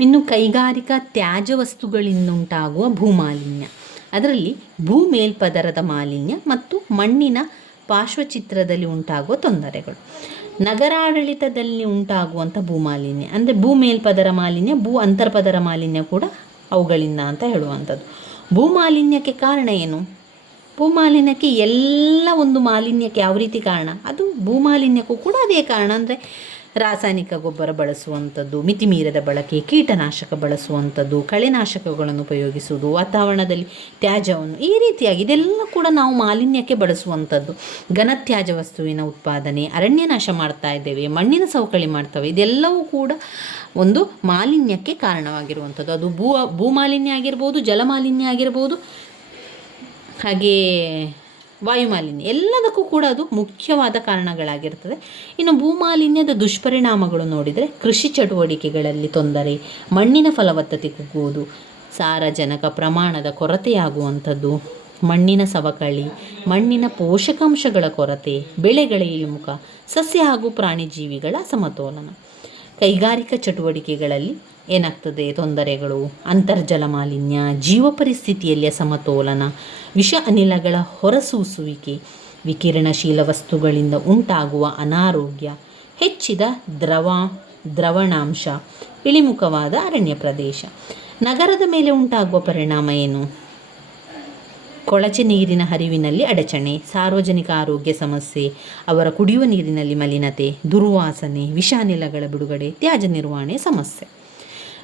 ಇನ್ನು ಕೈಗಾರಿಕಾ ತ್ಯಾಜ್ಯ ವಸ್ತುಗಳಿಂದ ಉಂಟಾಗುವ ಭೂಮಾಲಿನ್ಯ, ಅದರಲ್ಲಿ ಭೂ ಮೇಲ್ಪದರದ ಮಾಲಿನ್ಯ ಮತ್ತು ಮಣ್ಣಿನ ಪಾರ್ಶ್ವಚಿತ್ರದಲ್ಲಿ ಉಂಟಾಗುವ ತೊಂದರೆಗಳು. ನಗರಾಡಳಿತದಲ್ಲಿ ಉಂಟಾಗುವಂಥ ಭೂಮಾಲಿನ್ಯ ಅಂದರೆ ಭೂ ಮೇಲ್ಪದರ ಮಾಲಿನ್ಯ, ಭೂ ಅಂತರ್ಪದರ ಮಾಲಿನ್ಯ ಕೂಡ ಅವುಗಳಿಂದ ಅಂತ ಹೇಳುವಂಥದ್ದು. ಭೂಮಾಲಿನ್ಯಕ್ಕೆ ಕಾರಣ ಏನು? ಭೂಮಾಲಿನ್ಯಕ್ಕೆ ಎಲ್ಲ ಒಂದು ಮಾಲಿನ್ಯಕ್ಕೆ ಯಾವ ರೀತಿ ಕಾರಣ, ಅದು ಭೂಮಾಲಿನ್ಯಕ್ಕೂ ಕೂಡ ಅದೇ ಕಾರಣ. ಅಂದರೆ ರಾಸಾಯನಿಕ ಗೊಬ್ಬರ ಬಳಸುವಂಥದ್ದು, ಮಿತಿಮೀರದ ಬಳಕೆ, ಕೀಟನಾಶಕ ಬಳಸುವಂಥದ್ದು, ಕಳೆನಾಶಕಗಳನ್ನು ಉಪಯೋಗಿಸುವುದು, ವಾತಾವರಣದಲ್ಲಿ ತ್ಯಾಜ್ಯವನ್ನು, ಈ ರೀತಿಯಾಗಿ ಇದೆಲ್ಲ ಕೂಡ ನಾವು ಮಾಲಿನ್ಯಕ್ಕೆ ಬಳಸುವಂಥದ್ದು. ಘನತ್ಯಾಜ್ಯ ವಸ್ತುವಿನ ಉತ್ಪಾದನೆ, ಅರಣ್ಯ ನಾಶ ಮಾಡ್ತಾ ಇದ್ದೇವೆ, ಮಣ್ಣಿನ ಸವಕಳಿ ಮಾಡ್ತವೆ, ಇದೆಲ್ಲವೂ ಕೂಡ ಒಂದು ಮಾಲಿನ್ಯಕ್ಕೆ ಕಾರಣವಾಗಿರುವಂಥದ್ದು. ಅದು ಭೂಮಾಲಿನ್ಯ ಆಗಿರ್ಬೋದು, ಜಲಮಾಲಿನ್ಯ ಆಗಿರ್ಬೋದು, ಹಾಗೇ ವಾಯುಮಾಲಿನ್ಯ, ಎಲ್ಲದಕ್ಕೂ ಕೂಡ ಅದು ಮುಖ್ಯವಾದ ಕಾರಣಗಳಾಗಿರ್ತದೆ. ಇನ್ನು ಭೂಮಾಲಿನ್ಯದ ದುಷ್ಪರಿಣಾಮಗಳು ನೋಡಿದರೆ ಕೃಷಿ ಚಟುವಟಿಕೆಗಳಲ್ಲಿ ತೊಂದರೆ, ಮಣ್ಣಿನ ಫಲವತ್ತತೆ ಕುಗ್ಗುವುದು, ಸಾರಜನಕ ಪ್ರಮಾಣದ ಕೊರತೆಯಾಗುವಂಥದ್ದು, ಮಣ್ಣಿನ ಸವಕಳಿ, ಮಣ್ಣಿನ ಪೋಷಕಾಂಶಗಳ ಕೊರತೆ, ಬೆಳೆಗಳ ಇಳಿಮುಖ, ಸಸ್ಯ ಹಾಗೂ ಪ್ರಾಣಿ ಜೀವಿಗಳ ಅಸಮತೋಲನ. ಕೈಗಾರಿಕಾ ಚಟುವಟಿಕೆಗಳಲ್ಲಿ ಏನಾಗ್ತದೆ ತೊಂದರೆಗಳು? ಅಂತರ್ಜಲ ಮಾಲಿನ್ಯ, ಜೀವ ಪರಿಸ್ಥಿತಿಯಲ್ಲಿ ಅಸಮತೋಲನ, ವಿಷ ಅನಿಲಗಳ ಹೊರಸೂಸುವಿಕೆ, ವಿಕಿರಣಶೀಲ ವಸ್ತುಗಳಿಂದ ಉಂಟಾಗುವ ಅನಾರೋಗ್ಯ, ಹೆಚ್ಚಿದ ದ್ರವಣಾಂಶ, ಇಳಿಮುಖವಾದ ಅರಣ್ಯ ಪ್ರದೇಶ. ನಗರದ ಮೇಲೆ ಉಂಟಾಗುವ ಪರಿಣಾಮ ಏನು? ಕೊಳಚೆ ನೀರಿನ ಹರಿವಿನಲ್ಲಿ ಅಡಚಣೆ, ಸಾರ್ವಜನಿಕ ಆರೋಗ್ಯ ಸಮಸ್ಯೆ, ಅವರ ಕುಡಿಯುವ ನೀರಿನಲ್ಲಿ ಮಲಿನತೆ, ದುರ್ವಾಸನೆ, ವಿಷ ಅನಿಲಗಳ ಬಿಡುಗಡೆ, ತ್ಯಾಜ್ಯ ನಿರ್ವಹಣೆ ಸಮಸ್ಯೆ.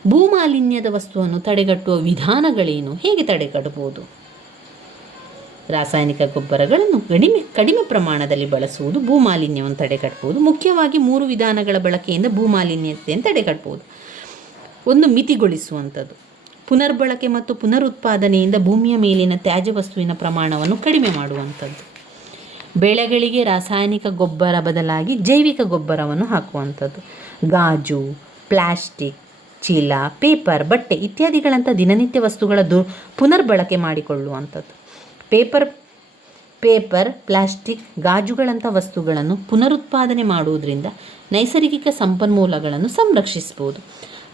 ಭೂಮಾಲಿನ್ಯದ ವಸ್ತುವನ್ನು ತಡೆಗಟ್ಟುವ ವಿಧಾನಗಳೇನು? ಹೇಗೆ ತಡೆಗಟ್ಟಬಹುದು? ರಾಸಾಯನಿಕ ಗೊಬ್ಬರಗಳನ್ನು ಕಡಿಮೆ ಪ್ರಮಾಣದಲ್ಲಿ ಬಳಸುವುದು ಭೂಮಾಲಿನ್ಯವನ್ನು ತಡೆಗಟ್ಟಬಹುದು. ಮುಖ್ಯವಾಗಿ 3 ವಿಧಾನಗಳ ಬಳಕೆಯಿಂದ ಭೂಮಾಲಿನ್ಯತೆಯನ್ನು ತಡೆಗಟ್ಟಬಹುದು. ಒಂದು, ಮಿತಿಗೊಳಿಸುವಂಥದ್ದು. ಪುನರ್ಬಳಕೆ ಮತ್ತು ಪುನರುತ್ಪಾದನೆಯಿಂದ ಭೂಮಿಯ ಮೇಲಿನ ತ್ಯಾಜ್ಯ ವಸ್ತುವಿನ ಪ್ರಮಾಣವನ್ನು ಕಡಿಮೆ ಮಾಡುವಂಥದ್ದು. ಬೆಳೆಗಳಿಗೆ ರಾಸಾಯನಿಕ ಗೊಬ್ಬರ ಬದಲಾಗಿ ಜೈವಿಕ ಗೊಬ್ಬರವನ್ನು ಹಾಕುವಂಥದ್ದು. ಗಾಜು, ಪ್ಲಾಸ್ಟಿಕ್ ಚೀಲ, ಪೇಪರ್, ಬಟ್ಟೆ ಇತ್ಯಾದಿಗಳಂಥ ದಿನನಿತ್ಯ ವಸ್ತುಗಳ ಪುನರ್ಬಳಕೆ ಮಾಡಿಕೊಳ್ಳುವಂಥದ್ದು. ಪೇಪರ್, ಪ್ಲಾಸ್ಟಿಕ್, ಗಾಜುಗಳಂಥ ವಸ್ತುಗಳನ್ನು ಪುನರುತ್ಪಾದನೆ ಮಾಡುವುದರಿಂದ ನೈಸರ್ಗಿಕ ಸಂಪನ್ಮೂಲಗಳನ್ನು ಸಂರಕ್ಷಿಸಬಹುದು.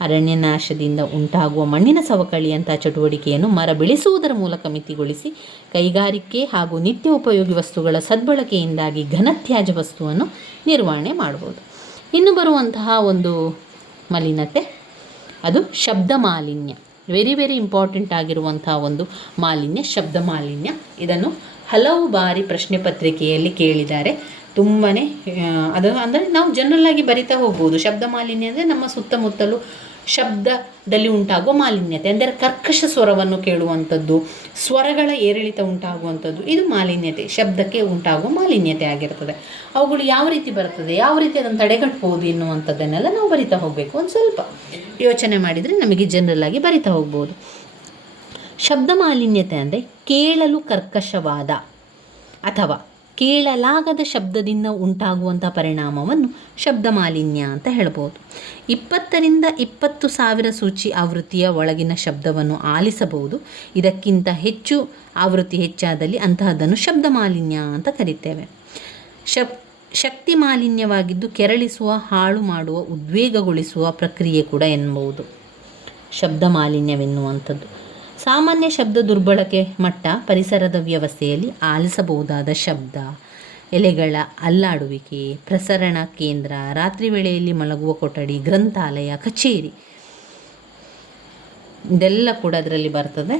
ಅರಣ್ಯನಾಶದಿಂದ ಉಂಟಾಗುವ ಮಣ್ಣಿನ ಸವಕಳಿಯಂಥ ಚಟುವಟಿಕೆಯನ್ನು ಮರ ಬೆಳೆಸುವುದರ ಮೂಲಕ ಮಿತಿಗೊಳಿಸಿ ಕೈಗಾರಿಕೆ ಹಾಗೂ ನಿತ್ಯ ಉಪಯೋಗಿ ವಸ್ತುಗಳ ಸದ್ಬಳಕೆಯಿಂದಾಗಿ ಘನತ್ಯಾಜ್ಯ ವಸ್ತುವನ್ನು ನಿರ್ವಹಣೆ ಮಾಡ್ಬೋದು. ಇನ್ನು ಬರುವಂತಹ ಒಂದು ಮಲಿನತೆ ಅದು ಶಬ್ದ ಮಾಲಿನ್ಯ. ವೆರಿ ಇಂಪಾರ್ಟೆಂಟ್ ಆಗಿರುವಂಥ ಒಂದು ಮಾಲಿನ್ಯ ಶಬ್ದ ಮಾಲಿನ್ಯ. ಇದನ್ನು ಹಲವು ಬಾರಿ ಪ್ರಶ್ನೆ ಪತ್ರಿಕೆಯಲ್ಲಿ ಕೇಳಿದ್ದಾರೆ. ತುಂಬಾ ಅದು ಅಂದರೆ ನಾವು ಜನರಲ್ ಆಗಿ ಬರಿತಾ ಹೋಗ್ಬೋದು. ಶಬ್ದ ಮಾಲಿನ್ಯ ಅಂದರೆ ನಮ್ಮ ಸುತ್ತಮುತ್ತಲು ಶಬ್ದದಲ್ಲಿ ಉಂಟಾಗುವ ಮಾಲಿನ್ಯತೆ, ಅಂದರೆ ಕರ್ಕಶ ಸ್ವರವನ್ನು ಕೇಳುವಂಥದ್ದು, ಸ್ವರಗಳ ಏರಿಳಿತ ಉಂಟಾಗುವಂಥದ್ದು, ಇದು ಮಾಲಿನ್ಯತೆ, ಶಬ್ದಕ್ಕೆ ಉಂಟಾಗುವ ಮಾಲಿನ್ಯತೆ ಆಗಿರ್ತದೆ. ಅವುಗಳು ಯಾವ ರೀತಿ ಬರ್ತದೆ, ಯಾವ ರೀತಿ ಅದನ್ನು ತಡೆಗಟ್ಬೋದು ಎನ್ನುವಂಥದ್ದನ್ನೆಲ್ಲ ನಾವು ಬರಿತಾ ಹೋಗಬೇಕು. ಒಂದು ಸ್ವಲ್ಪ ಯೋಚನೆ ಮಾಡಿದರೆ ನಮಗೆ ಜನರಲ್ ಆಗಿ ಬರಿತಾ ಹೋಗ್ಬೋದು. ಶಬ್ದ ಮಾಲಿನ್ಯತೆ ಅಂದರೆ ಕೇಳಲು ಕರ್ಕಶವಾದ ಅಥವಾ ಕೇಳಲಾಗದ ಶಬ್ದದಿಂದ ಉಂಟಾಗುವಂಥ ಪರಿಣಾಮವನ್ನು ಶಬ್ದ ಮಾಲಿನ್ಯ ಅಂತ ಹೇಳ್ಬೋದು. 20,000 to 20,000 ಸೂಚಿ ಆವೃತ್ತಿಯ ಒಳಗಿನ ಶಬ್ದವನ್ನು ಆಲಿಸಬಹುದು. ಇದಕ್ಕಿಂತ ಹೆಚ್ಚು ಆವೃತ್ತಿ ಹೆಚ್ಚಾದಲ್ಲಿ ಅಂತಹದನ್ನು ಶಬ್ದ ಮಾಲಿನ್ಯ ಅಂತ ಕರಿತೇವೆ. ಶಕ್ತಿ ಮಾಲಿನ್ಯವಾಗಿದ್ದು ಕೆರಳಿಸುವ, ಹಾಳು ಮಾಡುವ, ಉದ್ವೇಗಗೊಳಿಸುವ ಪ್ರಕ್ರಿಯೆ ಕೂಡ ಎನ್ನಬಹುದು ಶಬ್ದ ಮಾಲಿನ್ಯವೆನ್ನುವಂಥದ್ದು. ಸಾಮಾನ್ಯ ಶಬ್ದ ದುರ್ಬಳಕೆ ಮಟ್ಟ ಪರಿಸರದ ವ್ಯವಸ್ಥೆಯಲ್ಲಿ ಆಲಿಸಬಹುದಾದ ಶಬ್ದ, ಎಲೆಗಳ ಅಲ್ಲಾಡುವಿಕೆ, ಪ್ರಸರಣ ಕೇಂದ್ರ, ರಾತ್ರಿ ವೇಳೆಯಲ್ಲಿ ಮಲಗುವ ಕೊಠಡಿ, ಗ್ರಂಥಾಲಯ, ಕಚೇರಿ, ಇದೆಲ್ಲ ಕೂಡ ಅದರಲ್ಲಿ ಬರ್ತದೆ.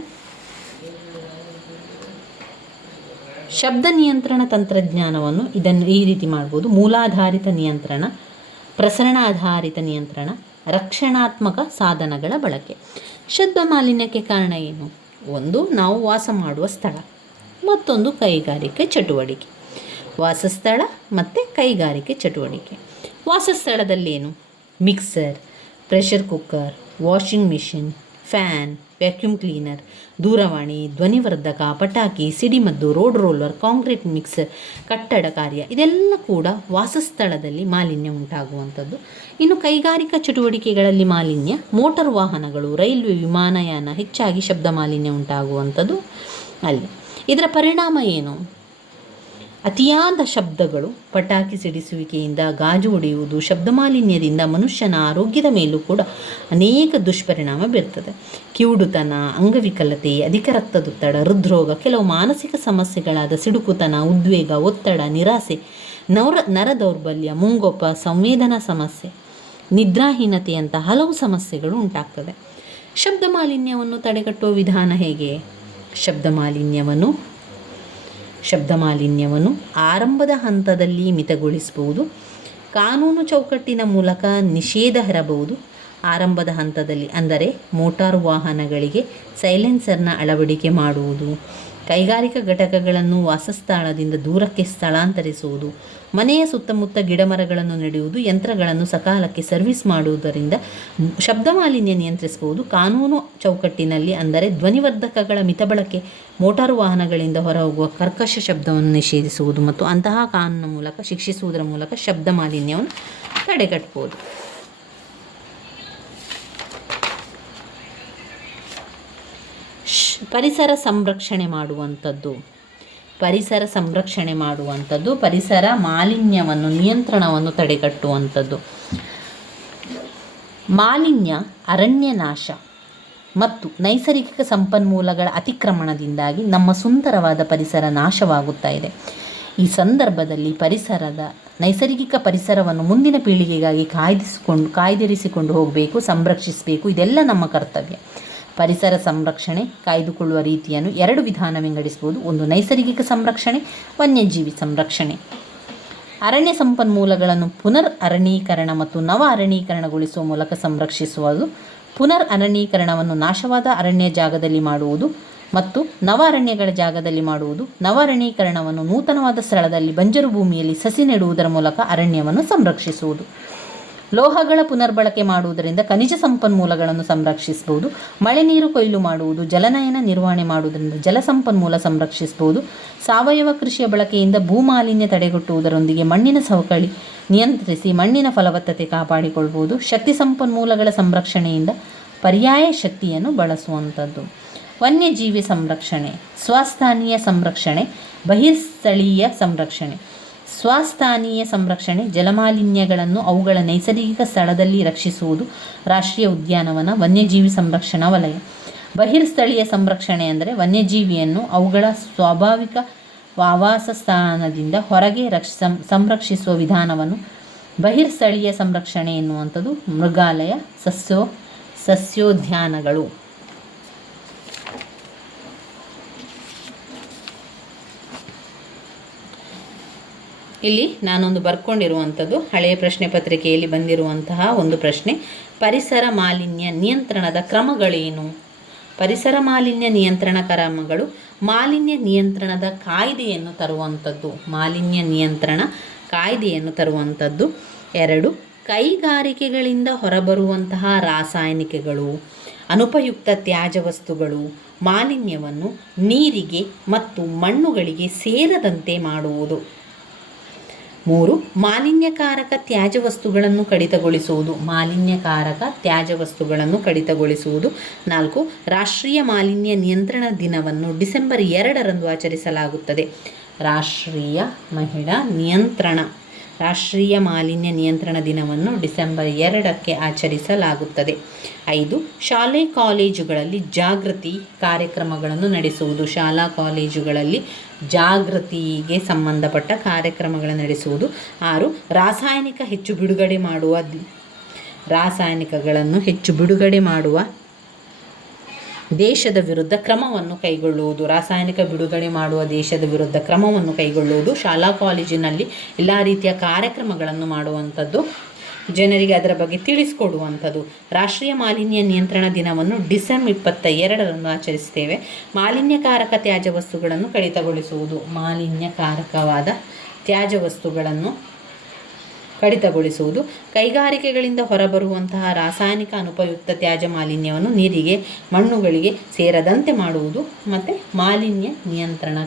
ಶಬ್ದ ನಿಯಂತ್ರಣ ತಂತ್ರಜ್ಞಾನವನ್ನು ಈ ರೀತಿ ಮಾಡ್ಬೋದು. ಮೂಲಾಧಾರಿತ ನಿಯಂತ್ರಣ, ಪ್ರಸರಣ ಆಧಾರಿತ ನಿಯಂತ್ರಣ, ರಕ್ಷಣಾತ್ಮಕ ಸಾಧನಗಳ ಬಳಕೆ. ಶಬ್ದ ಮಾಲಿನ್ಯಕ್ಕೆ ಕಾರಣ ಏನು? ಒಂದು, ನಾವು ವಾಸ ಮಾಡುವ ಸ್ಥಳ, ಮತ್ತೊಂದು ಕೈಗಾರಿಕೆ ಚಟುವಟಿಕೆ. ವಾಸಸ್ಥಳ ಮತ್ತು ಕೈಗಾರಿಕೆ ಚಟುವಟಿಕೆ. ವಾಸಸ್ಥಳದಲ್ಲೇನು? Mixer, pressure cooker, washing machine, fan, vacuum cleaner, ದೂರವಾಣಿ, ಧ್ವನಿವರ್ಧಕ, ಪಟಾಕಿ, ಸಿಡಿಮದ್ದು, ರೋಡ್ ರೋಲರ್, ಕಾಂಕ್ರೀಟ್ ಮಿಕ್ಸರ್, ಕಟ್ಟಡ ಕಾರ್ಯ, ಇದೆಲ್ಲ ಕೂಡ ವಾಸಸ್ಥಳದಲ್ಲಿ ಮಾಲಿನ್ಯ ಉಂಟಾಗುವಂಥದ್ದು. ಇನ್ನು ಕೈಗಾರಿಕಾ ಚಟುವಟಿಕೆಗಳಲ್ಲಿ ಮಾಲಿನ್ಯ, ಮೋಟಾರ್ ವಾಹನಗಳು, ರೈಲ್ವೆ, ವಿಮಾನಯಾನ, ಹೆಚ್ಚಾಗಿ ಶಬ್ದ ಮಾಲಿನ್ಯ ಉಂಟಾಗುವಂಥದ್ದು ಅಲ್ಲಿ. ಇದರ ಪರಿಣಾಮ ಏನು? ಅತಿಯಾದ ಶಬ್ದಗಳು, ಪಟಾಕಿ ಸಿಡಿಸುವಿಕೆಯಿಂದ, ಗಾಜು ಹೊಡೆಯುವುದು, ಶಬ್ದ ಮಾಲಿನ್ಯದಿಂದ ಮನುಷ್ಯನ ಆರೋಗ್ಯದ ಮೇಲೂ ಕೂಡ ಅನೇಕ ದುಷ್ಪರಿಣಾಮ ಬೀರ್ತದೆ. ಕಿವುಡುತನ, ಅಂಗವಿಕಲತೆ, ಅಧಿಕ ರಕ್ತದೊತ್ತಡ, ಹೃದ್ರೋಗ, ಕೆಲವು ಮಾನಸಿಕ ಸಮಸ್ಯೆಗಳಾದ ಸಿಡುಕುತನ, ಉದ್ವೇಗ, ಒತ್ತಡ, ನಿರಾಸೆ, ನರ ದೌರ್ಬಲ್ಯ, ಮುಂಗೋಪ, ಸಂವೇದನಾ ಸಮಸ್ಯೆ, ನಿದ್ರಾಹೀನತೆಯಂಥ ಹಲವು ಸಮಸ್ಯೆಗಳು ಉಂಟಾಗ್ತದೆ. ಶಬ್ದ ಮಾಲಿನ್ಯವನ್ನು ತಡೆಗಟ್ಟುವ ವಿಧಾನ ಹೇಗೆ? ಶಬ್ದ ಮಾಲಿನ್ಯವನ್ನು ಆರಂಭದ ಹಂತದಲ್ಲಿ ಮಿತಗೊಳಿಸಬಹುದು. ಕಾನೂನು ಚೌಕಟ್ಟಿನ ಮೂಲಕ ನಿಷೇಧ ಹೇರಬಹುದು. ಆರಂಭದ ಹಂತದಲ್ಲಿ ಅಂದರೆ ಮೋಟಾರು ವಾಹನಗಳಿಗೆ ಸೈಲೆನ್ಸರ್ನ ಅಳವಡಿಕೆ ಮಾಡುವುದು, ಕೈಗಾರಿಕಾ ಘಟಕಗಳನ್ನು ವಾಸಸ್ಥಳದಿಂದ ದೂರಕ್ಕೆ ಸ್ಥಳಾಂತರಿಸುವುದು, ಮನೆಯ ಸುತ್ತಮುತ್ತ ಗಿಡಮರಗಳನ್ನು ನೆಡುವುದು, ಯಂತ್ರಗಳನ್ನು ಸಕಾಲಕ್ಕೆ ಸರ್ವಿಸ್ ಮಾಡುವುದರಿಂದ ಶಬ್ದ ಮಾಲಿನ್ಯ ನಿಯಂತ್ರಿಸಬಹುದು. ಕಾನೂನು ಚೌಕಟ್ಟಿನಲ್ಲಿ ಅಂದರೆ ಧ್ವನಿವರ್ಧಕಗಳ ಮಿತಬಳಕೆ, ಮೋಟಾರು ವಾಹನಗಳಿಂದ ಹೊರಹೋಗುವ ಕರ್ಕಶ ಶಬ್ದವನ್ನು ನಿಷೇಧಿಸುವುದು ಮತ್ತು ಅಂತಹ ಕಾನೂನಿನ ಮೂಲಕ ಶಿಕ್ಷಿಸುವುದರ ಮೂಲಕ ಶಬ್ದ ಮಾಲಿನ್ಯವನ್ನು ತಡೆಗಟ್ಟಬಹುದು. ಪರಿಸರ ಸಂರಕ್ಷಣೆ ಮಾಡುವಂಥದ್ದು, ಪರಿಸರ ಮಾಲಿನ್ಯವನ್ನು ನಿಯಂತ್ರಣವನ್ನು ತಡೆಗಟ್ಟುವಂಥದ್ದು. ಮಾಲಿನ್ಯ, ಅರಣ್ಯ ನಾಶ ಮತ್ತು ನೈಸರ್ಗಿಕ ಸಂಪನ್ಮೂಲಗಳ ಅತಿಕ್ರಮಣದಿಂದಾಗಿ ನಮ್ಮ ಸುಂದರವಾದ ಪರಿಸರ ನಾಶವಾಗುತ್ತಾ ಇದೆ. ಈ ಸಂದರ್ಭದಲ್ಲಿ ನೈಸರ್ಗಿಕ ಪರಿಸರವನ್ನು ಮುಂದಿನ ಪೀಳಿಗೆಗಾಗಿ ಕಾಯ್ದಿರಿಸಿಕೊಂಡು ಹೋಗಬೇಕು, ಸಂರಕ್ಷಿಸಬೇಕು. ಇದೆಲ್ಲ ನಮ್ಮ ಕರ್ತವ್ಯ. ಪರಿಸರ ಸಂರಕ್ಷಣೆ ಕಾಯ್ದುಕೊಳ್ಳುವ ರೀತಿಯನ್ನು 2 ವಿಧಾನ ವಿಂಗಡಿಸಬಹುದು. ಒಂದು, ನೈಸರ್ಗಿಕ ಸಂರಕ್ಷಣೆ, ವನ್ಯಜೀವಿ ಸಂರಕ್ಷಣೆ. ಅರಣ್ಯ ಸಂಪನ್ಮೂಲಗಳನ್ನು ಪುನರ್ ಅರಣ್ಯೀಕರಣ ಮತ್ತು ನವ ಅರಣ್ಯೀಕರಣಗೊಳಿಸುವ ಮೂಲಕ ಸಂರಕ್ಷಿಸುವುದು. ಪುನರ್ ಅರಣ್ಯೀಕರಣವನ್ನು ನಾಶವಾದ ಅರಣ್ಯ ಜಾಗದಲ್ಲಿ ಮಾಡುವುದು ಮತ್ತು ನವ ಅರಣ್ಯಗಳ ಜಾಗದಲ್ಲಿ ಮಾಡುವುದು. ನವ ಅರಣ್ಯೀಕರಣವನ್ನು ನೂತನವಾದ ಸ್ಥಳದಲ್ಲಿ ಬಂಜರು ಭೂಮಿಯಲ್ಲಿ ಸಸಿ ನೆಡುವುದರ ಮೂಲಕ ಅರಣ್ಯವನ್ನು ಸಂರಕ್ಷಿಸುವುದು. ಲೋಹಗಳ ಪುನರ್ಬಳಕೆ ಮಾಡುವುದರಿಂದ ಖನಿಜ ಸಂಪನ್ಮೂಲಗಳನ್ನು ಸಂರಕ್ಷಿಸಬಹುದು. ಮಳೆ ನೀರು ಕೊಯ್ಲು ಮಾಡುವುದು, ಜಲನಯನ ನಿರ್ವಹಣೆ ಮಾಡುವುದರಿಂದ ಜಲ ಸಂಪನ್ಮೂಲ ಸಂರಕ್ಷಿಸಬಹುದು. ಸಾವಯವ ಕೃಷಿಯ ಬಳಕೆಯಿಂದ ಭೂಮಾಲಿನ್ಯ ತಡೆಗಟ್ಟುವುದರೊಂದಿಗೆ ಮಣ್ಣಿನ ಸವಕಳಿ ನಿಯಂತ್ರಿಸಿ ಮಣ್ಣಿನ ಫಲವತ್ತತೆ ಕಾಪಾಡಿಕೊಳ್ಳಬಹುದು. ಶಕ್ತಿ ಸಂಪನ್ಮೂಲಗಳ ಸಂರಕ್ಷಣೆಯಿಂದ ಪರ್ಯಾಯ ಶಕ್ತಿಯನ್ನು ಬಳಸುವಂಥದ್ದು. ವನ್ಯಜೀವಿ ಸಂರಕ್ಷಣೆ, ಸ್ವಸ್ಥಾನೀಯ ಸಂರಕ್ಷಣೆ, ಬಹಿರ್ಸ್ಥಳೀಯ ಸಂರಕ್ಷಣೆ. ಸ್ವಸ್ಥಾನೀಯ ಸಂರಕ್ಷಣೆ, ಜಲಮಾಲಿನ್ಯಗಳನ್ನು ಅವುಗಳ ನೈಸರ್ಗಿಕ ಸ್ಥಳದಲ್ಲಿ ರಕ್ಷಿಸುವುದು, ರಾಷ್ಟ್ರೀಯ ಉದ್ಯಾನವನ, ವನ್ಯಜೀವಿ ಸಂರಕ್ಷಣಾ ವಲಯ. ಬಹಿರ್ಸ್ಥಳೀಯ ಸಂರಕ್ಷಣೆ ಅಂದರೆ ವನ್ಯಜೀವಿಯನ್ನು ಅವುಗಳ ಸ್ವಾಭಾವಿಕ ಆವಾಸ ಸ್ಥಾನದಿಂದ ಹೊರಗೆ ಸಂರಕ್ಷಿಸುವ ವಿಧಾನವನ್ನು ಬಹಿರ್ಸ್ಥಳೀಯ ಸಂರಕ್ಷಣೆ ಎನ್ನುವಂಥದ್ದು. ಮೃಗಾಲಯ, ಸಸ್ಯೋದ್ಯಾನಗಳು. ಇಲ್ಲಿ ನಾನೊಂದು ಬರ್ಕೊಂಡಿರುವಂಥದ್ದು ಹಳೆಯ ಪ್ರಶ್ನೆ ಪತ್ರಿಕೆಯಲ್ಲಿ ಬಂದಿರುವಂತಹ ಒಂದು ಪ್ರಶ್ನೆ. ಪರಿಸರ ಮಾಲಿನ್ಯ ನಿಯಂತ್ರಣದ ಕ್ರಮಗಳೇನು? ಪರಿಸರ ಮಾಲಿನ್ಯ ನಿಯಂತ್ರಣ ಕ್ರಮಗಳು ಮಾಲಿನ್ಯ ನಿಯಂತ್ರಣದ ಕಾಯ್ದೆಯನ್ನು ತರುವಂಥದ್ದು. ಮಾಲಿನ್ಯ ನಿಯಂತ್ರಣ ಕಾಯ್ದೆಯನ್ನು ತರುವಂಥದ್ದು. 2, ಕೈಗಾರಿಕೆಗಳಿಂದ ಹೊರಬರುವಂತಹ ರಾಸಾಯನಿಕಗಳು, ಅನುಪಯುಕ್ತ ತ್ಯಾಜ್ಯ ವಸ್ತುಗಳು ಮಾಲಿನ್ಯವನ್ನು ನೀರಿಗೆ ಮತ್ತು ಮಣ್ಣುಗಳಿಗೆ ಸೇರದಂತೆ ಮಾಡುವುದು. 3, ಮಾಲಿನ್ಯಕಾರಕ ತ್ಯಾಜ್ಯ ವಸ್ತುಗಳನ್ನು ಕಡಿತಗೊಳಿಸುವುದು. 4, ರಾಷ್ಟ್ರೀಯ ಮಾಲಿನ್ಯ ನಿಯಂತ್ರಣ ದಿನವನ್ನು ಡಿಸೆಂಬರ್ 2ರಂದು ಆಚರಿಸಲಾಗುತ್ತದೆ. ರಾಷ್ಟ್ರೀಯ ಮಾಲಿನ್ಯ ನಿಯಂತ್ರಣ ದಿನವನ್ನು ಡಿಸೆಂಬರ್ 2ಕ್ಕೆ ಆಚರಿಸಲಾಗುತ್ತದೆ. 5, ಶಾಲೆ ಕಾಲೇಜುಗಳಲ್ಲಿ ಜಾಗೃತಿ ಕಾರ್ಯಕ್ರಮಗಳನ್ನು ನಡೆಸುವುದು. ಶಾಲಾ ಕಾಲೇಜುಗಳಲ್ಲಿ ಜಾಗೃತಿಗೆ ಸಂಬಂಧಪಟ್ಟ ಕಾರ್ಯಕ್ರಮಗಳನ್ನು ನಡೆಸುವುದು. 6, ರಾಸಾಯನಿಕಗಳನ್ನು ಹೆಚ್ಚು ಬಿಡುಗಡೆ ಮಾಡುವ ದೇಶದ ವಿರುದ್ಧ ಕ್ರಮವನ್ನು ಕೈಗೊಳ್ಳುವುದು. ಶಾಲಾ ಕಾಲೇಜಿನಲ್ಲಿ ಎಲ್ಲ ರೀತಿಯ ಕಾರ್ಯಕ್ರಮಗಳನ್ನು ಮಾಡುವಂಥದ್ದು. ಜನರಿಗೆ ಅದರ ಬಗ್ಗೆ ತಿಳಿಸ್ಕೊಡುವಂಥದ್ದು. ರಾಷ್ಟ್ರೀಯ ಮಾಲಿನ್ಯ ನಿಯಂತ್ರಣ ದಿನವನ್ನು ಡಿಸೆಂಬರ್ 22ರಂದು ಆಚರಿಸ್ತೇವೆ. ಮಾಲಿನ್ಯಕಾರಕ ತ್ಯಾಜ್ಯ ವಸ್ತುಗಳನ್ನು ಕಡಿತಗೊಳಿಸುವುದು. ಮಾಲಿನ್ಯಕಾರಕವಾದ ತ್ಯಾಜ್ಯ ವಸ್ತುಗಳನ್ನು ಕಡಿತಗೊಳಿಸುವುದು. ಕೈಗಾರಿಕೆಗಳಿಂದ ಹೊರಬರುವಂತಹ ರಾಸಾಯನಿಕ ಅನುಪಯುಕ್ತ ತ್ಯಾಜ್ಯ ಮಾಲಿನ್ಯವನ್ನು ನೀರಿಗೆ, ಮಣ್ಣುಗಳಿಗೆ ಸೇರದಂತೆ ಮಾಡುವುದು. ಮತ್ತು ಮಾಲಿನ್ಯ ನಿಯಂತ್ರಣ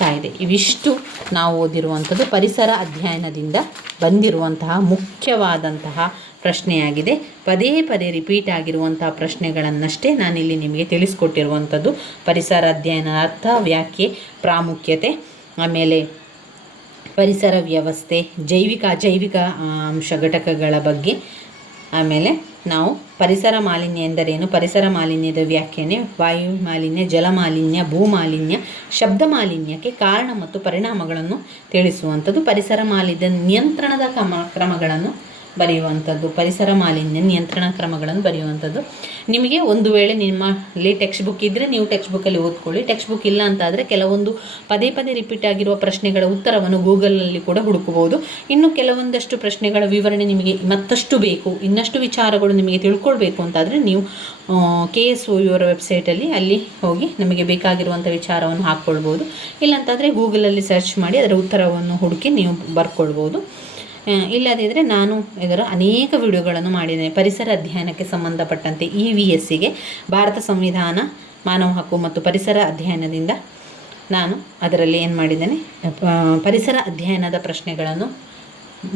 ಕಾಯ್ದೆ ಇವಿಷ್ಟು ನಾವು ಓದಿರುವಂಥದ್ದು ಪರಿಸರ ಅಧ್ಯಯನದಿಂದ ಬಂದಿರುವಂತಹ ಮುಖ್ಯವಾದಂತಹ ಪ್ರಶ್ನೆಯಾಗಿದೆ. ಪದೇ ಪದೇ ರಿಪೀಟ್ ಆಗಿರುವಂತಹ ಪ್ರಶ್ನೆಗಳನ್ನಷ್ಟೇ ನಾನಿಲ್ಲಿ ನಿಮಗೆ ತಿಳಿಸ್ಕೊಟ್ಟಿರುವಂಥದ್ದು. ಪರಿಸರ ಅಧ್ಯಯನ ಅರ್ಥ, ವ್ಯಾಖ್ಯೆ, ಪ್ರಾಮುಖ್ಯತೆ, ಆಮೇಲೆ ಪರಿಸರ ವ್ಯವಸ್ಥೆ, ಜೈವಿಕ ಅಜೈವಿಕ ಅಂಶ ಘಟಕಗಳ ಬಗ್ಗೆ, ಆಮೇಲೆ ನಾವು ಪರಿಸರ ಮಾಲಿನ್ಯ ಎಂದರೇನು, ಪರಿಸರ ಮಾಲಿನ್ಯದ ವ್ಯಾಖ್ಯಾನೆ, ವಾಯು ಮಾಲಿನ್ಯ, ಜಲ ಮಾಲಿನ್ಯ, ಭೂ ಮಾಲಿನ್ಯ, ಶಬ್ದ ಮಾಲಿನ್ಯಕ್ಕೆ ಕಾರಣ ಮತ್ತು ಪರಿಣಾಮಗಳನ್ನು ತಿಳಿಸುವಂಥದ್ದು, ಪರಿಸರ ಮಾಲಿನ್ಯ ನಿಯಂತ್ರಣದ ಕ್ರಮಗಳನ್ನು ಬರೆಯುವಂಥದ್ದು, ಪರಿಸರ ಮಾಲಿನ್ಯ ನಿಯಂತ್ರಣ ಕ್ರಮಗಳನ್ನು ಬರೆಯುವಂಥದ್ದು. ನಿಮಗೆ ಒಂದು ವೇಳೆ ನಿಮ್ಮಲ್ಲಿ ಟೆಕ್ಸ್ಟ್ ಬುಕ್ ಇದ್ದರೆ ನೀವು ಟೆಕ್ಸ್ಟ್ ಬುಕ್ಕಲ್ಲಿ ಓದ್ಕೊಳ್ಳಿ. ಟೆಕ್ಸ್ಟ್ ಬುಕ್ ಇಲ್ಲ ಅಂತಾದರೆ ಕೆಲವೊಂದು ಪದೇ ಪದೇ ರಿಪೀಟ್ ಆಗಿರುವ ಪ್ರಶ್ನೆಗಳ ಉತ್ತರವನ್ನು ಗೂಗಲಲ್ಲಿ ಕೂಡ ಹುಡುಕಬಹುದು. ಇನ್ನು ಕೆಲವೊಂದಷ್ಟು ಪ್ರಶ್ನೆಗಳ ವಿವರಣೆ ನಿಮಗೆ ಮತ್ತಷ್ಟು ಬೇಕು, ಇನ್ನಷ್ಟು ವಿಚಾರಗಳು ನಿಮಗೆ ತಿಳ್ಕೊಳ್ಬೇಕು ಅಂತಾದರೆ ನೀವು KSOU ಅವರ ವೆಬ್ಸೈಟಲ್ಲಿ ಅಲ್ಲಿ ಹೋಗಿ ನಮಗೆ ಬೇಕಾಗಿರುವಂಥ ವಿಚಾರವನ್ನು ಹಾಕ್ಕೊಳ್ಬೋದು. ಇಲ್ಲಾಂತಾದರೆ ಗೂಗಲಲ್ಲಿ ಸರ್ಚ್ ಮಾಡಿ ಅದರ ಉತ್ತರವನ್ನು ಹುಡುಕಿ ನೀವು ಬರ್ಕೊಳ್ಬೋದು. ಇಲ್ಲದಿದ್ದರೆ ನಾನು ಇದರ ಅನೇಕ ವಿಡಿಯೋಗಳನ್ನು ಮಾಡಿದ್ದೇನೆ. ಪರಿಸರ ಅಧ್ಯಯನಕ್ಕೆ ಸಂಬಂಧಪಟ್ಟಂತೆ EVSಗೆ ಭಾರತ ಸಂವಿಧಾನ, ಮಾನವ ಹಕ್ಕು ಮತ್ತು ಪರಿಸರ ಅಧ್ಯಯನದಿಂದ ನಾನು ಅದರಲ್ಲಿ ಏನು ಮಾಡಿದ್ದೇನೆ, ಪರಿಸರ ಅಧ್ಯಯನದ ಪ್ರಶ್ನೆಗಳನ್ನು,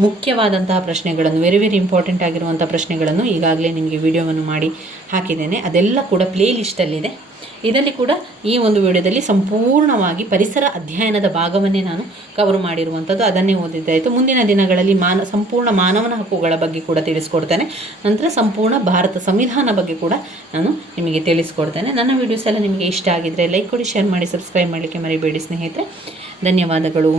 ಮುಖ್ಯವಾದಂತಹ ಪ್ರಶ್ನೆಗಳನ್ನು, ವೆರಿ ವೆರಿ ಇಂಪಾರ್ಟೆಂಟ್ ಆಗಿರುವಂಥ ಪ್ರಶ್ನೆಗಳನ್ನು ಈಗಾಗಲೇ ನಿಮಗೆ ವಿಡಿಯೋವನ್ನು ಮಾಡಿ ಹಾಕಿದ್ದೇನೆ. ಅದೆಲ್ಲ ಕೂಡ ಪ್ಲೇ ಲಿಸ್ಟಲ್ಲಿದೆ. ಇದರಲ್ಲಿ ಕೂಡ ಈ ಒಂದು ವಿಡಿಯೋದಲ್ಲಿ ಸಂಪೂರ್ಣವಾಗಿ ಪರಿಸರ ಅಧ್ಯಯನದ ಭಾಗವನ್ನೇ ನಾನು ಕವರ್ ಮಾಡಿರುವಂಥದ್ದು. ಅದನ್ನೇ ಓದಿದ್ದಾಯಿತು. ಮುಂದಿನ ದಿನಗಳಲ್ಲಿ ಸಂಪೂರ್ಣ ಮಾನವನ ಹಕ್ಕುಗಳ ಬಗ್ಗೆ ಕೂಡ ತಿಳಿಸ್ಕೊಡ್ತೇನೆ. ನಂತರ ಸಂಪೂರ್ಣ ಭಾರತ ಸಂವಿಧಾನ ಬಗ್ಗೆ ಕೂಡ ನಾನು ನಿಮಗೆ ತಿಳಿಸ್ಕೊಡ್ತೇನೆ. ನನ್ನ ವಿಡಿಯೋಸ್ ಎಲ್ಲ ನಿಮಗೆ ಇಷ್ಟ ಆಗಿದ್ದರೆ ಲೈಕ್ ಕೊಡಿ, ಶೇರ್ ಮಾಡಿ, ಸಬ್ಸ್ಕ್ರೈಬ್ ಮಾಡಲಿಕ್ಕೆ ಮರಿಬೇಡಿ ಸ್ನೇಹಿತರೆ. ಧನ್ಯವಾದಗಳು.